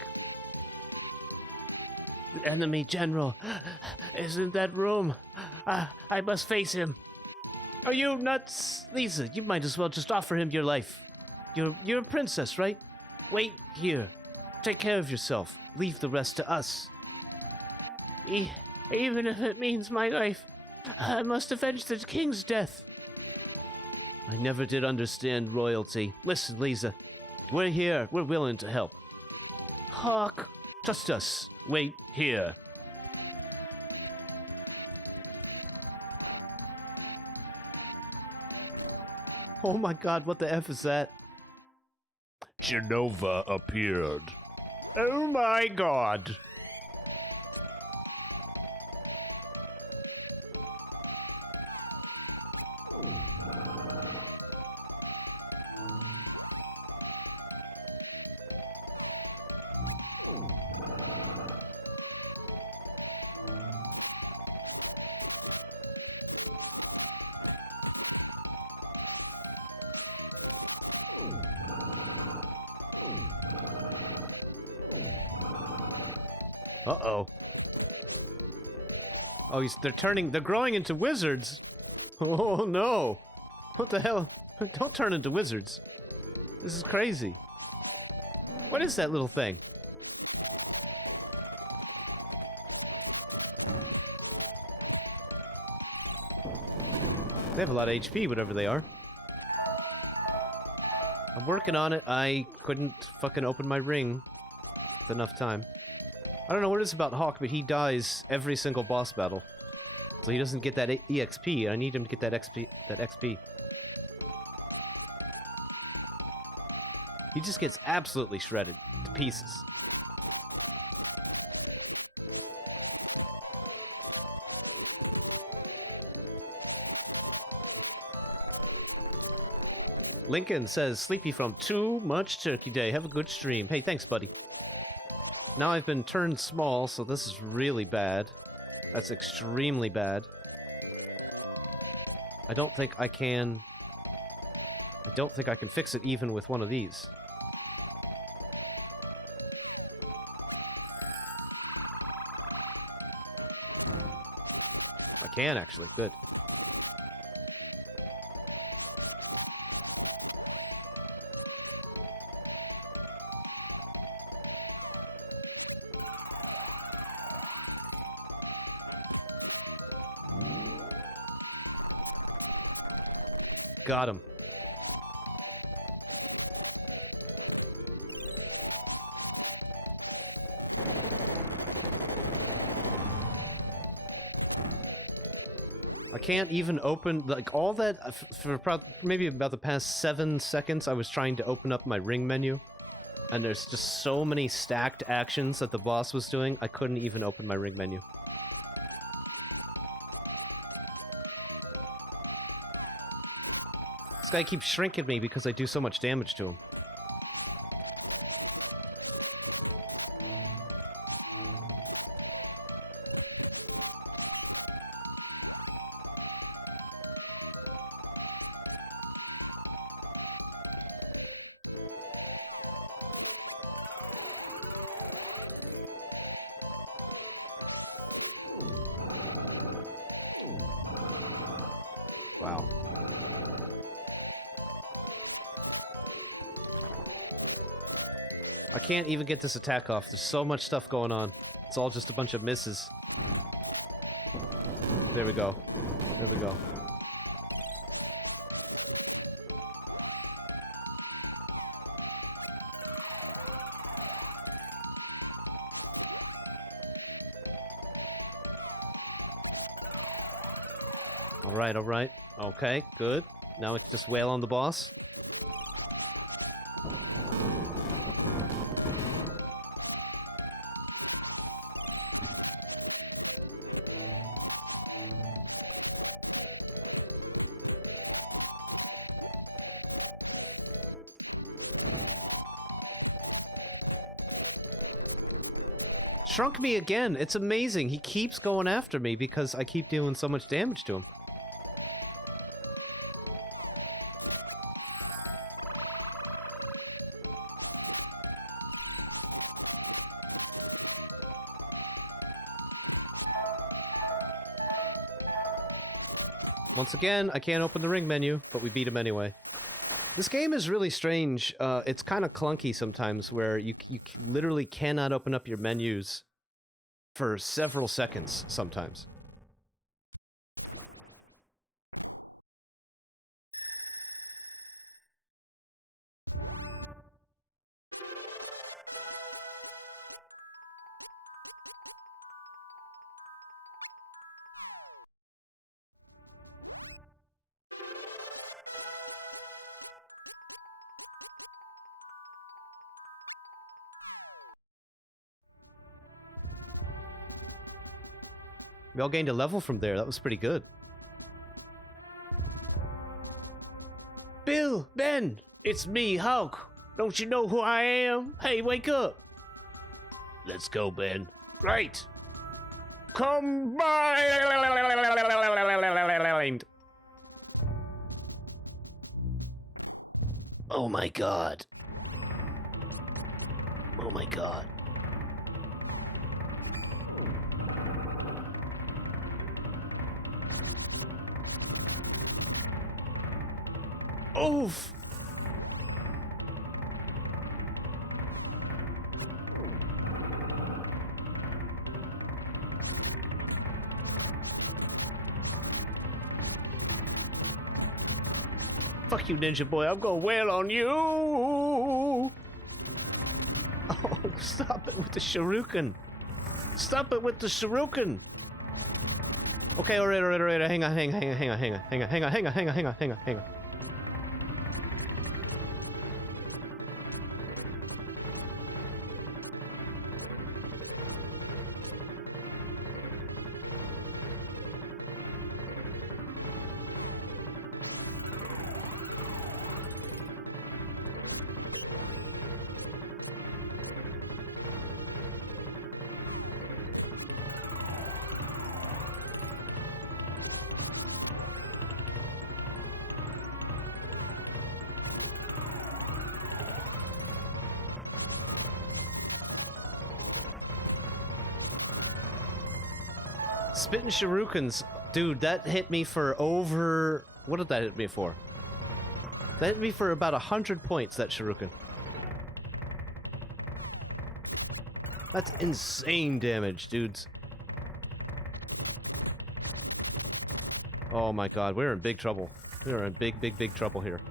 The enemy general is in that room. I must face him. Are you nuts? Lisa, you might as well just offer him your life. You're a princess, right? Wait here. Take care of yourself. Leave the rest to us. Even if it means my life, I must avenge the king's death. I never did understand royalty. Listen, Lisa. We're here. We're willing to help. Hawk. Trust us. Wait here. Oh my god, what the F is that? Genova appeared. Oh my god. Uh-oh. Oh, they're growing into wizards. Oh no. What the hell? Don't turn into wizards. This is crazy. What is that little thing? They have a lot of HP, whatever they are. I'm working on it. I couldn't fucking open my ring with enough time. I don't know what it is about Hawk, but he dies every single boss battle. So he doesn't get that EXP. I need him to get that XP. He just gets absolutely shredded to pieces. Lincoln says, Sleepy from Too Much Turkey Day. Have a good stream. Hey, thanks, buddy. Now I've been turned small, so this is really bad. That's extremely bad. I don't think I can fix it even with one of these. I can, actually. Good. Got him. I can't even open, like, all that, for maybe about the past 7 seconds, I was trying to open up my ring menu, and there's just so many stacked actions that the boss was doing, I couldn't even open my ring menu. This guy keeps shrinking me because I do so much damage to him. Wow. I can't even get this attack off. There's so much stuff going on. It's all just a bunch of misses. There we go. There we go. Alright, alright. Okay, good. Now we can just wail on the boss. Shrunk me again. It's amazing. He keeps going after me because I keep doing so much damage to him. Once again, I can't open the ring menu, but we beat him anyway. This game is really strange. It's kind of clunky sometimes, where you literally cannot open up your menus for several seconds sometimes. We all gained a level from there. That was pretty good. Bill! Ben! It's me, Hulk! Don't you know who I am? Hey, wake up! Let's go, Ben. Right! Combined! Oh my god. Oh my god. Oof! Fuck you, Ninja Boy. I'm gonna wail on you! Oh, stop it with the shuriken. Stop it with the shuriken. Okay, alright. Hang on. Spittin' shurikens, dude, that hit me for over... What did that hit me for? That hit me for about 100 points, that shuriken. That's insane damage, dudes. Oh my god, we're in big trouble. We're in big trouble here.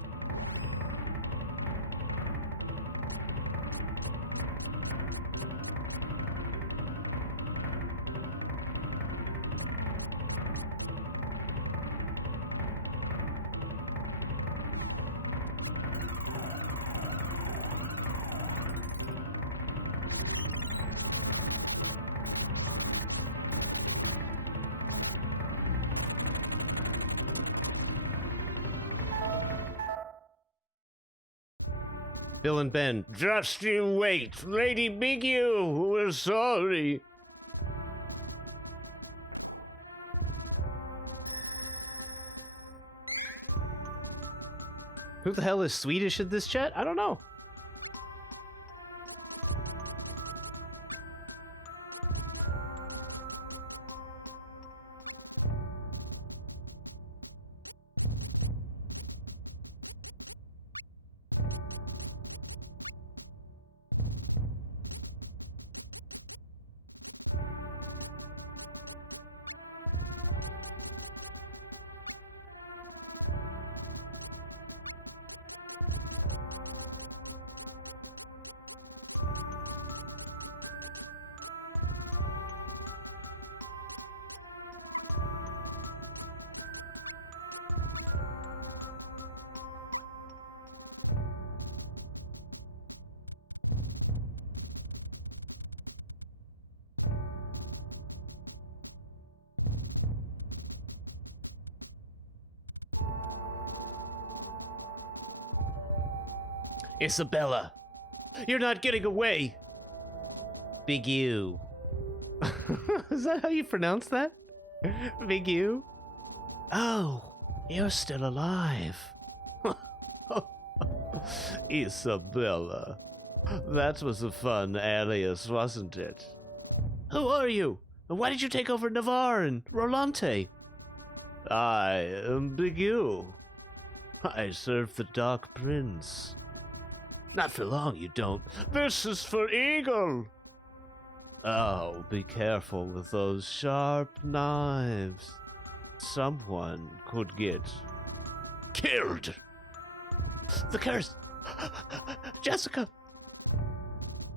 Bill and Ben. Just you wait, Lady Big U, we're sorry. Who the hell is Swedish in this chat? I don't know. Isabella. You're not getting away! Big U. Is that how you pronounce that? Big U? Oh, you're still alive. Isabella. That was a fun alias, wasn't it? Who are you? And why did you take over Navarre and Rolante? I am Big U. I serve the Dark Prince. Not for long, you don't. This is for Eagle. Oh, be careful with those sharp knives. Someone could get killed. The curse! Jessica!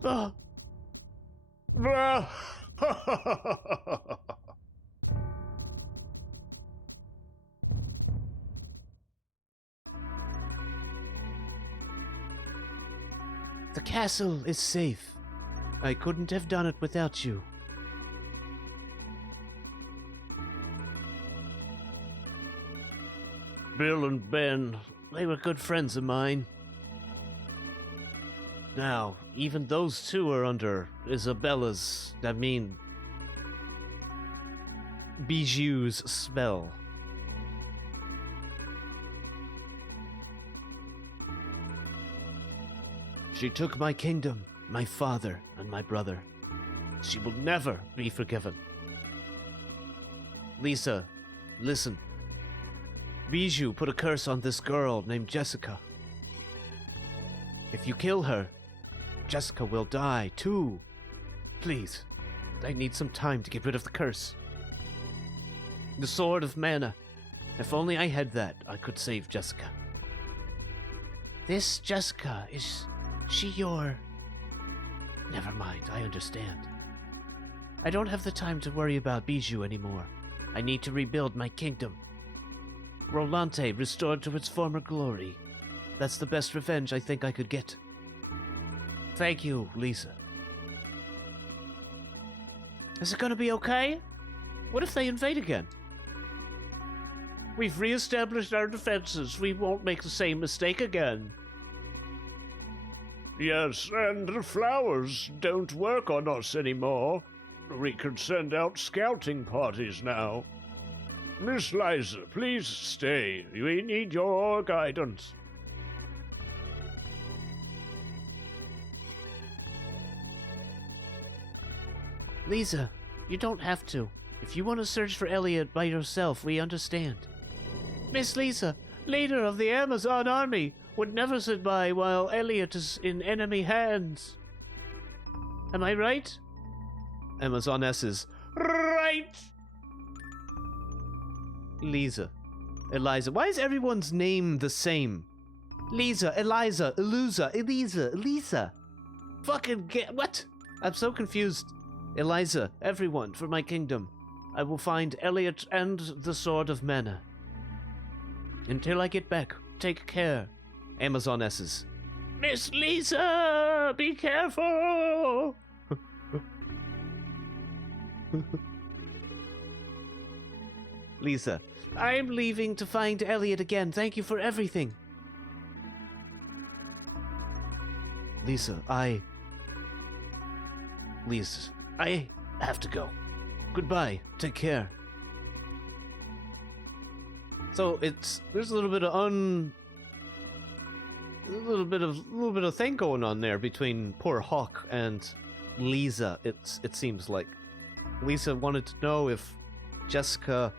Oh. The castle is safe. I couldn't have done it without you. Bill and Ben, they were good friends of mine. Now, even those two are under Isabella's, Bijou's spell. She took my kingdom, my father, and my brother. She will never be forgiven. Lisa, listen. Bijou put a curse on this girl named Jessica. If you kill her, Jessica will die too. Please, I need some time to get rid of the curse. The Sword of Mana. If only I had that, I could save Jessica. This Jessica, is she your... Never mind, I understand. I don't have the time to worry about Bijou anymore. I need to rebuild my kingdom. Rolante restored to its former glory. That's the best revenge I think I could get. Thank you, Lisa. Is it gonna be okay? What if they invade again? We've reestablished our defenses. We won't make the same mistake again. Yes, and the flowers don't work on us anymore. We can send out scouting parties now. Miss Liza, please stay. We need your guidance. Lisa, you don't have to. If you want to search for Elliot by yourself, we understand. Miss Lisa, leader of the Amazon army, would never sit by while Elliot is in enemy hands. Am I right? Amazonesses. Right! Lisa. Eliza. Why is everyone's name the same? Lisa, Eliza, Elusa, Elisa, Elisa. Fucking get... What? I'm so confused. Eliza, everyone, for my kingdom. I will find Elliot and the Sword of Mana. Until I get back, take care. Amazonesses. Miss Lisa, be careful! Lisa, I'm leaving to find Elliot again. Thank you for everything. Lisa, I have to go. Goodbye. Take care. So there's a little bit of thing going on there between poor Hawk and Lisa. It seems like Lisa wanted to know if Jessica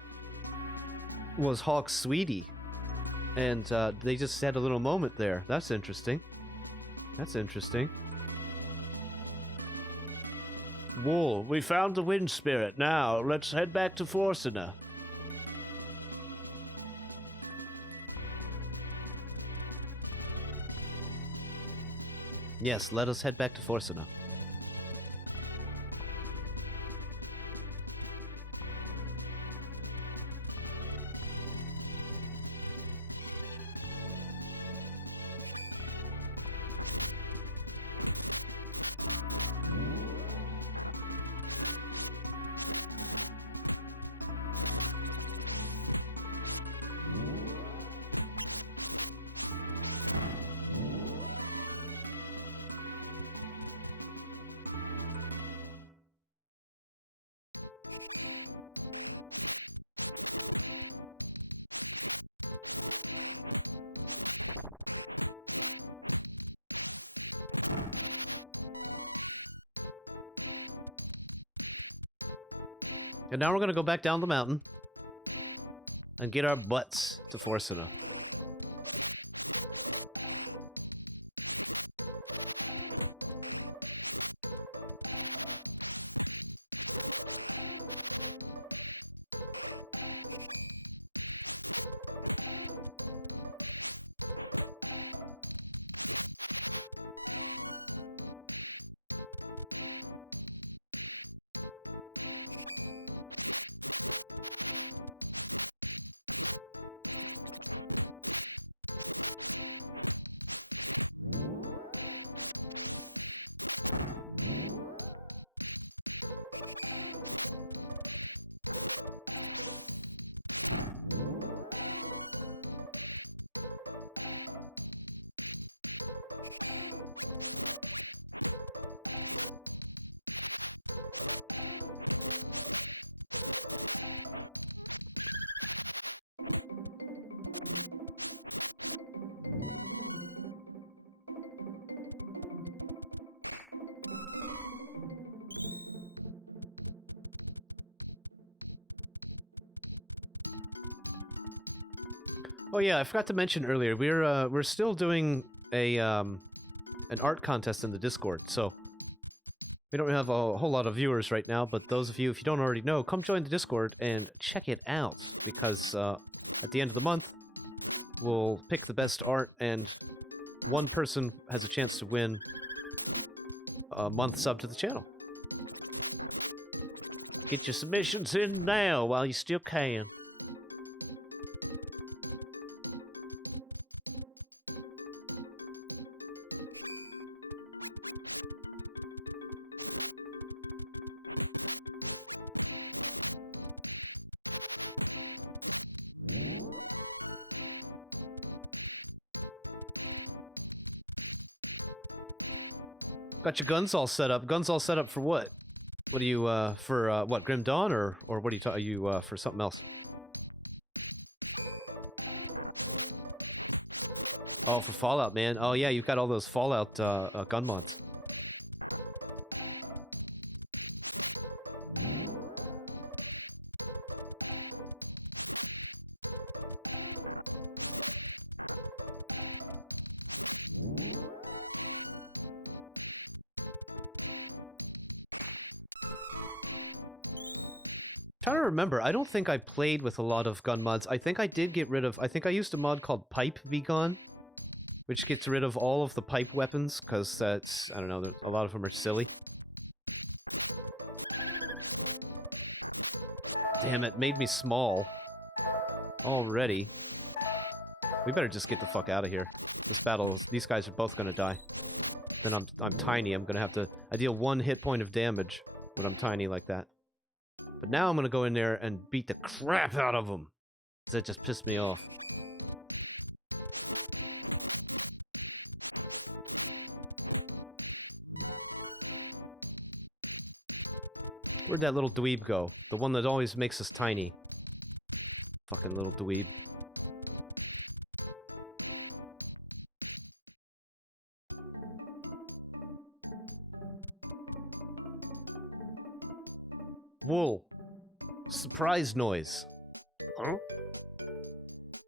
was Hawk's sweetie, and they just had a little moment there. That's interesting. Wool, we found the wind spirit. Now let's head back to Forcina. Yes, let us head back to Forcina. And now we're going to go back down the mountain and get our butts to Forcina. Oh yeah, I forgot to mention earlier, we're still doing a an art contest in the Discord, so we don't have a whole lot of viewers right now, but those of you, if you don't already know, come join the Discord and check it out, because at the end of the month, we'll pick the best art, and one person has a chance to win a month sub to the channel. Get your submissions in now while you still can. Got your guns all set up. Guns all set up for what? What are you, for, what, Grim Dawn, or what are you, are you, for something else? Oh, for Fallout, man. Oh, yeah, you've got all those Fallout, gun mods. Trying to remember, I don't think I played with a lot of gun mods. I think I did get rid of, I think I used a mod called Pipe Be Gone, which gets rid of all of the pipe weapons, because that's, I don't know, a lot of them are silly. Damn it, made me small. Already. We better just get the fuck out of here. This battle is, these guys are both gonna die. Then I'm tiny, I'm gonna have to, I deal 1 hit point of damage when I'm tiny like that. But now I'm gonna go in there and beat the crap out of them. That just pissed me off. Where'd that little dweeb go? The one that always makes us tiny. Fucking little dweeb. Wool. Surprise noise. Huh?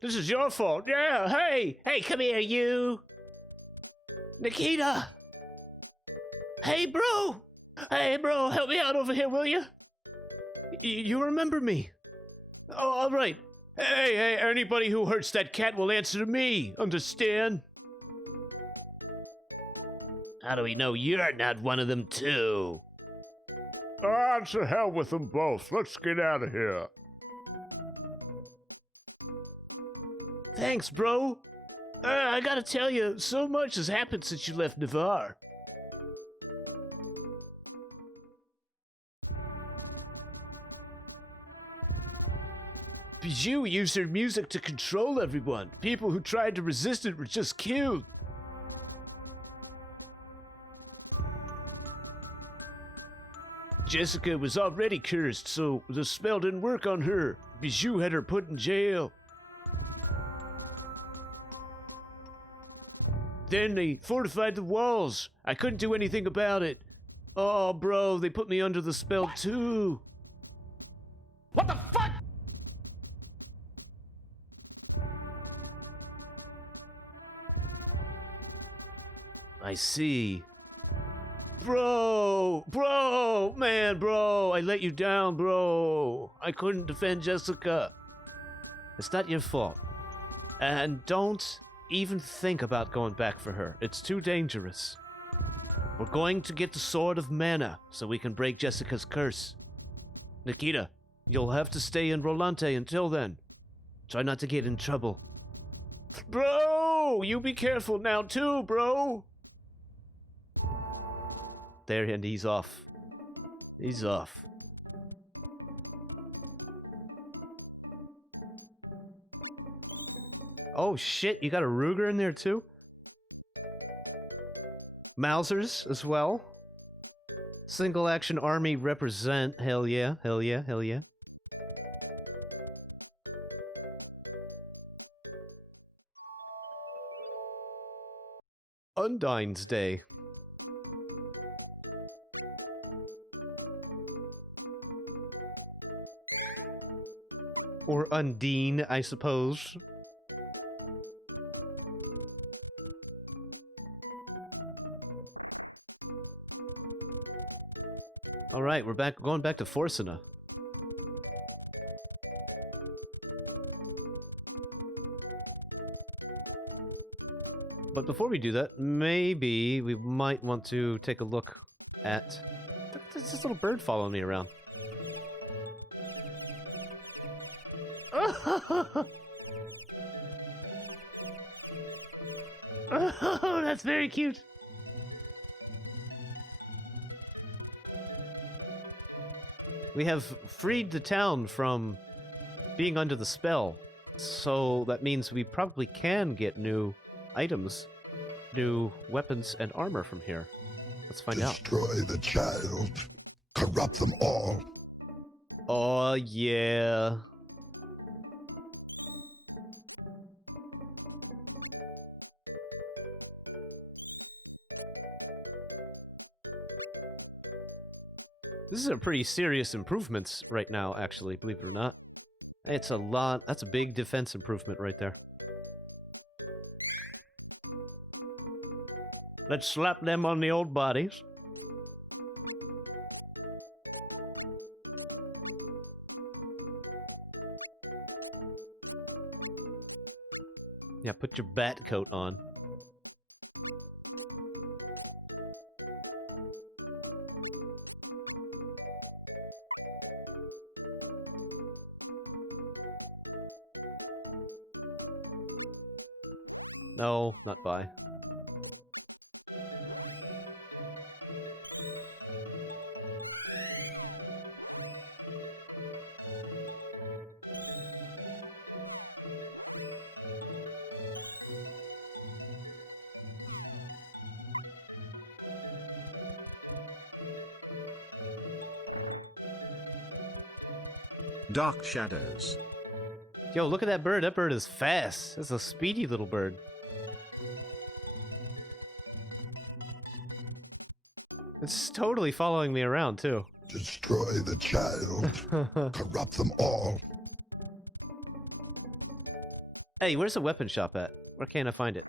This is your fault. Yeah, hey! Hey, come here, you! Nikita! Hey, bro! Hey, bro, help me out over here, will you? You remember me? Oh, all right. Hey, anybody who hurts that cat will answer to me, understand? How do we know you're not one of them, too? Ah, to hell with them both. Let's get out of here. Thanks, bro. I gotta tell you, so much has happened since you left Navarre. Bijou used her music to control everyone. People who tried to resist it were just killed. Jessica was already cursed, so the spell didn't work on her. Bijou had her put in jail. Then they fortified the walls. I couldn't do anything about it. Oh, bro, they put me under the spell too. I see. Bro, I let you down, bro. I couldn't defend Jessica. It's not your fault. And don't even think about going back for her. It's too dangerous. We're going to get the Sword of Mana so we can break Jessica's curse. Nikita, you'll have to stay in Rolante until then. Try not to get in trouble. Bro, you be careful now too, bro. There, and he's off. He's off. Oh shit, you got a Ruger in there too? Mausers as well. Single action army represent. Hell yeah, hell yeah, hell yeah. Undine's Day. Or Undine, I suppose. All right, we're going back to Forcina. But before we do that, maybe we might want to take a look at... There's this little bird following me around. Oh, that's very cute. We have freed the town from being under the spell, so that means we probably can get new items, new weapons and armor from here. Let's find out. Destroy the child. Corrupt them all. Oh, yeah. This is a pretty serious improvements right now, actually, believe it or not. It's a lot. That's a big defense improvement right there. Let's slap them on the old bodies. Yeah, put your bat coat on. No, not buy. Dark Shadows. Yo, look at that bird. That bird is fast. That's a speedy little bird. It's totally following me around, too. Destroy the child. Corrupt them all. Hey, where's the weapon shop at? Where can I find it?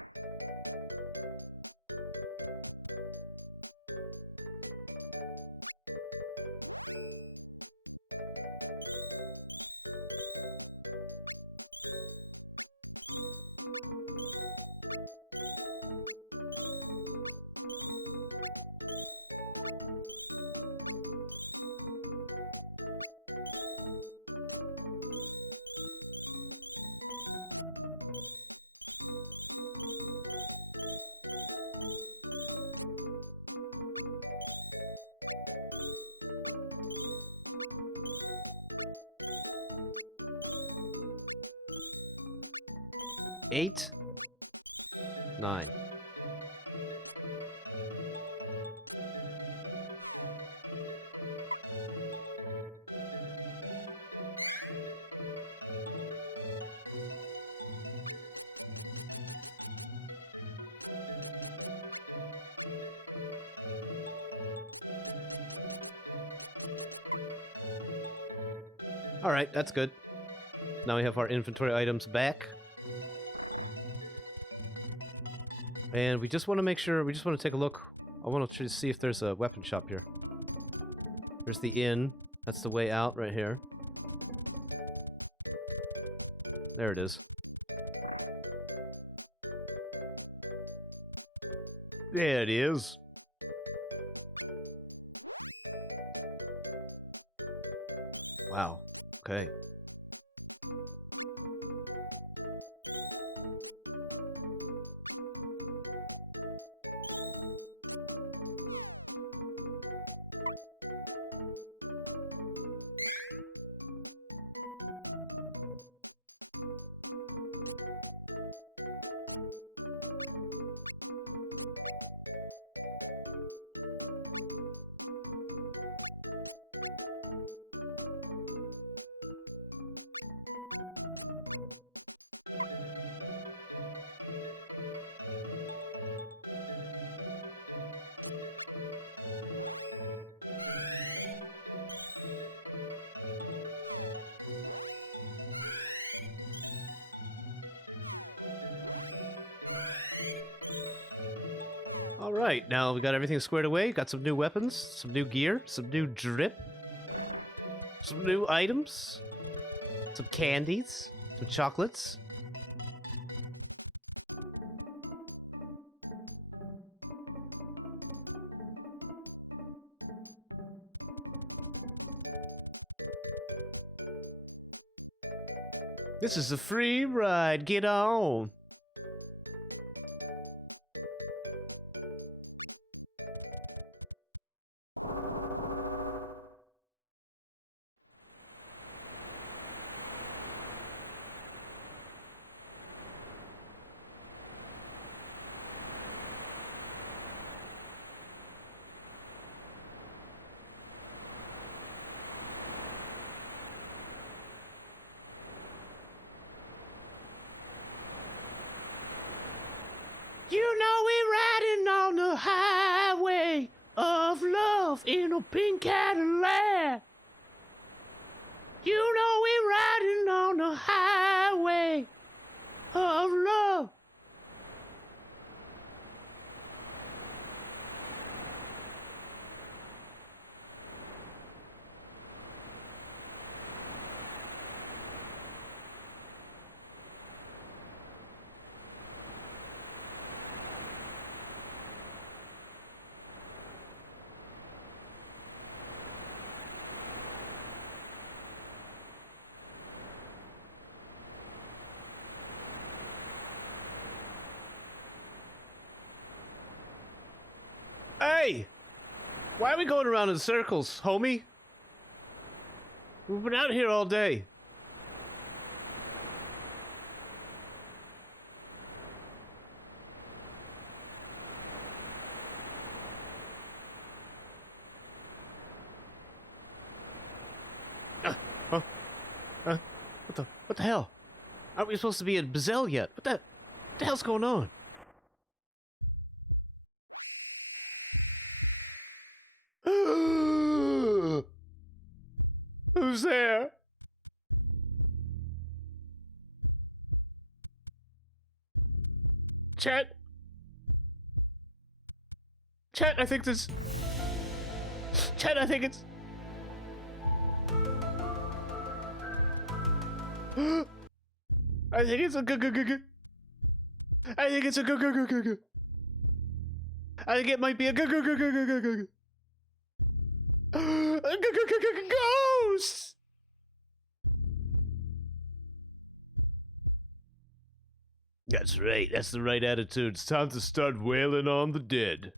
Eight, 9. All right, that's good. Now we have our inventory items back. And we just want to make sure, we just want to take a look. I want to see if there's a weapon shop here. There's the inn. That's the way out right here. There it is. There it is. Wow. Okay. Alright, now we got everything squared away, got some new weapons, some new gear, some new drip, some new items, some candies, some chocolates. This is a free ride, get on! You know we're riding on the highway of love in a pink Cadillac. You know we're riding on the highway of love. Hey! Why are we going around in circles, homie? We've been out here all day. What the hell? Aren't we supposed to be in Bazell yet? What the hell's going on? Who's there? Chet? Chet, I think this... Chet, I think it's... I think it's a I think it's a I think it might be a ghost. That's right. That's the right attitude. It's time to start wailing on the dead.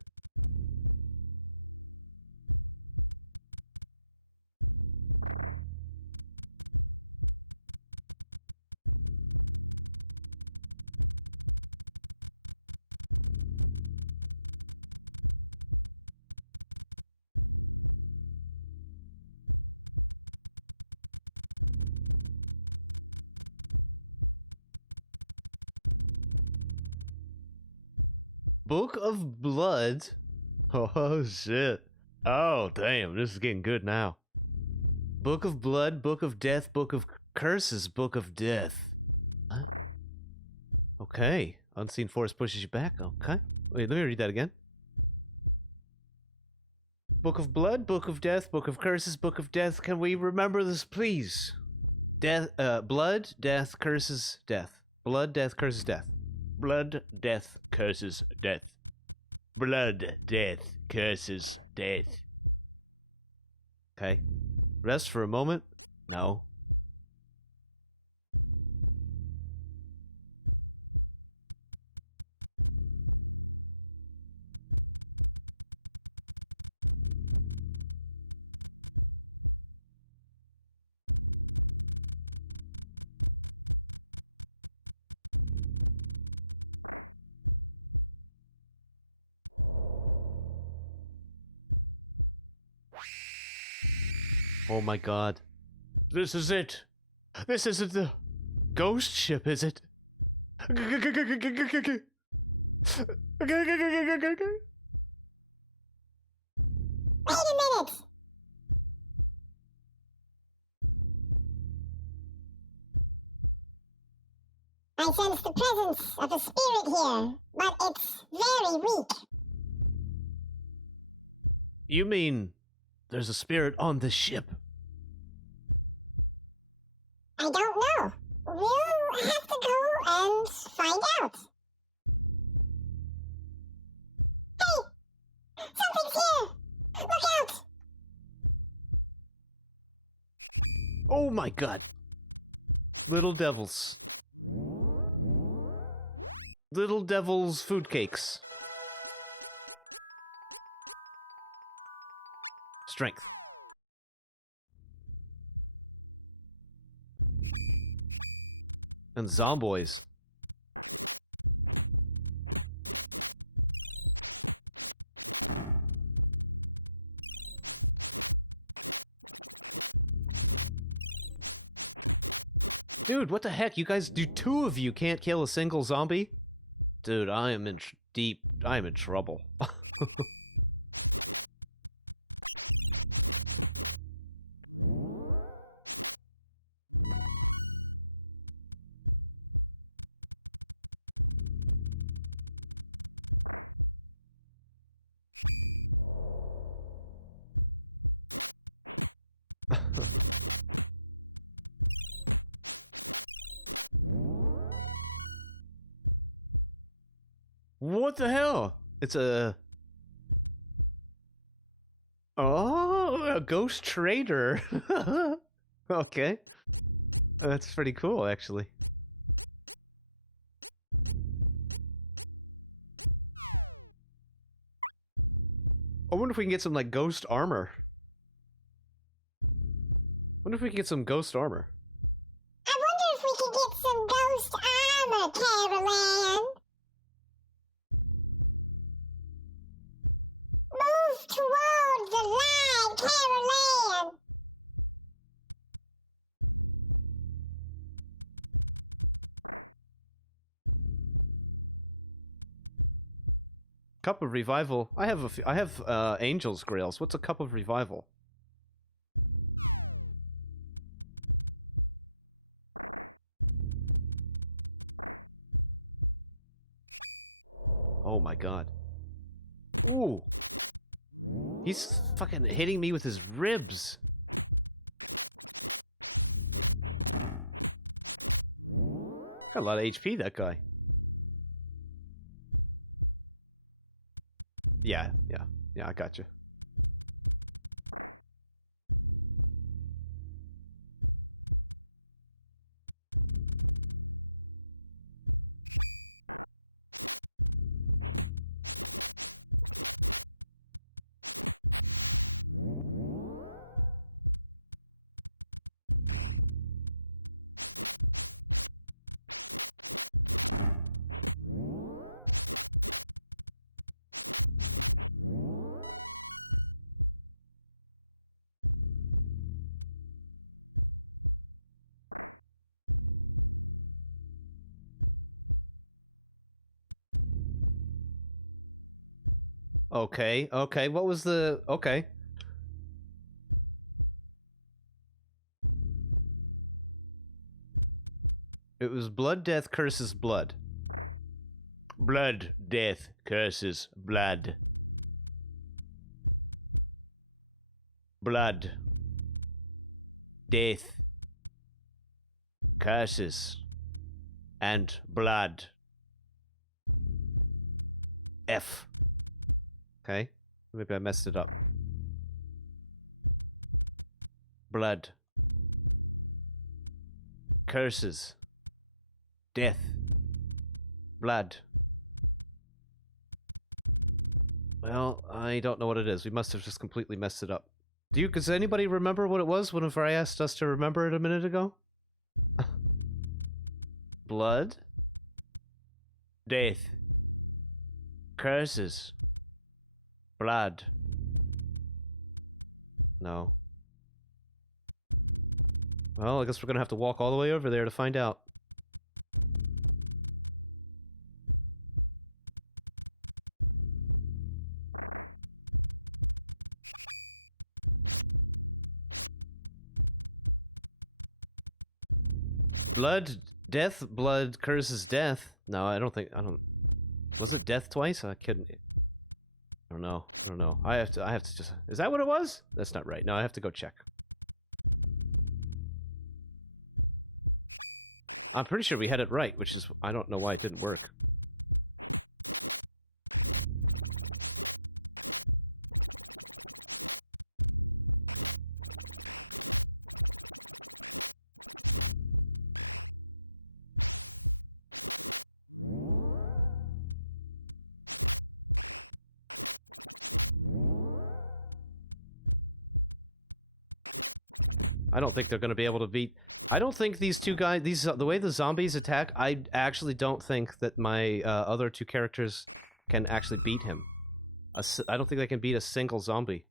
Book of Blood? Oh, shit. Oh, damn. This is getting good now. Book of Blood, Book of Death, Book of Curses, Book of Death. Huh? Okay. Unseen force pushes you back. Okay. Wait, let me read that again. Book of blood, book of death, book of curses, book of death. Can we remember this, please? Death, blood, death, curses, death. Blood, death, curses, death. Blood, death, curses, death. Blood, death, curses, death. Okay. Rest for a moment. No. Oh my god. This is it. This isn't the ghost ship, is it? Wait a minute! I sense the presence of a spirit here, but it's very weak. You mean there's a spirit on this ship? I don't know. We'll have to go and find out. Hey! Something's here! Look out! Oh my god. Little devils. Little devils food cakes. Strength. And zomboys. Dude, what the heck? You guys, do two of you can't kill a single zombie? Dude, I am in I am in trouble. What the hell? It's a... Oh, a ghost trader. Okay. That's pretty cool, actually. I wonder if we can get some, like, ghost armor. Wonder if we can get some ghost armor. I wonder if we can get some ghost armor, Caroline. Move toward the line, Caroline. Cup of revival. I have angel's grails. What's a cup of revival? Oh my god. Ooh. He's fucking hitting me with his ribs. Got a lot of HP, that guy. Yeah, I got you. Okay, what was the... Okay. It was blood, death, curses, blood. Blood, death, curses, blood. Blood. Death. Curses. And blood. F. Okay. Maybe I messed it up. Blood. Curses. Death. Blood. Well, I don't know what it is. We must have just completely messed it up. Does anybody remember what it was whenever I asked us to remember it a minute ago? Blood? Death. Curses. Blood. No. Well, I guess we're gonna have to walk all the way over there to find out. Blood, death, blood, curses, death. No, I don't. Was it death twice? I couldn't. I don't know. I have to just. Is that what it was? That's not right. No, I have to go check. I'm pretty sure we had it right, which is, I don't know why it didn't work. I don't think they're going to be able to beat... I don't think these two guys... the way the zombies attack, I actually don't think that my other two characters can actually beat him. I don't think they can beat a single zombie.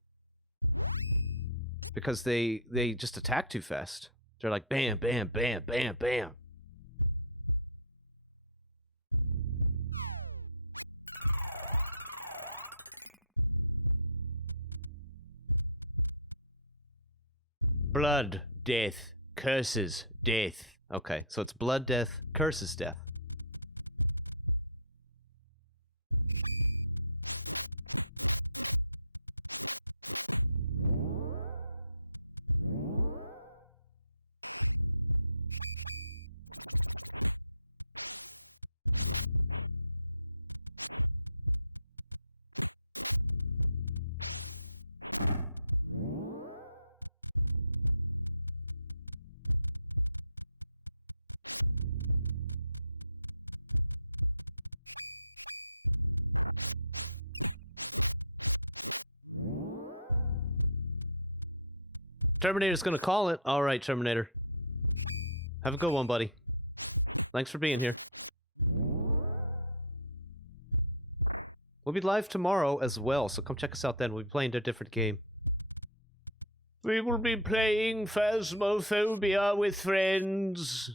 Because they just attack too fast. They're like bam, bam, bam, bam, bam. Blood, death, curses, death. Okay, so it's blood, death, curses, death. Terminator's gonna call it. All right, Terminator. Have a good one, buddy. Thanks for being here. We'll be live tomorrow as well, so come check us out then. We'll be playing a different game. We will be playing Phasmophobia with friends.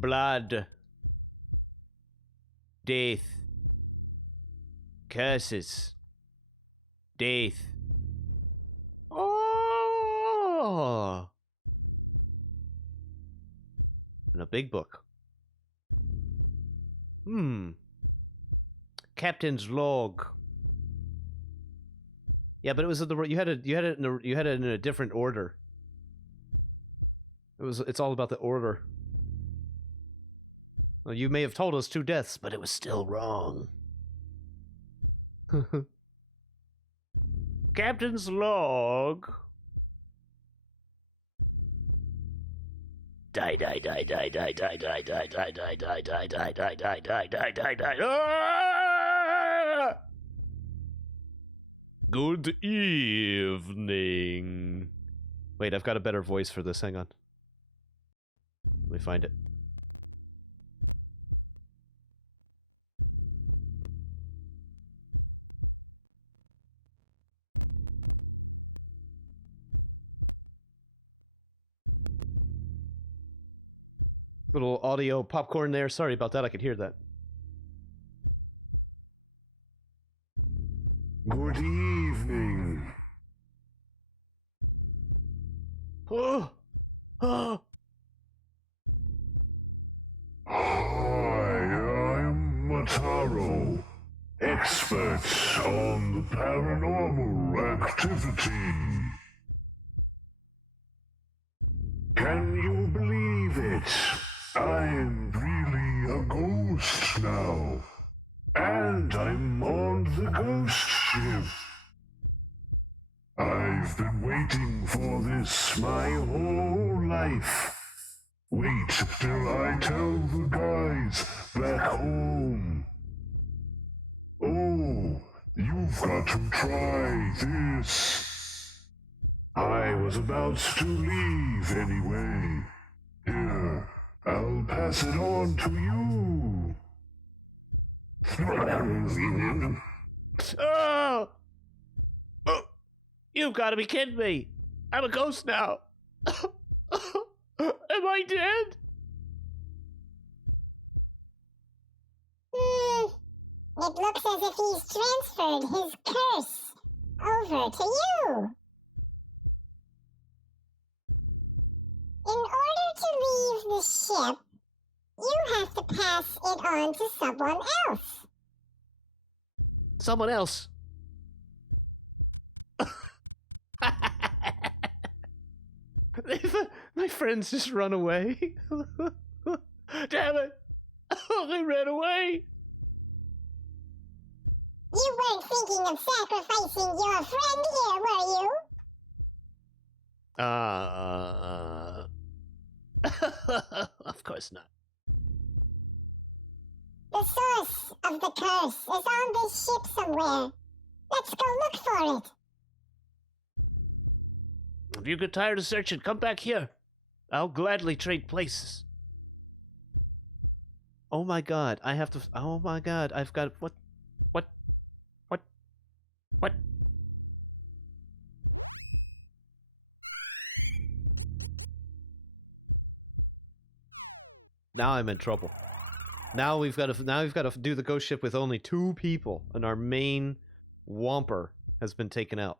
Blood. Death. Curses. Death. Oh! And a big book. Captain's log. Yeah, but it was you had it in a different order. It's all about the order. Well, you may have told us 2 deaths, but it was still wrong. Captain's log. Die, die, die, die, die, die, die, die, die, die, die, die, die, die, die, die, die, die, die. Good evening. Wait, I've got a better voice for this. Hang on. Let me find it. Little audio popcorn there. Sorry about that. I could hear that. Good evening. Oh, oh. Hi, I'm Mataro, expert on the paranormal activity. Can you believe it? I'm really a ghost now. And I'm on the ghost ship. I've been waiting for this my whole life. Wait till I tell the guys back home. Oh, you've got to try this. I was about to leave anyway. Here, I'll pass it on to you. Oh! Oh! You've got to be kidding me! I'm a ghost now! Am I dead? It looks as if he's transferred his curse over to you. In order to leave the ship, you have to pass it on to someone else. Someone else. My friends just run away. Damn it! Oh, they ran away. You weren't thinking of sacrificing your friend here, were you? Of course not. The source of the curse is on this ship somewhere. Let's go look for it. If you get tired of searching, come back here. I'll gladly trade places. Oh my god, I have to... Oh my god, I've got... What? Now I'm in trouble. Now we've got to do the ghost ship with only 2 people, and our main Whomper has been taken out.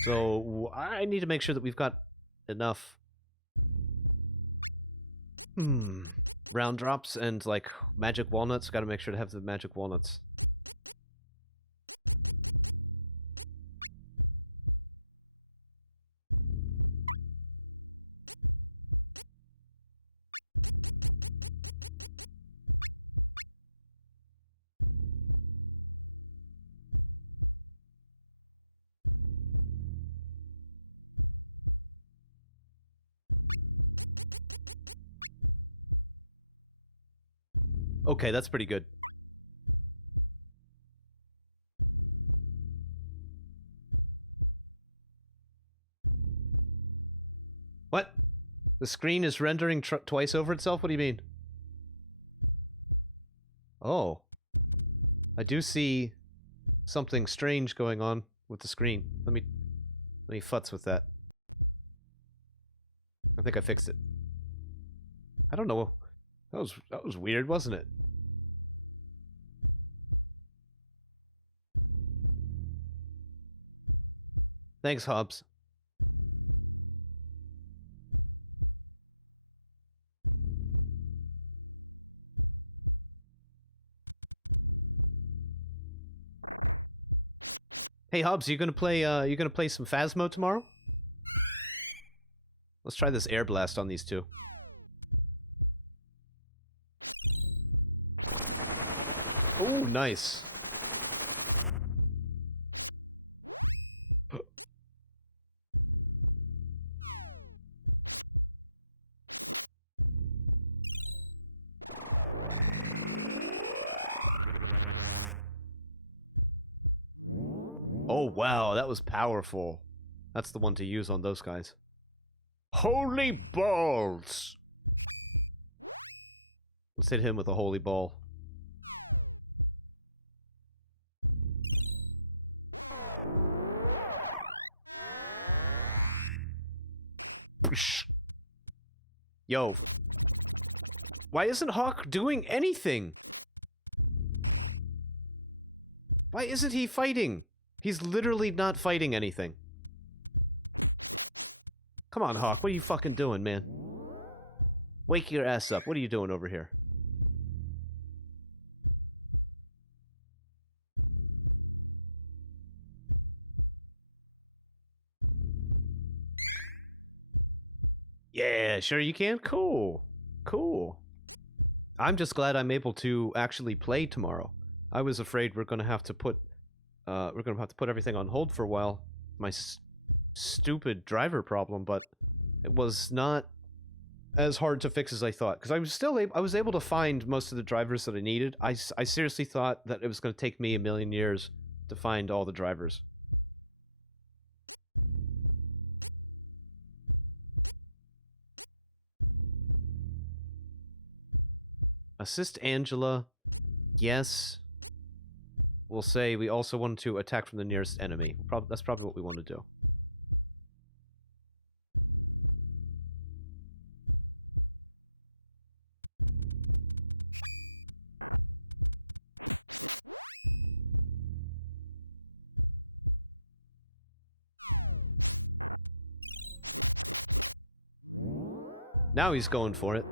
So I need to make sure that we've got enough round drops and like magic walnuts. Got to make sure to have the magic walnuts. Okay, that's pretty good. What? The screen is rendering twice over itself? What do you mean? Oh. I do see something strange going on with the screen. Let me futz with that. I think I fixed it. I don't know. That was weird, wasn't it? Thanks, Hobbs. Hey Hobbs, you gonna play some Phasmo tomorrow? Let's try this air blast on these 2. Oh, nice. Oh wow, that was powerful. That's the one to use on those guys. Holy balls! Let's hit him with a holy ball. Yo, Why isn't Hawk doing anything? Why isn't he fighting? He's literally not fighting anything. Come on, Hawk. What are you fucking doing, man? Wake your ass up. What are you doing over here? Yeah, sure you can. Cool. Cool. I'm just glad I'm able to actually play tomorrow. I was afraid we're gonna have to put everything on hold for a while. My stupid driver problem, but it was not as hard to fix as I thought. Because I was able to find most of the drivers that I needed. I seriously thought that it was going to take me a million years to find all the drivers. Assist Angela. Yes. We'll say we also want to attack from the nearest enemy. That's probably what we want to do. Now he's going for it.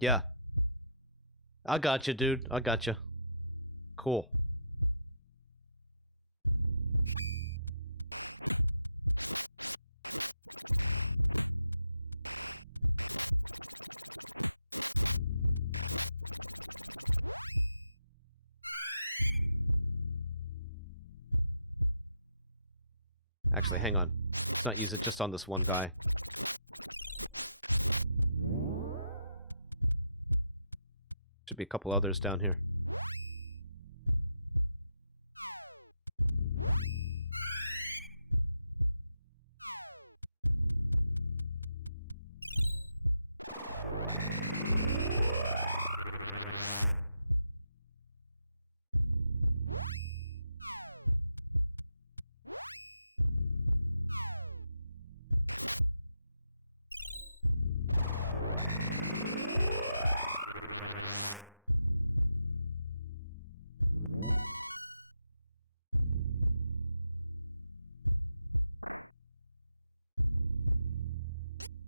Yeah. I got you, dude. I got you. Cool. Actually, hang on. Let's not use it just on this one guy. Should be a couple others down here.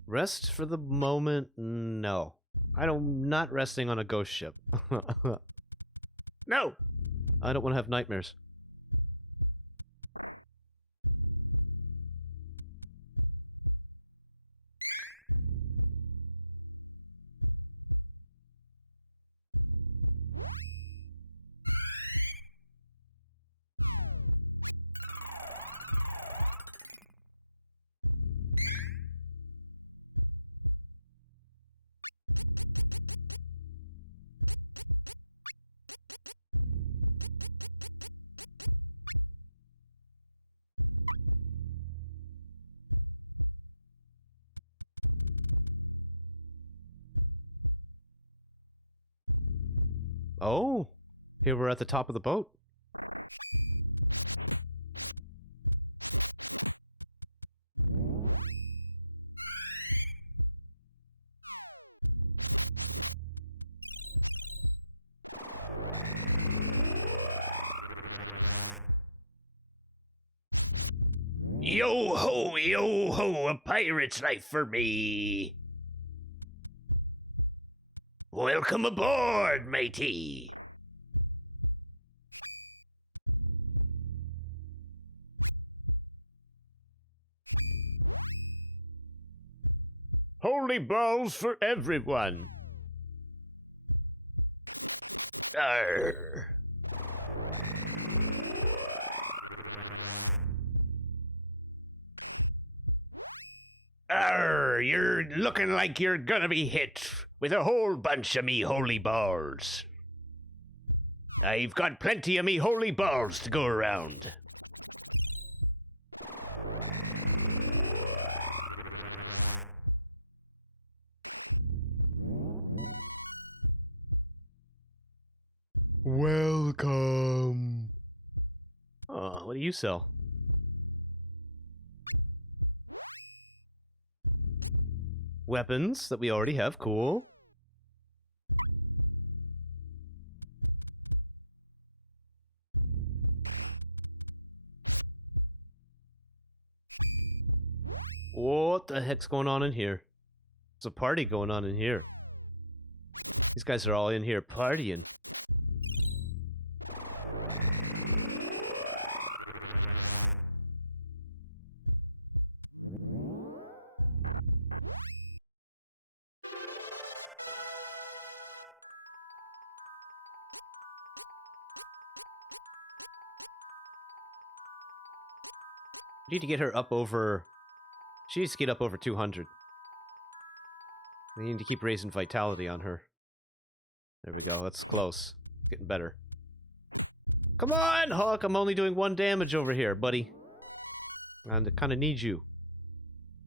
Rest for the moment? No. I'm not resting on a ghost ship. No! I don't want to have nightmares. Oh, here we're at the top of the boat. Yo ho, a pirate's life for me. Welcome aboard, matey. Holy balls for everyone. Arr. Arr, you're looking like you're gonna be hit with a whole bunch of me holy balls. I've got plenty of me holy balls to go around. Welcome. Oh, what do you sell? Weapons that we already have, cool. What the heck's going on in here? There's a party going on in here. These guys are all in here partying. We need to get her up over... She needs to get up over 200. We need to keep raising vitality on her. There we go, that's close. Getting better. Come on, Hawk! I'm only doing 1 damage over here, buddy. And I kind of need you.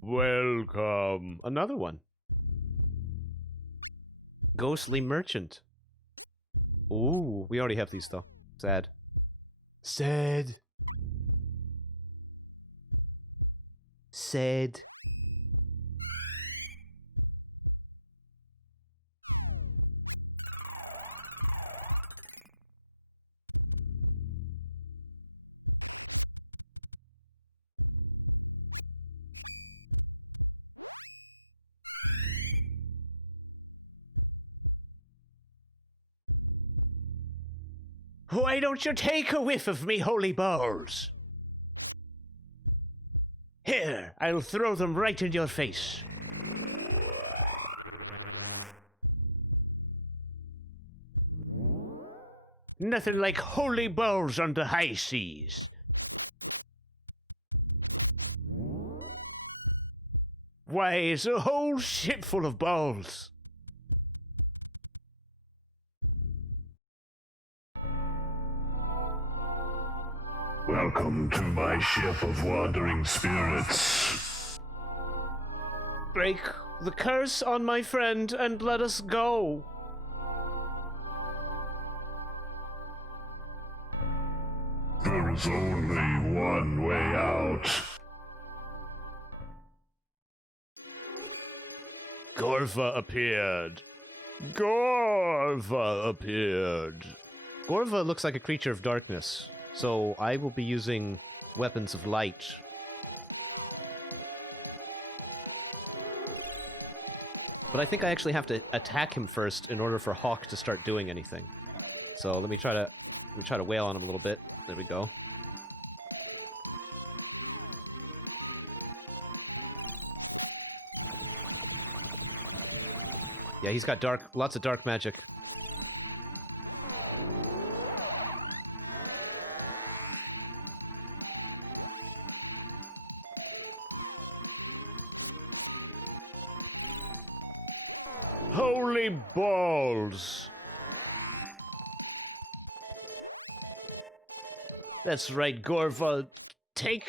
Welcome. Another one. Ghostly Merchant. Ooh, we already have these, though. Sad. Sad. Sad. Why don't you take a whiff of me holy balls? Here, I'll throw them right in your face. Nothing like holy balls on the high seas. Why, it's a whole ship full of balls. Welcome to my ship of wandering spirits. Break the curse on my friend and let us go. There is only one way out. Gorva appeared. Gorva appeared. Gorva looks like a creature of darkness, so I will be using weapons of light. But I think I actually have to attack him first in order for Hawk to start doing anything. So let me try to wail on him a little bit. There we go. Yeah, he's got lots of dark magic. Holy balls! That's right, Gorva. Take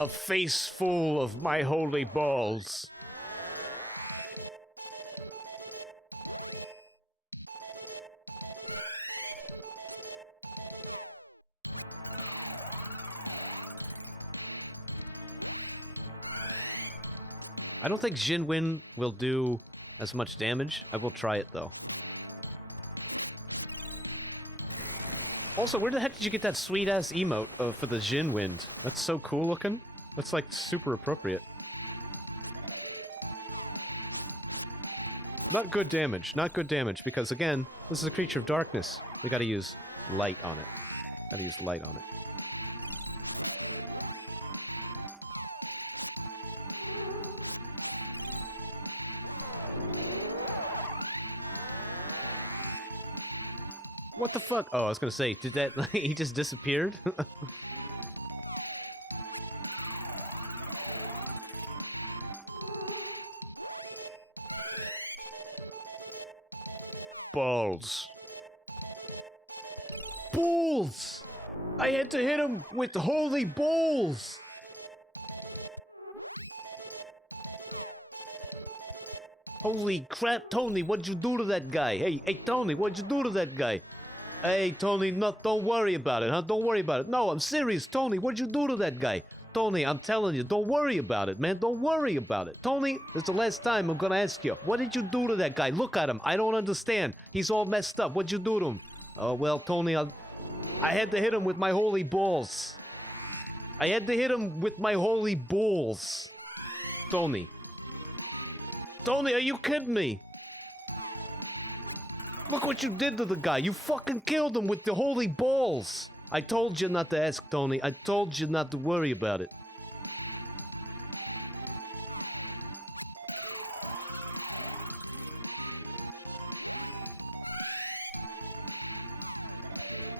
a face full of my holy balls. I don't think Jinwin will do as much damage. I will try it, though. Also, where the heck did you get that sweet-ass emote for the Jin Wind? That's so cool looking. That's, like, super appropriate. Not good damage. Not good damage, because, again, this is a creature of darkness. We gotta use light on it. Gotta use light on it. What the fuck? Oh, I was gonna say, did that... he just disappeared? Balls. bowls! I had to hit him with the holy bowls! Holy crap, Tony, what'd you do to that guy? Hey, Tony, what'd you do to that guy? Hey, Tony, no, don't worry about it, huh? Don't worry about it. No, I'm serious, Tony, what'd you do to that guy? Tony, I'm telling you, don't worry about it, man. Don't worry about it. Tony, it's the last time I'm gonna ask you. What did you do to that guy? Look at him. I don't understand. He's all messed up. What'd you do to him? Oh, well, Tony, I had to hit him with my holy balls. I had to hit him with my holy balls. Tony. Tony, are you kidding me? Look what you did to the guy. You fucking killed him with the holy balls. I told you not to ask, Tony. I told you not to worry about it.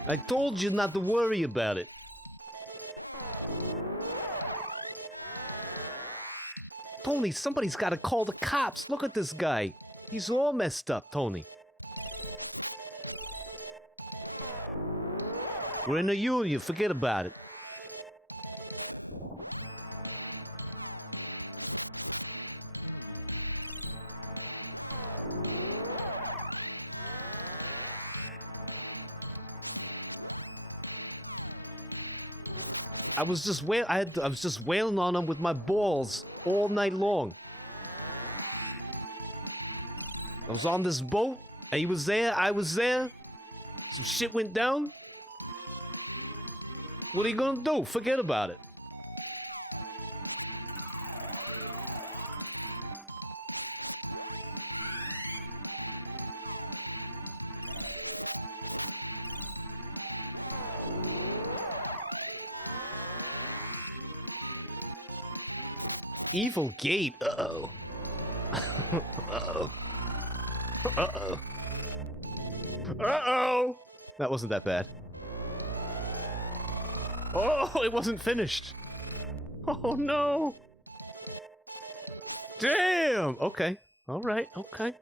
I told you not to worry about it. Tony, somebody's got to call the cops. Look at this guy. He's all messed up, Tony. We're in a union. Forget about it. I was just wailing on him with my balls all night long. I was on this boat, and he was there, I was there. Some shit went down. What are you gonna do? Forget about it. Evil gate. Uh-oh. Uh-oh. Uh-oh. Uh-oh! That wasn't that bad. Oh, it wasn't finished. Oh, no. Damn! Okay. All right. Okay.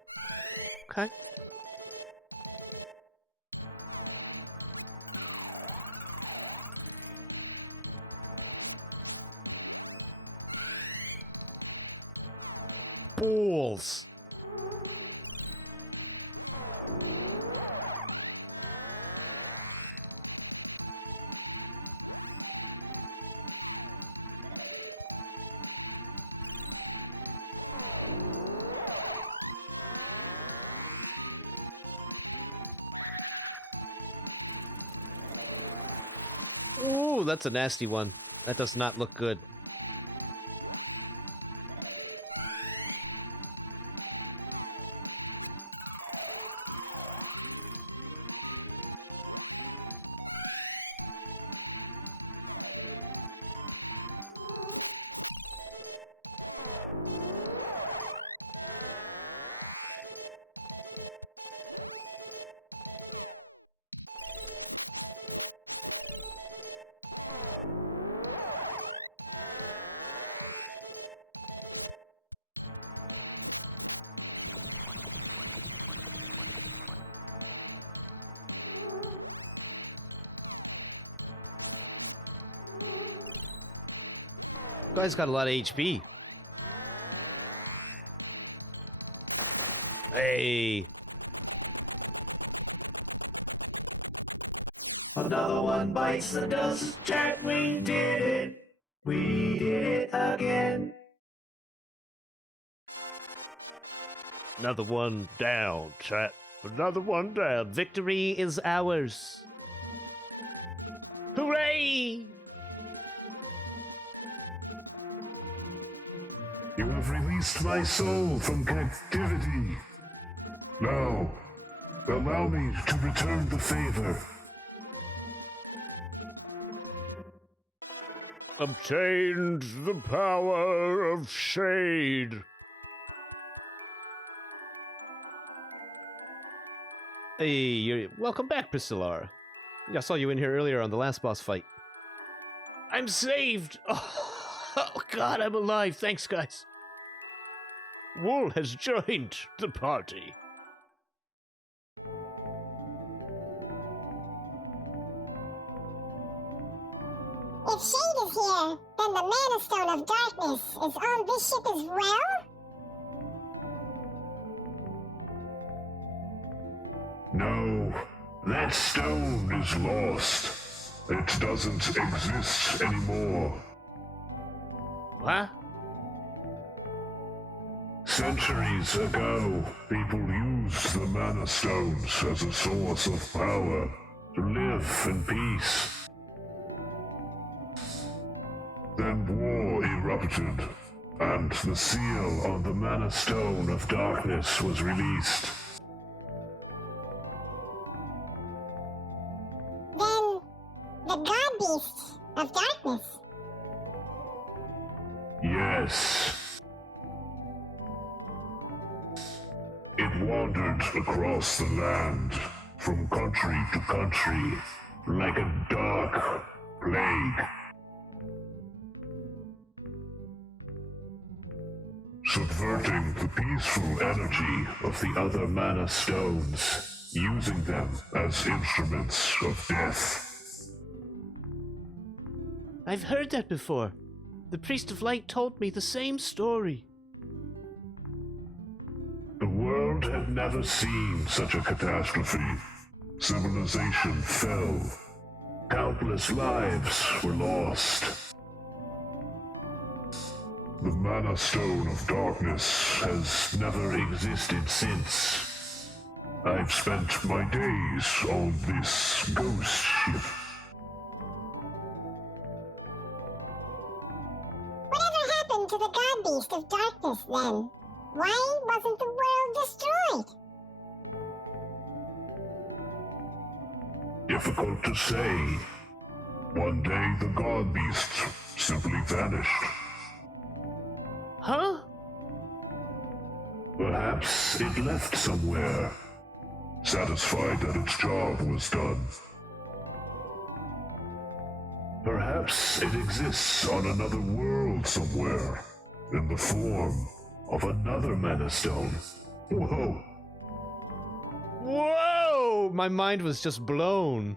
Okay. Balls. Ooh, that's a nasty one. That does not look good. Guy's got a lot of HP. Hey. Another one bites the dust. Chat, we did it. We did it again. Another one down, chat. Another one down. Victory is ours. Hooray! You have released my soul from captivity. Now, allow me to return the favor. Obtained the power of shade. Hey, welcome back, Priscilla. I saw you in here earlier on the last boss fight. I'm saved! Oh, God, I'm alive. Thanks, guys. Wool has joined the party. If Shade is here, then the Mana Stone of Darkness is on this ship as well? No, that stone is lost. It doesn't exist anymore. What? Centuries ago, people used the Mana Stones as a source of power to live in peace. Then war erupted, and the seal on the Mana Stone of Darkness was released. Then, the God Beast of Darkness. Yes. It wandered across the land, from country to country, like a dark plague. Subverting the peaceful energy of the other Mana Stones, using them as instruments of death. I've heard that before. The Priest of Light told me the same story. The world had never seen such a catastrophe. Civilization fell. Countless lives were lost. The Mana Stone of Darkness has never existed since. I've spent my days on this ghost ship. Whatever happened to the God Beast of Darkness then? Why wasn't the world destroyed? Difficult to say. One day the God Beast simply vanished. Huh? Perhaps it left somewhere, satisfied that its job was done. Perhaps it exists on another world somewhere, in the form of another Mana Stone. Whoa! Whoa! My mind was just blown.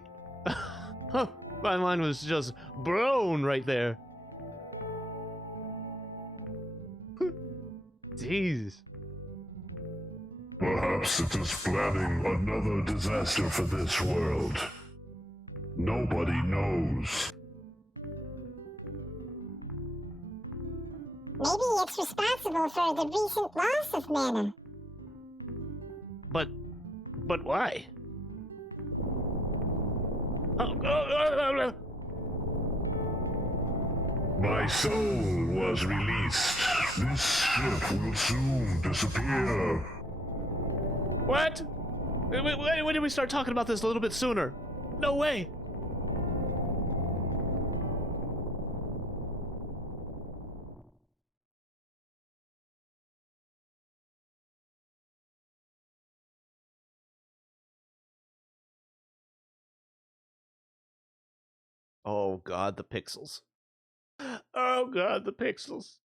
My mind was just blown right there. Jeez. Perhaps it is planning another disaster for this world. Nobody knows. Maybe it's responsible for the recent loss of mana. But why? My soul was released. This ship will soon disappear. What? When did we start talking about this a little bit sooner? No way. Oh god, the pixels. Oh god, the pixels.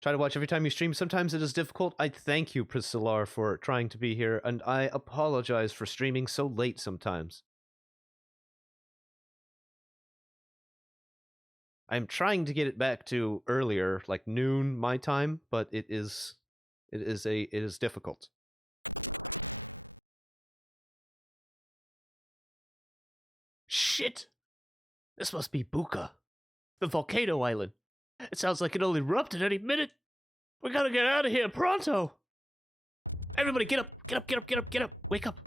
Try to watch every time you stream. Sometimes it is difficult. I thank you, Priscillar, for trying to be here, and I apologize for streaming so late sometimes. I'm trying to get it back to earlier, like noon my time, but it is difficult. Shit! This must be Buka, the volcano island. It sounds like it'll erupt at any minute. We gotta get out of here pronto. Everybody get up, get up, get up, get up, get up. Wake up.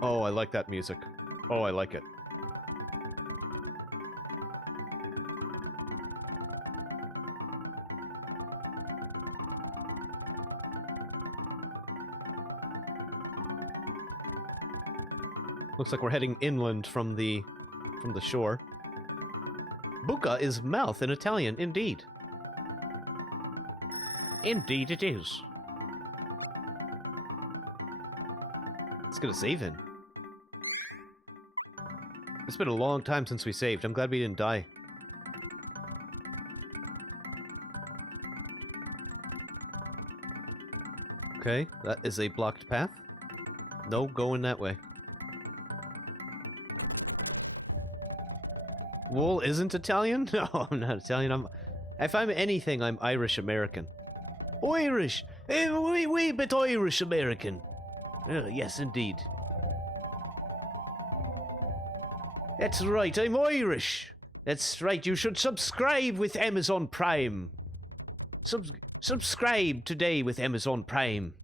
Oh, I like that music. Oh, I like it. Looks like we're heading inland from the shore. Buca is mouth in Italian, indeed. Indeed it is. Let's get a save in. It's been a long time since we saved. I'm glad we didn't die. Okay, that is a blocked path. No going that way. Wool isn't Italian? No, I'm not Italian. If I'm anything, I'm Irish American. Irish! Wee bit Irish American. Yes, indeed. That's right, I'm Irish. That's right, you should subscribe with Amazon Prime. Subscribe today with Amazon Prime.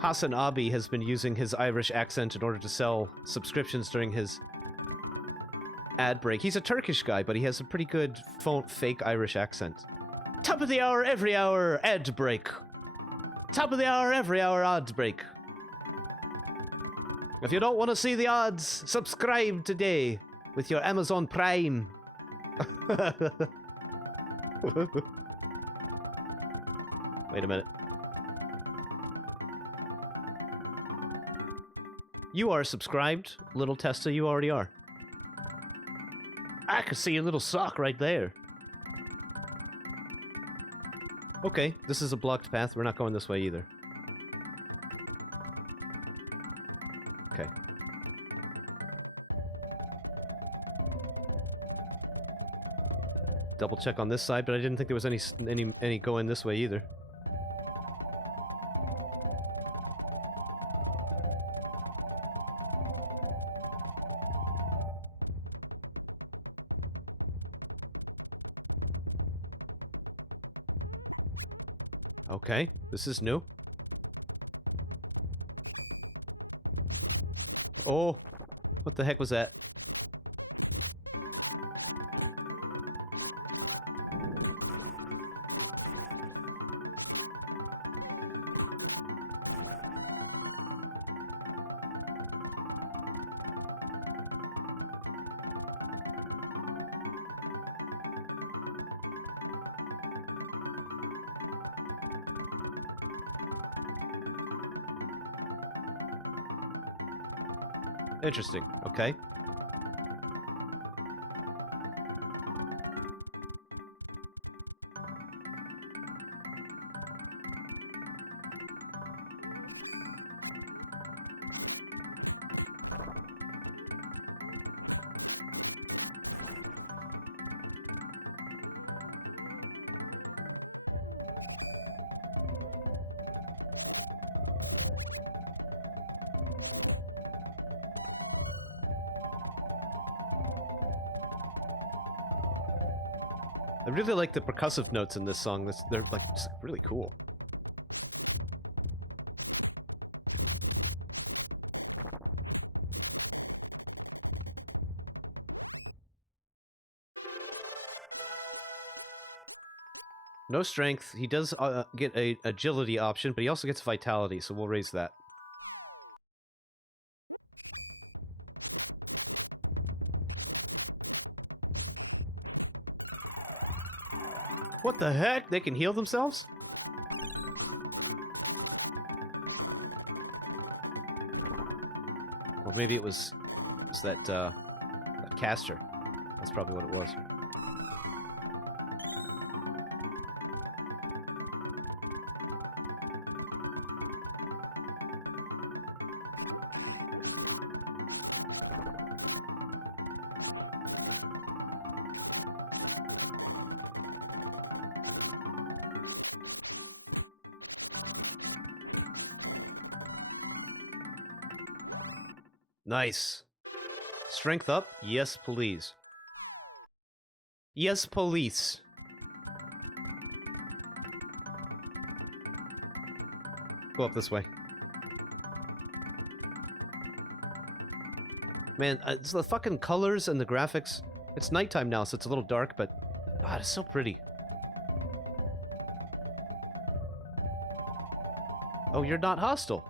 Hassan Abi has been using his Irish accent in order to sell subscriptions during his ad break. He's a Turkish guy, but he has a pretty good fake Irish accent. Top of the hour, every hour, ad break. Top of the hour, every hour, ad break. If you don't want to see the odds, subscribe today with your Amazon Prime. Wait a minute. You are subscribed, little Testa, you already are. I can see a little sock right there. Okay, this is a blocked path. We're not going this way either. Okay. Double check on this side, but I didn't think there was any going this way either. Okay, this is new. Oh, what the heck was that? Interesting. Okay. I really like the percussive notes in this song. They're like just really cool. No strength. He does get a agility option, but he also gets vitality, so we'll raise that. What the heck? They can heal themselves? Or maybe it was that caster. That's probably what it was. Nice. Strength up? Yes, please. Yes, police. Go up this way. Man, it's the fucking colors and the graphics. It's nighttime now, so it's a little dark, but God, it's so pretty. Oh, you're not hostile.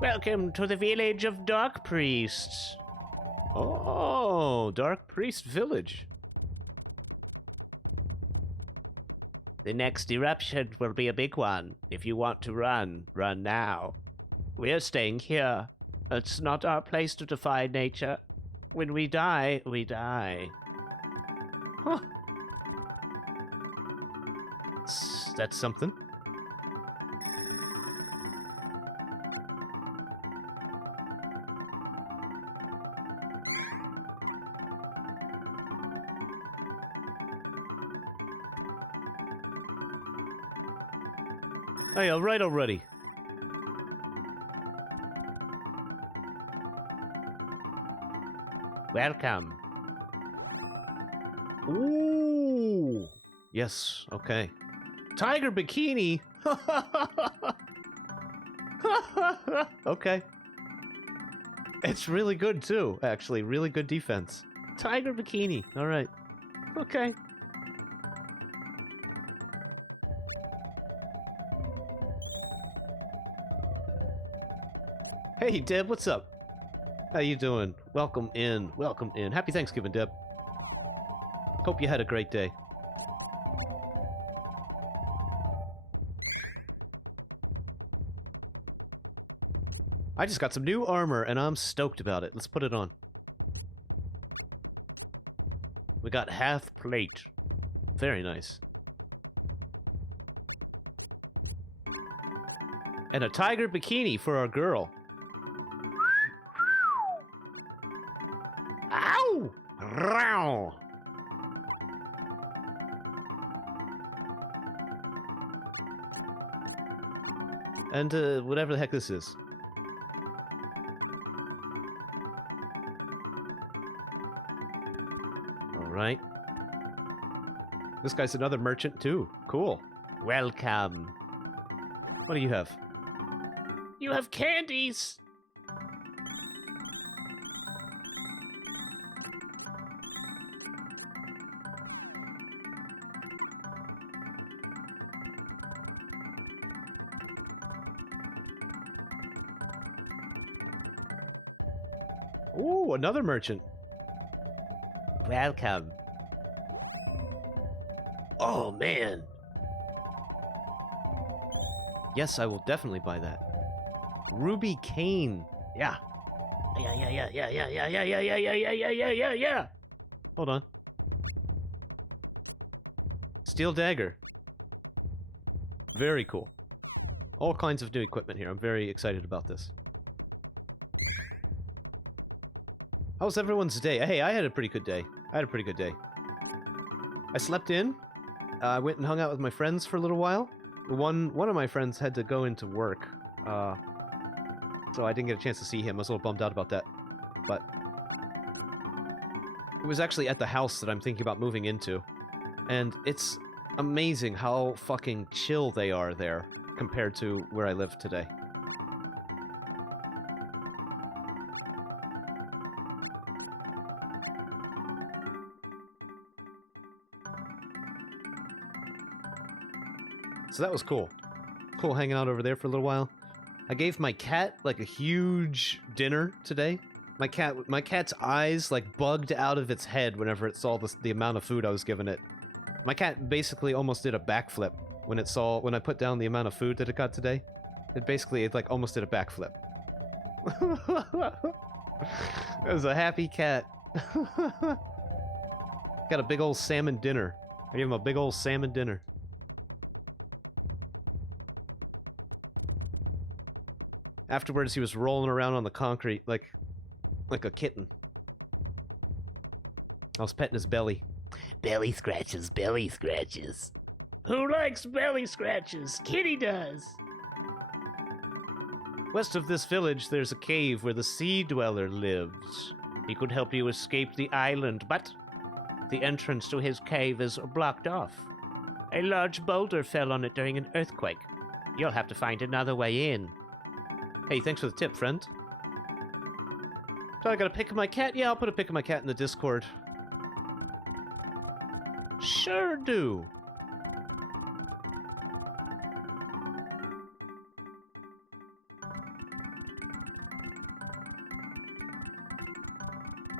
Welcome to the village of Dark Priests. Oh, Dark Priest Village. The next eruption will be a big one. If you want to run, run now. We're staying here. It's not our place to defy nature. When we die, we die. Huh. That's something. Hey, all right already. Welcome. Ooh. Yes, okay. Tiger bikini? Okay. It's really good, too, actually. Really good defense. Tiger bikini. All right. Okay. Hey, Deb, what's up? How you doing? Welcome in. Welcome in. Happy Thanksgiving, Deb. Hope you had a great day. I just got some new armor, and I'm stoked about it. Let's put it on. We got half plate. Very nice. And a tiger bikini for our girl. Ow! Row! And, whatever the heck this is. Alright. This guy's another merchant, too. Cool. Welcome. What do you have? You have candies! Ooh, another merchant. Welcome. Oh, man. Yes, I will definitely buy that. Ruby cane. Yeah. Yeah. Hold on. Steel dagger. Very cool. All kinds of new equipment here. I'm very excited about this. How was everyone's day? Hey, I had a pretty good day. I slept in. I went and hung out with my friends for a little while. One of my friends had to go into work. So I didn't get a chance to see him. I was a little bummed out about that. But it was actually at the house that I'm thinking about moving into. And it's amazing how fucking chill they are there compared to where I live today. So that was cool. Cool hanging out over there for a little while. I gave my cat, like, a huge dinner today. My cat's eyes, like, bugged out of its head whenever it saw the amount of food I was giving it. My cat basically almost did a backflip when I put down the amount of food that it got today. It like, almost did a backflip. It was a happy cat. Got a big old salmon dinner. I gave him a big old salmon dinner. Afterwards, he was rolling around on the concrete like a kitten. I was petting his belly. Belly scratches, belly scratches. Who likes belly scratches? Kitty does. West of this village, there's a cave where the Sea Dweller lives. He could help you escape the island, but the entrance to his cave is blocked off. A large boulder fell on it during an earthquake. You'll have to find another way in. Hey, thanks for the tip, friend. So I got a pic of my cat? Yeah, I'll put a pic of my cat in the Discord. Sure do.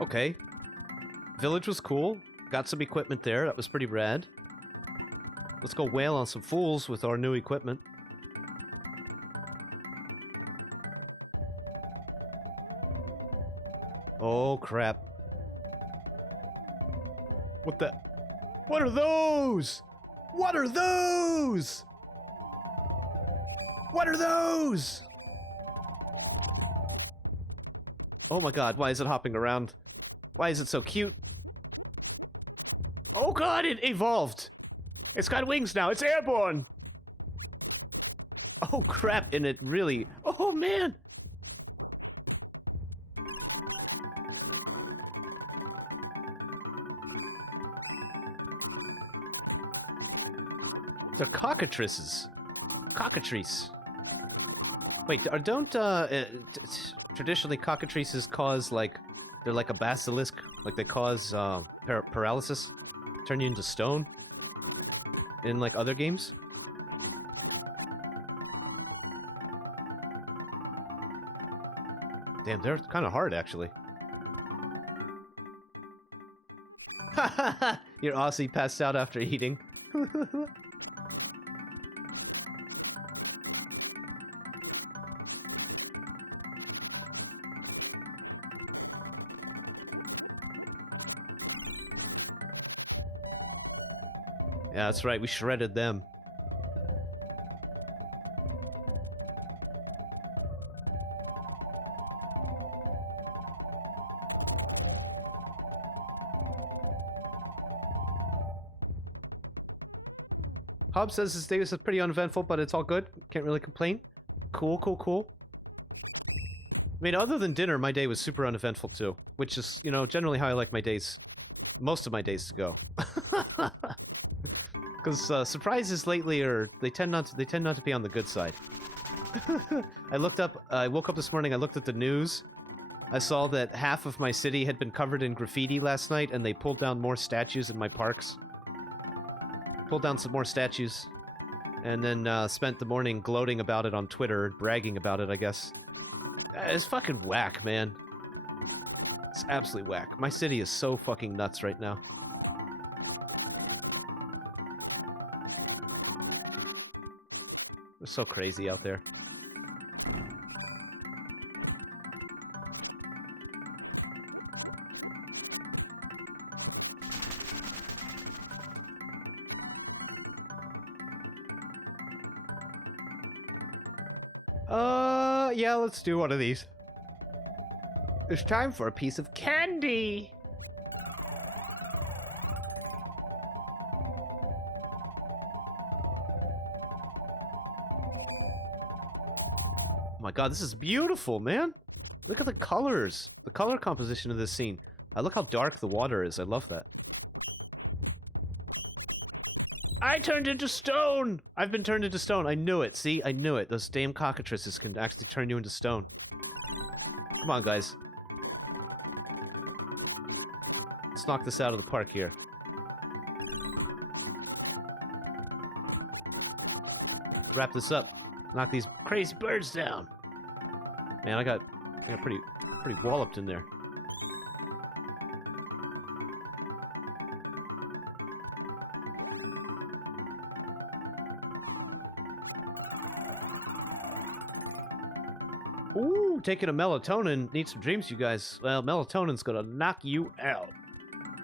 Okay. Village was cool. Got some equipment there. That was pretty rad. Let's go whale on some fools with our new equipment. Oh, crap. What the? What are those? What are those? What are those? Oh my god, why is it hopping around? Why is it so cute? Oh god, it evolved! It's got wings now, it's airborne! Oh crap, and it really... Oh man! They're cockatrices. Cockatrice. Wait, don't, traditionally cockatrices cause, like, they're like a basilisk? Like they cause, paralysis? Turn you into stone? In, like, other games? Damn, they're kind of hard, actually. Your Aussie passed out after eating. Yeah, that's right, we shredded them. Hobbs says his day was pretty uneventful, but it's all good. Can't really complain. Cool, cool, cool. I mean, other than dinner, my day was super uneventful too. Which is, you know, generally how I like my days. Most of my days to go. Because surprises lately they tend not to be on the good side. I woke up this morning, I looked at the news. I saw that half of my city had been covered in graffiti last night, and they pulled down more statues in my parks. Pulled down some more statues, and then spent the morning gloating about it on Twitter, bragging about it, I guess. It's fucking whack, man. It's absolutely whack. My city is so fucking nuts right now. It's so crazy out there. Yeah, let's do one of these. It's time for a piece of candy! Oh my god, this is beautiful, man! Look at the colors! The color composition of this scene. I look how dark the water is, I love that. I turned into stone! I've been turned into stone. I knew it. See? I knew it. Those damn cockatrices can actually turn you into stone. Come on, guys. Let's knock this out of the park here. Wrap this up. Knock these crazy birds down. Man, I got pretty walloped in there. Ooh, taking a melatonin. Need some dreams, you guys. Well, melatonin's gonna knock you out.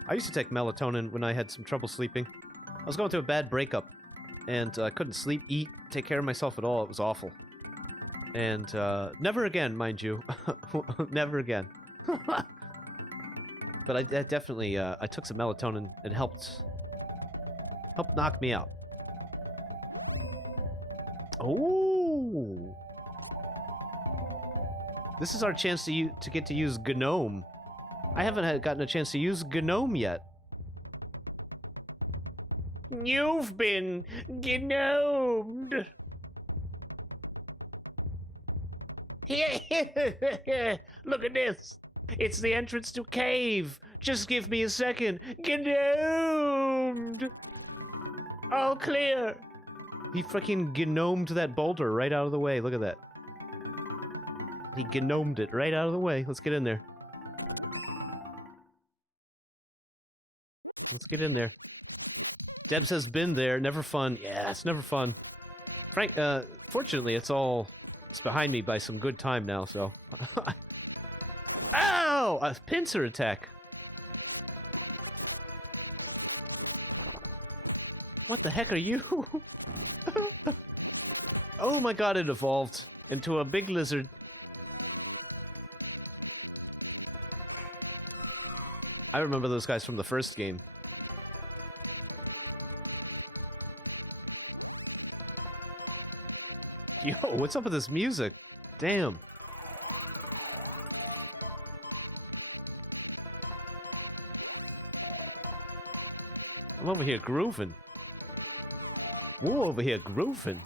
I used to take melatonin when I had some trouble sleeping. I was going through a bad breakup, and I couldn't sleep, eat, take care of myself at all. It was awful. And never again, mind you. Never again. But I definitely, I took some melatonin. It helped knock me out. Oh! This is our chance to get to use GNOME. I haven't gotten a chance to use GNOME yet. You've been GNOMEd. Look at this. It's the entrance to cave. Just give me a second. GNOMEd. All clear. He freaking GNOMEd that boulder right out of the way. Look at that. He GNOMEd it right out of the way. Let's get in there. Let's get in there. Debs has been there. Never fun. Yeah, it's never fun. Frank, fortunately, it's behind me by some good time now, so. Ow! A pincer attack. What the heck are you? Oh my god, it evolved into a big lizard. I remember those guys from the first game. Yo, what's up with this music? Damn. I'm over here grooving. Woo, over here grooving.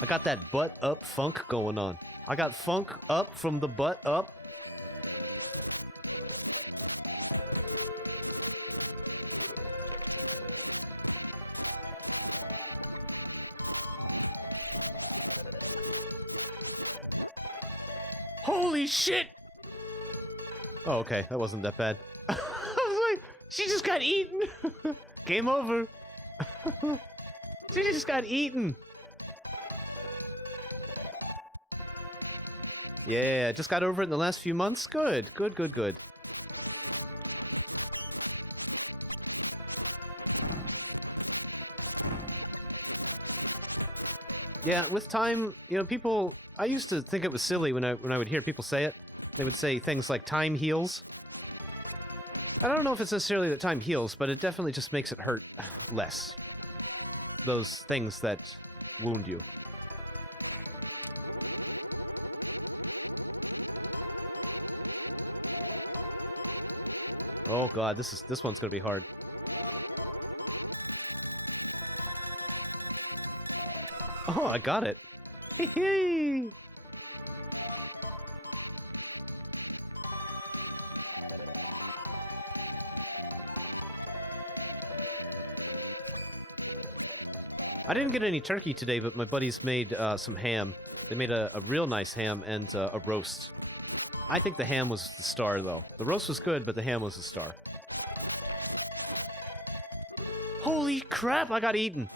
I got that butt up funk going on. I got funk up from the butt up. Holy shit! Oh, okay, that wasn't that bad. I was like, she just got eaten! Game over. She just got eaten. Yeah, just got over it in the last few months. Good, good, good, good. Yeah, with time, you know, people... I used to think it was silly when I would hear people say it. They would say things like time heals. I don't know if it's necessarily that time heals, but it definitely just makes it hurt less. Those things that wound you. Oh god, this one's gonna be hard. Oh, I got it. Hee. I didn't get any turkey today, but my buddies made some ham. They made a real nice ham and a roast. I think the ham was the star, though. The roast was good, but the ham was the star. Holy crap, I got eaten!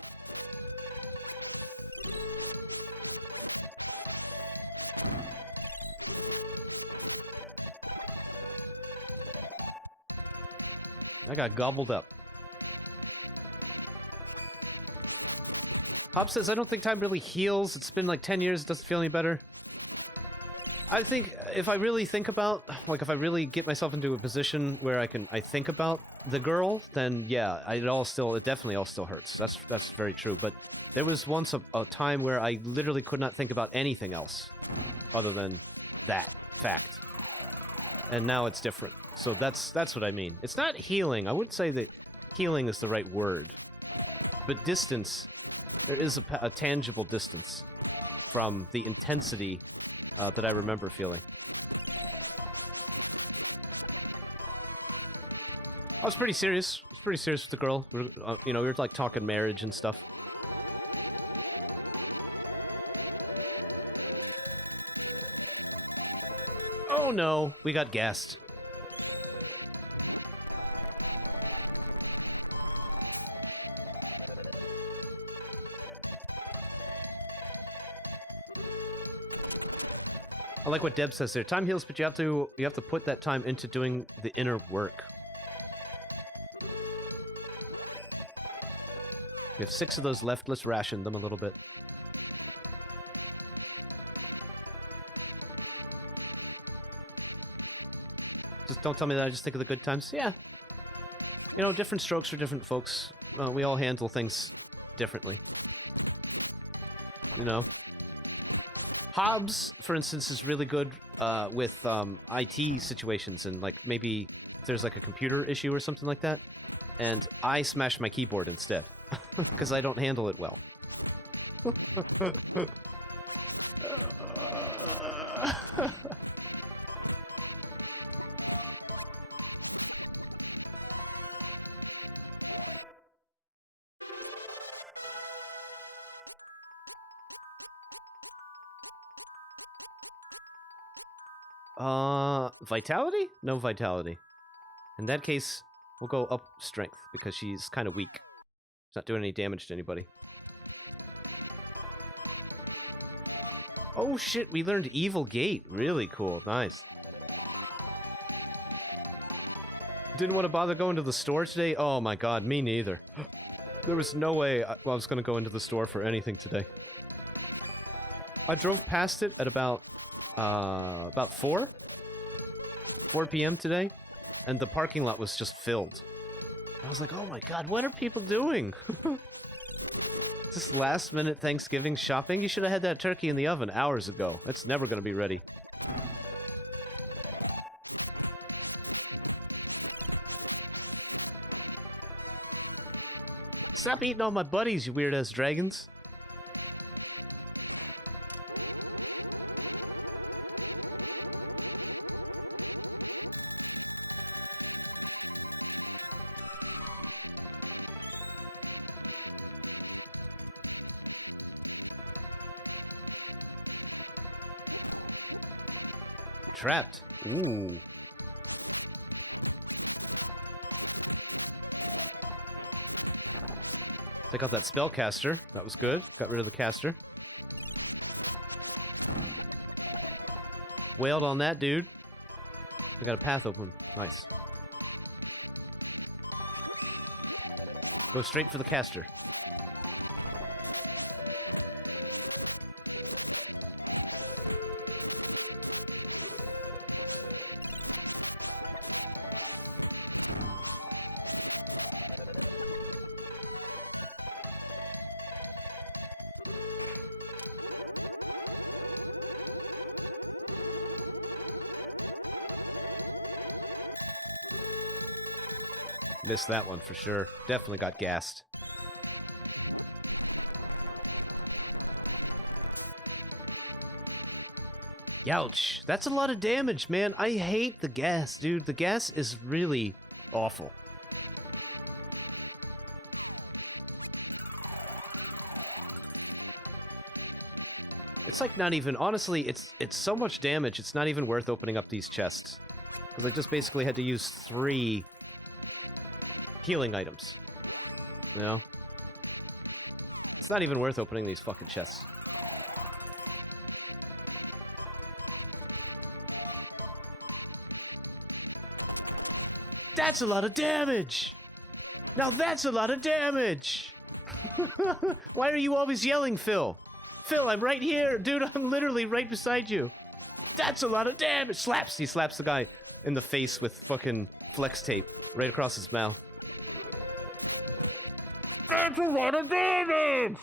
I got gobbled up. Hop says, I don't think time really heals. It's been like 10 years, it doesn't feel any better. I think if I really think about, like if I really get myself into a position where I think about the girl, then yeah, it definitely all still hurts. That's very true. But there was once a time where I literally could not think about anything else other than that fact. And now it's different. So that's what I mean. It's not healing. I wouldn't say that healing is the right word. But distance, there is a tangible distance from the intensity that I remember feeling. I was pretty serious. I was pretty serious with the girl. We were like talking marriage and stuff. Oh no, we got gassed. I like what Deb says there. Time heals, but you have to put that time into doing the inner work. We have 6 of those left. Let's ration them a little bit. Just don't tell me that I just think of the good times. Yeah. You know, different strokes for different folks. We all handle things differently. You know? Hobbs, for instance, is really good with IT situations and like maybe if there's like a computer issue or something like that. And I smash my keyboard instead because I don't handle it well. Vitality? No vitality. In that case, we'll go up strength, because she's kind of weak. She's not doing any damage to anybody. Oh shit, we learned Evil Gate. Really cool. Nice. Didn't want to bother going to the store today? Oh my god, me neither. There was no way I was going to go into the store for anything today. I drove past it at about 4 p.m. today, and the parking lot was just filled. I was like, oh my god, what are people doing? This last minute Thanksgiving shopping? You should have had that turkey in the oven hours ago. It's never going to be ready. Stop eating all my buddies, you weird-ass dragons. Trapped. Ooh. Take out that spellcaster. That was good. Got rid of the caster. Wailed on that dude. We got a path open. Nice. Go straight for the caster. Missed that one for sure. Definitely got gassed. Youch. That's a lot of damage, man. I hate the gas, dude. The gas is really awful. It's like not even... Honestly, it's so much damage, it's not even worth opening up these chests. Because I just basically had to use 3... healing items. You know? It's not even worth opening these fucking chests. That's a lot of damage! Now that's a lot of damage! Why are you always yelling, Phil? Phil, I'm right here! Dude, I'm literally right beside you! That's a lot of damage! Slaps! He slaps the guy in the face with fucking flex tape right across his mouth. That's a lot of damage!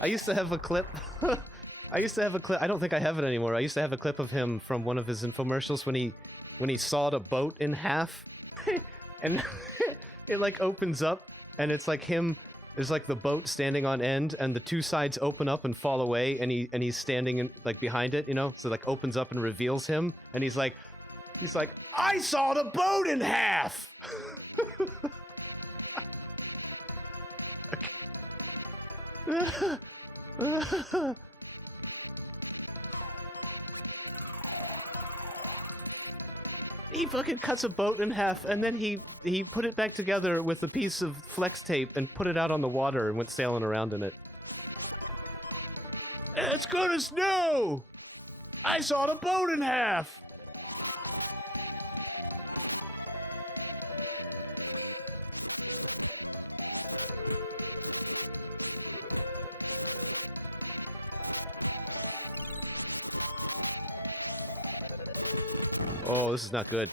I used to have a clip. I don't think I have it anymore. I used to have a clip of him from one of his infomercials when he sawed a boat in half. And it like opens up and it's like him, there's like the boat standing on end and the two sides open up and fall away and he's standing in, like behind it, you know? So like opens up and reveals him and he's like, I sawed a boat in half! He fucking cuts a boat in half and then he put it back together with a piece of flex tape and put it out on the water and went sailing around in it. It's gonna snow! I sawed a boat in half! Oh, this is not good.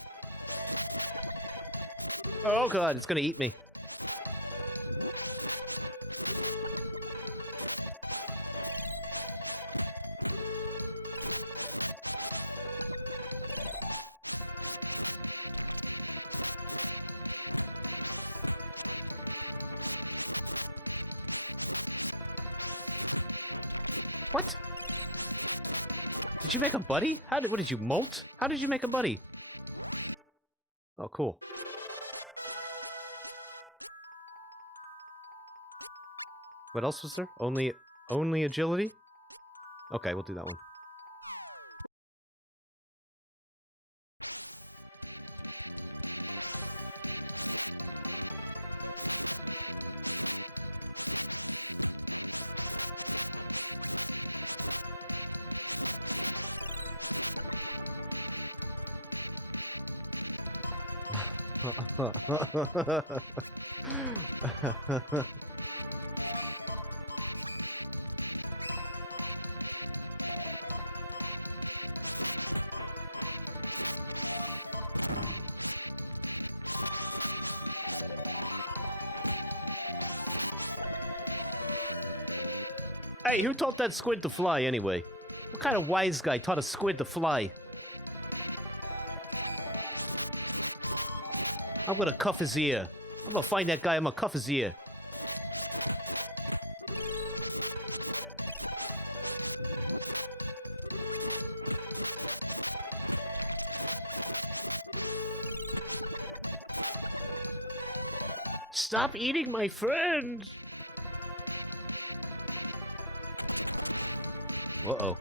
Oh god, it's gonna eat me. What? Did you make a buddy? What did you molt? How did you make a buddy? Oh, cool. What else was there? Only agility? Okay, we'll do that one. Hey, who taught that squid to fly anyway? What kind of wise guy taught a squid to fly? I'm gonna cuff his ear. I'm gonna find that guy, I'm gonna cuff his ear. Stop eating my friend! Uh-oh.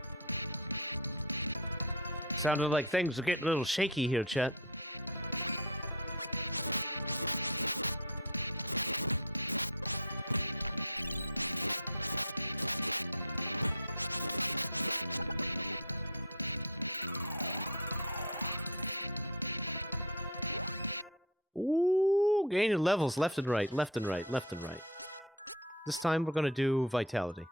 Sounded like things are getting a little shaky here, chat. Ooh, gaining levels left and right, left and right, left and right. This time we're gonna do vitality.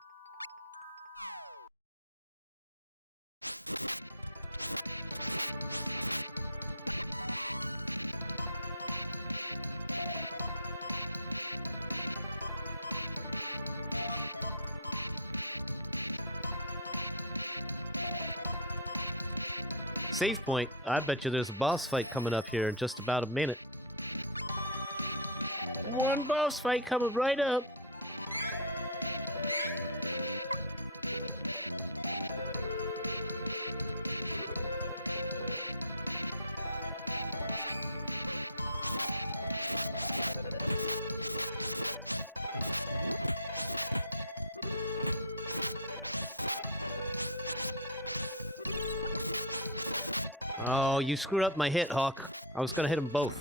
Save point. I bet you there's a boss fight coming up here in just about a minute. One boss fight coming right up. Oh, you screwed up my hit, Hawk. I was gonna hit them both.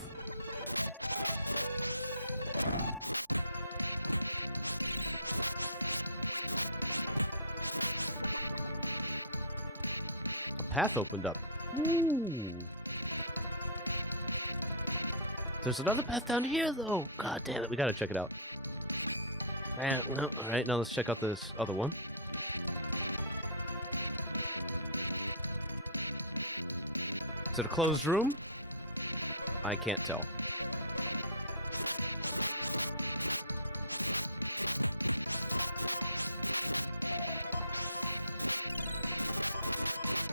A path opened up. Ooh. There's another path down here, though. God damn it, we gotta check it out. Well, alright, now let's check out this other one. Is it a closed room? I can't tell.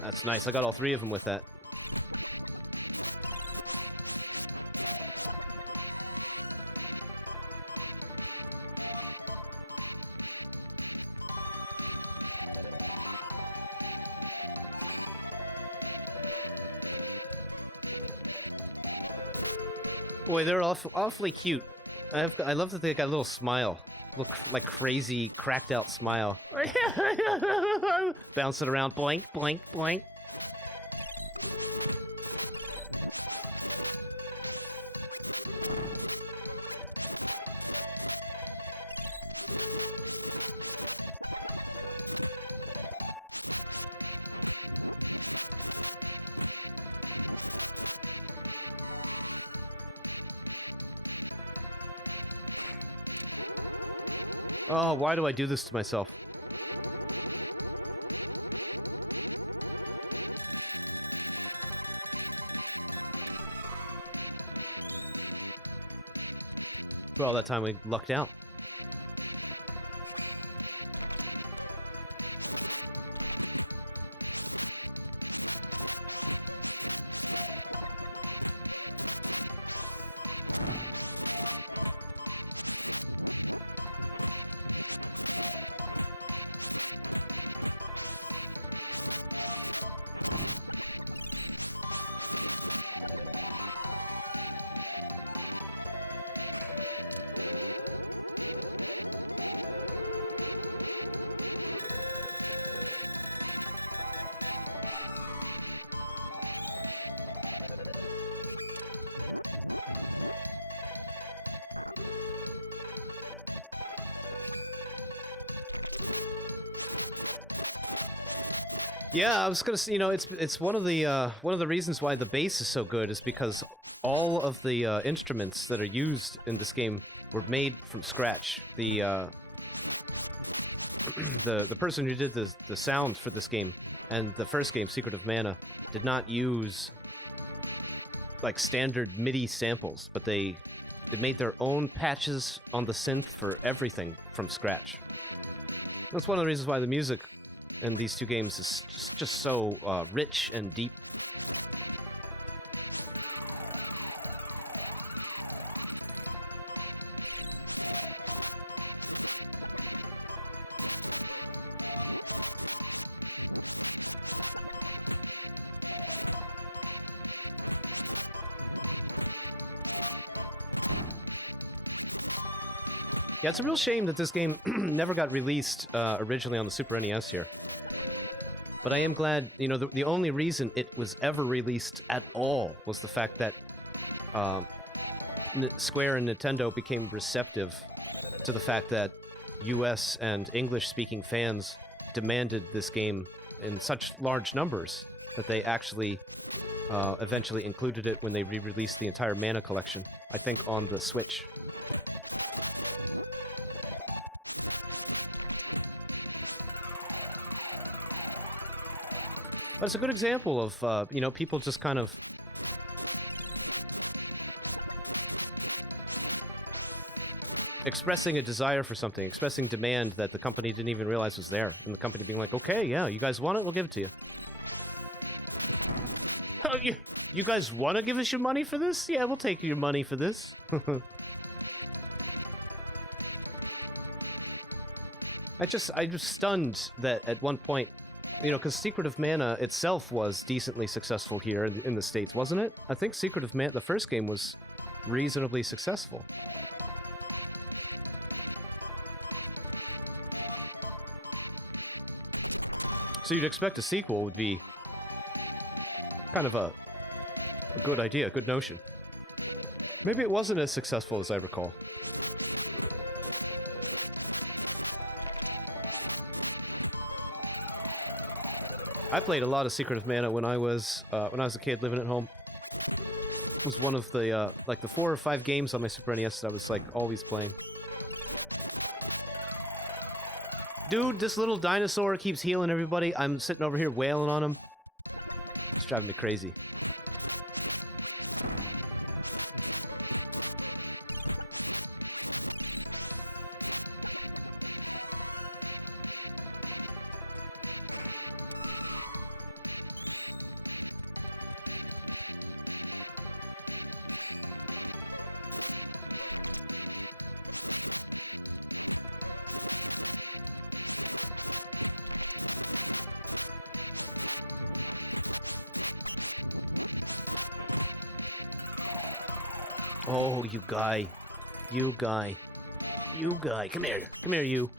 That's nice. I got all three of them with that. Boy, they're awfully cute. I love that they got a little smile. Look like crazy, cracked out smile. Bouncing around, boink, boink, boink. Oh, why do I do this to myself? Well, that time we lucked out. Yeah, I was gonna say, you know, it's one of the reasons why the base is so good is because all of the instruments that are used in this game were made from scratch. The the person who did the sounds for this game and the first game, Secret of Mana, did not use like standard MIDI samples, but they made their own patches on the synth for everything from scratch. That's one of the reasons why the music in these two games is just so rich and deep. Yeah, it's a real shame that this game never got released originally on the Super NES here. But I am glad, you know, the only reason it was ever released at all was the fact that Square and Nintendo became receptive to the fact that US and English-speaking fans demanded this game in such large numbers that they actually eventually included it when they re-released the entire Mana collection, I think on the Switch. But it's a good example of, you know, people just kind of expressing a desire for something, expressing demand that the company didn't even realize was there, and the company being like, okay, yeah, you guys want it, we'll give it to you. Oh, you guys want to give us your money for this? Yeah, we'll take your money for this. I'm just stunned that at one point, you know, because Secret of Mana itself was decently successful here in the States, wasn't it? I think Secret of Mana, the first game, was reasonably successful. So you'd expect a sequel would be kind of a good idea, a good notion. Maybe it wasn't as successful as I recall. I played a lot of Secret of Mana when I was a kid living at home. It was one of the like the 4 or 5 games on my Super NES that I was like always playing. Dude, this little dinosaur keeps healing everybody. I'm sitting over here wailing on him. It's driving me crazy. Oh, you guy. You guy. You guy. Come here. Come here, you.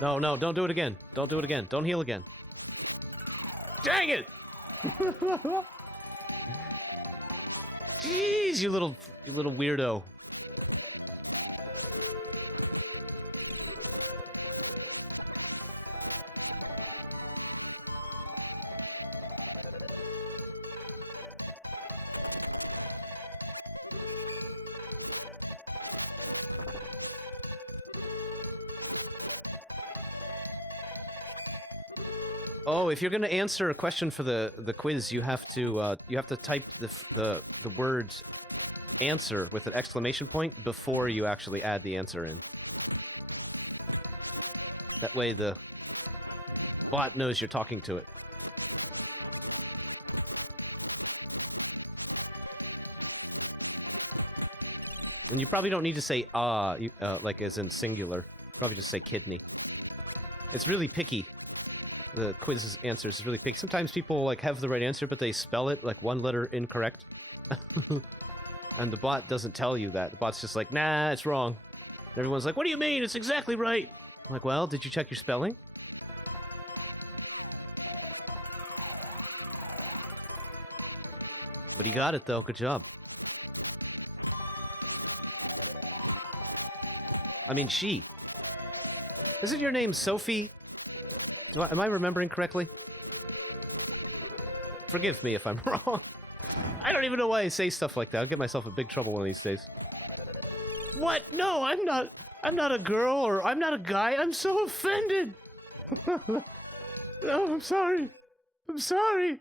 No, no, don't do it again. Don't do it again. Don't heal again. Dang it! Jeez, you little weirdo. Oh, if you're going to answer a question for the quiz, you have to type the word answer with an exclamation point before you actually add the answer in. That way the bot knows you're talking to it. And you probably don't need to say like as in singular. Probably just say kidney. It's really picky. The quiz answers is really picky. Sometimes people like have the right answer, but they spell it like one letter incorrect. And the bot doesn't tell you that. The bot's just like, nah, it's wrong. And everyone's like, what do you mean? It's exactly right. I'm like, well, did you check your spelling? But he got it, though. Good job. I mean, she. Isn't your name Sophie? Am I remembering correctly? Forgive me if I'm wrong. I don't even know why I say stuff like that. I'll get myself in big trouble one of these days. What? No, I'm not a girl or I'm not a guy. I'm so offended. No, I'm sorry. I'm sorry.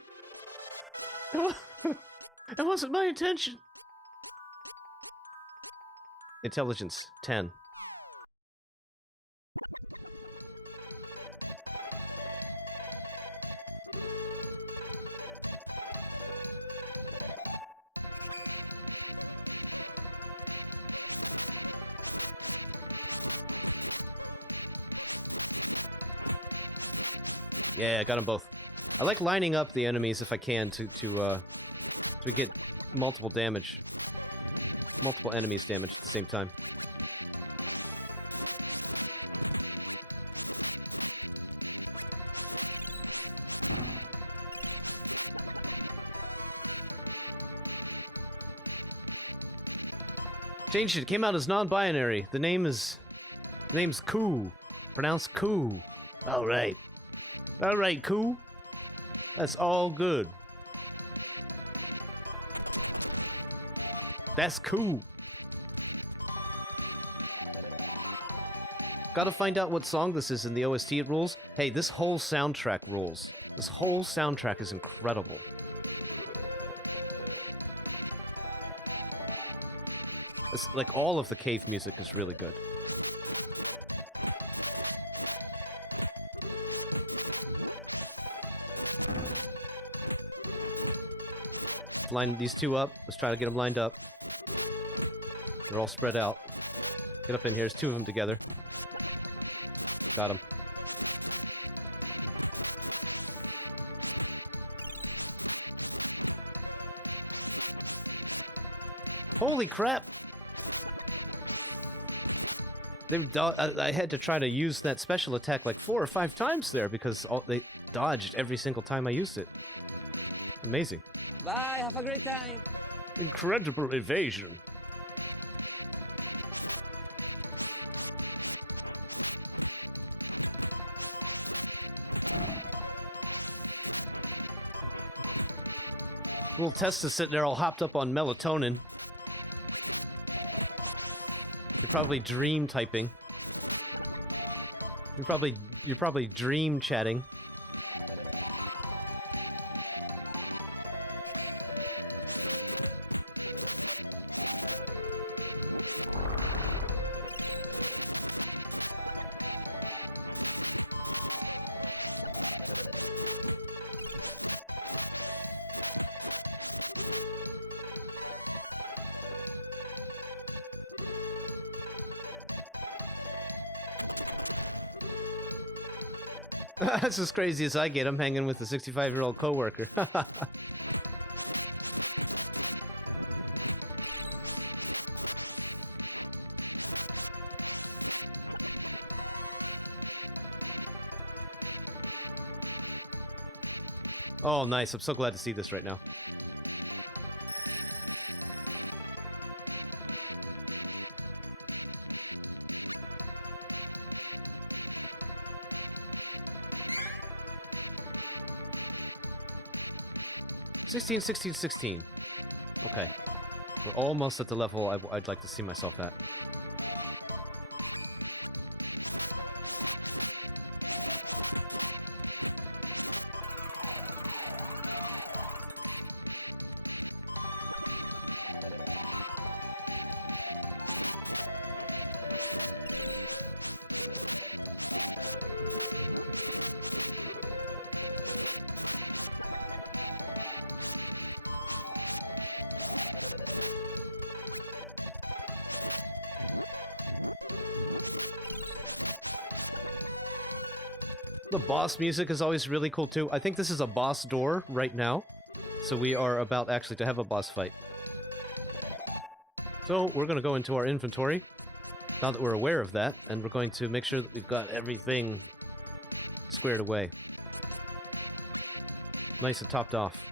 It wasn't my intention. Intelligence, 10. Yeah, I got them both. I like lining up the enemies if I can to get multiple damage. Multiple enemies damage at the same time. Changed it. It came out as non-binary. The name's Koo. Pronounced Koo. All right. All right, Koo. That's all good. That's cool. Gotta find out what song this is in the OST. It rules. Hey, this whole soundtrack rules. This whole soundtrack is incredible. It's like all of the cave music is really good. Let's line these two up. Let's try to get them lined up. They're all spread out. Get up in here. There's two of them together. Got them. Holy crap! I had to try to use that special attack like 4 or 5 times there because they dodged every single time I used it. Amazing. Bye, have a great time. Incredible evasion. Little Testa's sitting there all hopped up on melatonin. You're probably dream typing. You're probably dream chatting. That's as crazy as I get. I'm hanging with a 65-year-old coworker. Oh, nice. I'm so glad to see this right now. $16, $16, $16. Okay. We're almost at the level I'd like to see myself at. The boss music is always really cool too. I think this is a boss door right now. So we are about actually to have a boss fight. So we're going to go into our inventory, now that we're aware of that, and we're going to make sure that we've got everything squared away. Nice and topped off.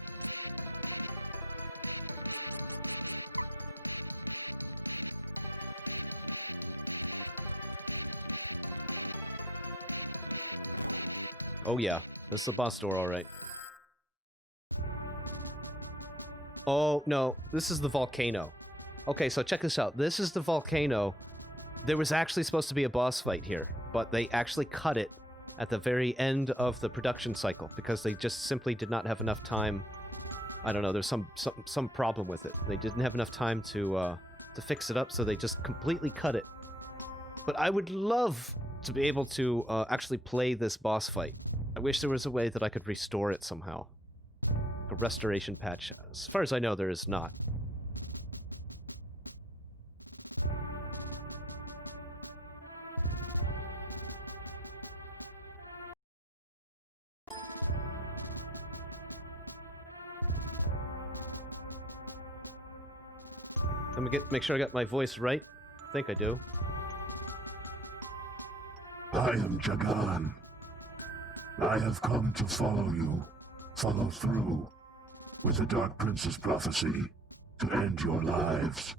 Oh yeah, this is the boss door, alright. Oh, no. This is the volcano. Okay, so check this out. This is the volcano. There was actually supposed to be a boss fight here, but they actually cut it at the very end of the production cycle because they just simply did not have enough time. I don't know, there's some problem with it. They didn't have enough time to fix it up, so they just completely cut it. But I would love to be able to actually play this boss fight. I wish there was a way that I could restore it somehow. A restoration patch. As far as I know, there is not. Let me make sure I got my voice right. I think I do. I am Jagan. I have come to follow you, follow through, with the Dark Prince's prophecy to end your lives.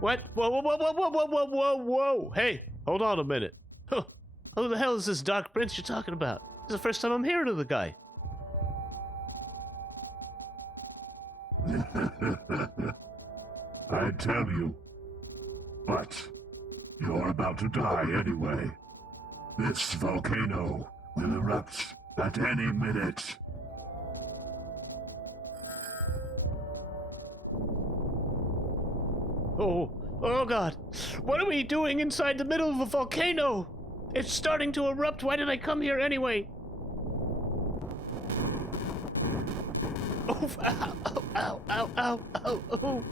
What? Whoa, whoa, whoa, whoa, whoa, whoa, whoa, whoa, whoa! Hey, hold on a minute. Huh. Who the hell is this Dark Prince you're talking about? This is the first time I'm hearing of the guy. I tell you. But you're about to die anyway. This volcano will erupt at any minute. Oh God. What are we doing inside the middle of a volcano? It's starting to erupt. Why did I come here anyway? Oh, ow, ow, ow, ow, ow, ow.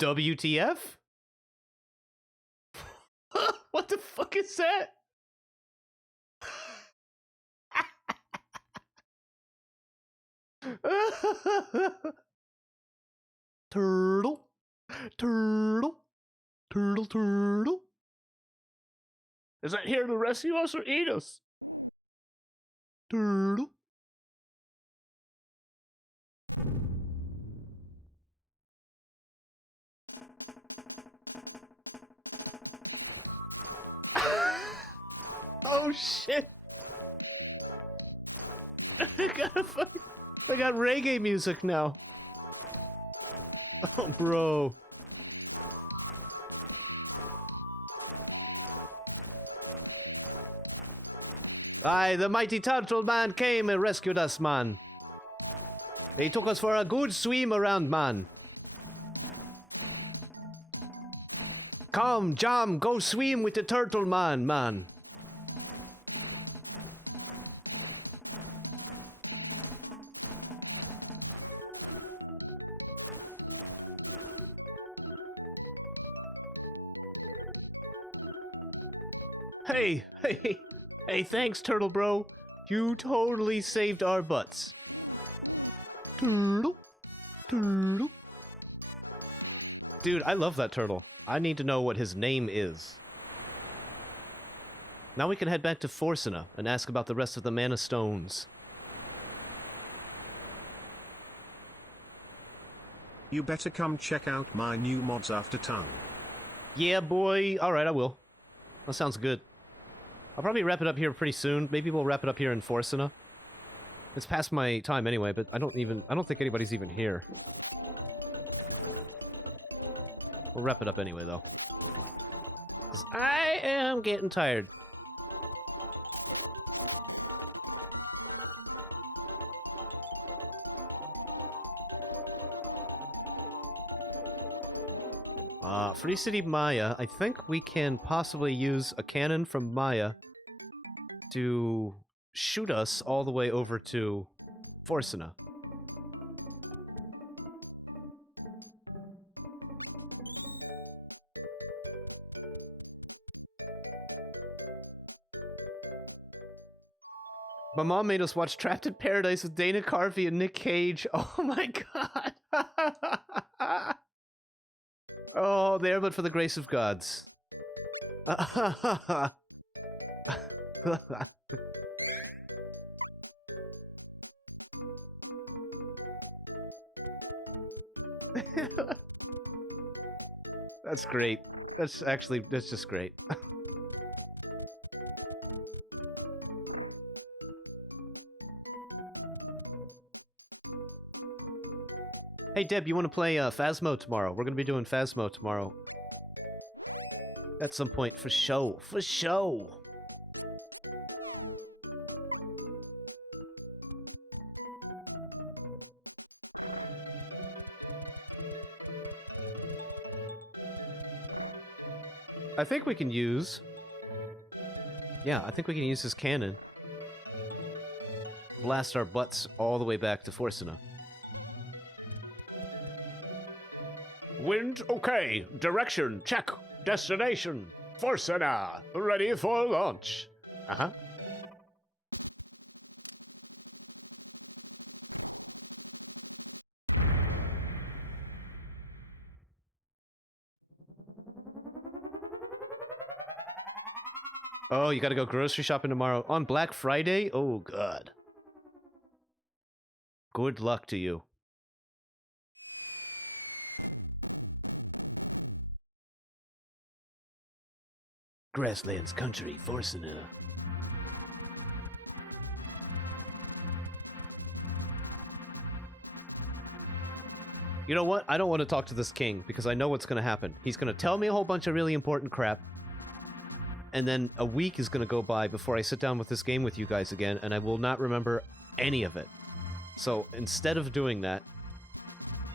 WTF? What the fuck is that? Turtle. Turtle. Turtle, turtle. Is that here to rescue us or eat us? Turtle. Oh shit! I got reggae music now. Oh, bro. Aye, the mighty turtle man came and rescued us, man. He took us for a good swim around, man. Come, Jam, go swim with the turtle man, man. Hey, thanks, Turtle Bro. You totally saved our butts. Turtle. Turtle. Dude, I love that turtle. I need to know what his name is. Now we can head back to Forsena and ask about the rest of the Mana Stones. You better come check out my new mods after tongue. Yeah, boy. Alright, I will. That sounds good. I'll probably wrap it up here pretty soon. Maybe we'll wrap it up here in Forsena. It's past my time anyway, but I don't think anybody's even here. We'll wrap it up anyway, though. 'Cause I am getting tired. Free City Maya. I think we can possibly use a cannon from Maya to shoot us all the way over to Forsena. My mom made us watch Trapped in Paradise with Dana Carvey and Nick Cage. Oh my god. Oh, there but for the grace of gods. That's great. That's just great. Hey, Deb, you want to play Phasmo tomorrow? We're going to be doing Phasmo tomorrow. At some point, for show. For show! I think we can use... Yeah, I think we can use his cannon. Blast our butts all the way back to Forsena. Wind, okay. Direction, check. Destination, Forsena. Ready for launch. Uh-huh. Oh, you gotta go grocery shopping tomorrow. On Black Friday? Oh, God. Good luck to you. Grasslands country, Forsena. You know what? I don't want to talk to this king, because I know what's going to happen. He's going to tell me a whole bunch of really important crap, and then a week is going to go by before I sit down with this game with you guys again, and I will not remember any of it. So instead of doing that,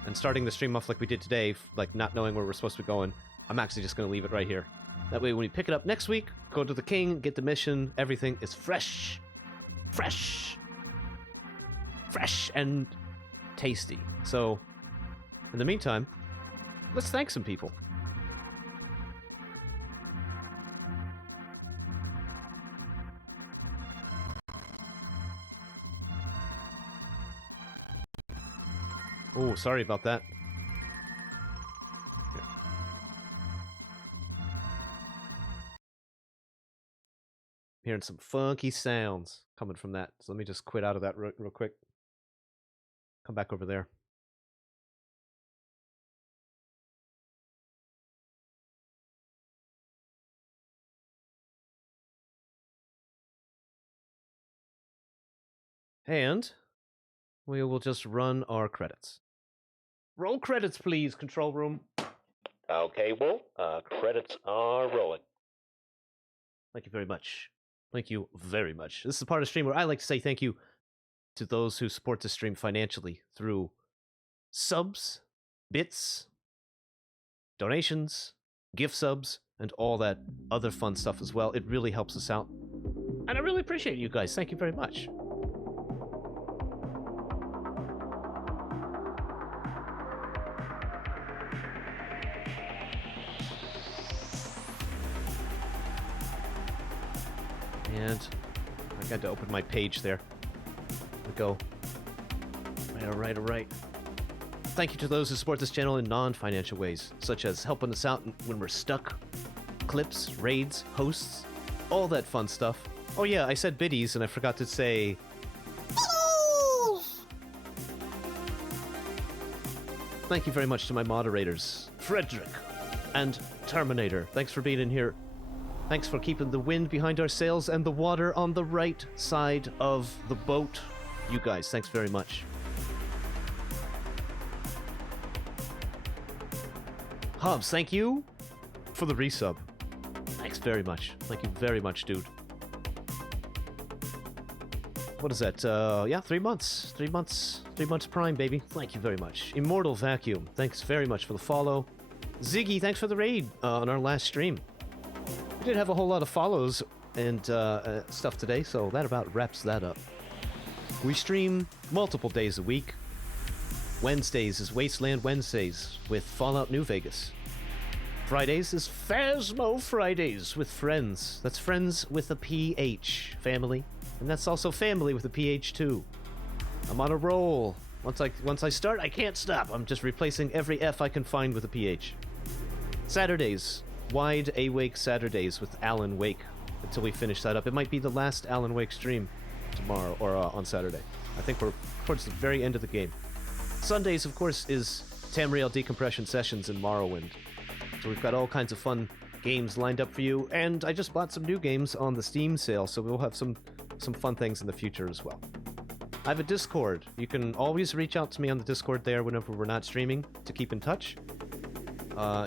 and starting the stream off like we did today, like not knowing where we're supposed to be going, I'm actually just going to leave it right here. That way when we pick it up next week, go to the king, get the mission, everything is fresh. Fresh. Fresh and tasty. So, in the meantime, let's thank some people. Oh, sorry about that. Here. Hearing some funky sounds coming from that. So let me just quit out of that real quick. Come back over there. And we will just run our credits. Roll credits, please, control room. Okay, Wool. Credits are rolling. Thank you very much. Thank you very much. This is the part of the stream where I like to say thank you to those who support the stream financially through subs, bits, donations, gift subs, and all that other fun stuff as well. It really helps us out. And I really appreciate you guys. Thank you very much. And I got to open my page there. There we go. All right. Thank you to those who support this channel in non-financial ways, such as helping us out when we're stuck, clips, raids, hosts, all that fun stuff. Oh yeah, I said biddies and I forgot to say... Thank you very much to my moderators, Frederick and Terminator. Thanks for being in here. Thanks for keeping the wind behind our sails and the water on the right side of the boat. You guys, thanks very much. Hobbs, thank you for the resub. Thanks very much. Thank you very much, dude. What is that? Yeah, 3 months. 3 months. 3 months prime, baby. Thank you very much. Immortal Vacuum, thanks very much for the follow. Ziggy, thanks for the raid on our last stream. We did have a whole lot of follows and stuff today, so that about wraps that up. We stream multiple days a week. Wednesdays is Wasteland Wednesdays with Fallout New Vegas. Fridays is Phasmo Fridays with friends. That's friends with a PH, family. And that's also family with a PH too. I'm on a roll. Once I start, I can't stop. I'm just replacing every F I can find with a PH. Saturdays. Wide Awake Saturdays with Alan Wake until we finish that up. It might be the last Alan Wake stream tomorrow or on Saturday. I think we're towards the very end of the game. Sundays, of course, is Tamriel Decompression Sessions in Morrowind. So we've got all kinds of fun games lined up for you, and I just bought some new games on the Steam sale, so we'll have some fun things in the future as well. I have a Discord. You can always reach out to me on the Discord there whenever we're not streaming to keep in touch.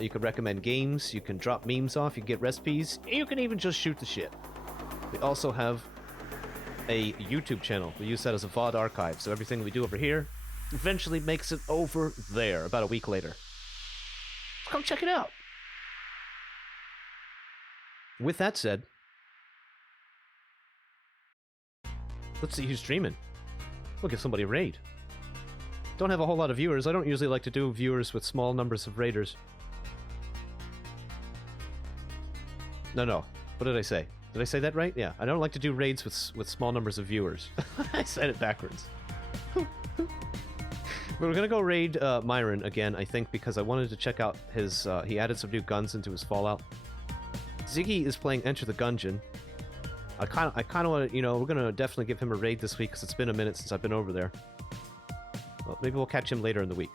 You can recommend games, you can drop memes off, you can get recipes, and you can even just shoot the shit. We also have a YouTube channel. We use that as a VOD archive, so everything we do over here eventually makes it over there about a week later. Come check it out. With that said, let's see who's streaming. We'll give somebody a raid. Don't have a whole lot of viewers. I don't usually like to do viewers with small numbers of raiders. No. What did I say? Did I say that right? Yeah. I don't like to do raids with small numbers of viewers. I said it backwards. We're gonna go raid Myron again, I think, because I wanted to check out his... he added some new guns into his Fallout. Ziggy is playing Enter the Gungeon. I kind of want to, we're gonna definitely give him a raid this week because it's been a minute since I've been over there. Well, maybe we'll catch him later in the week.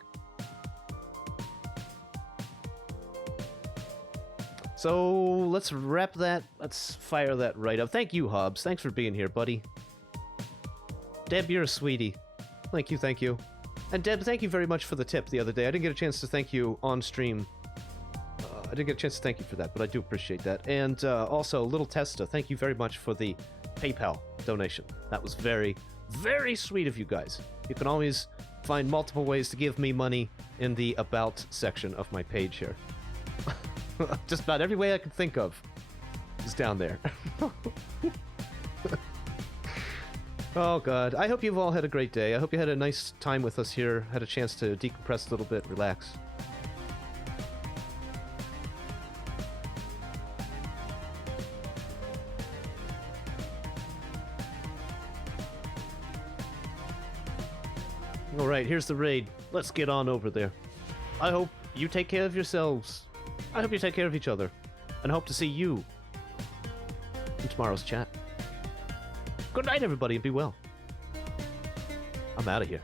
So let's wrap that. Let's fire that right up. Thank you, Hobbs. Thanks for being here, buddy. Deb, you're a sweetie. Thank you. And Deb, thank you very much for the tip the other day. I didn't get a chance to thank you on stream. I didn't get a chance to thank you for that, but I do appreciate that. And also, Little Testa, thank you very much for the PayPal donation. That was very, very sweet of you guys. You can always find multiple ways to give me money in the About section of my page here. Just about every way I can think of is down there. Oh, God. I hope you've all had a great day. I hope you had a nice time with us here, had a chance to decompress a little bit, relax. Alright, here's the raid. Let's get on over there. I hope you take care of yourselves. I hope you take care of each other. And I hope to see you in tomorrow's chat. Good night, everybody, and be well. I'm out of here.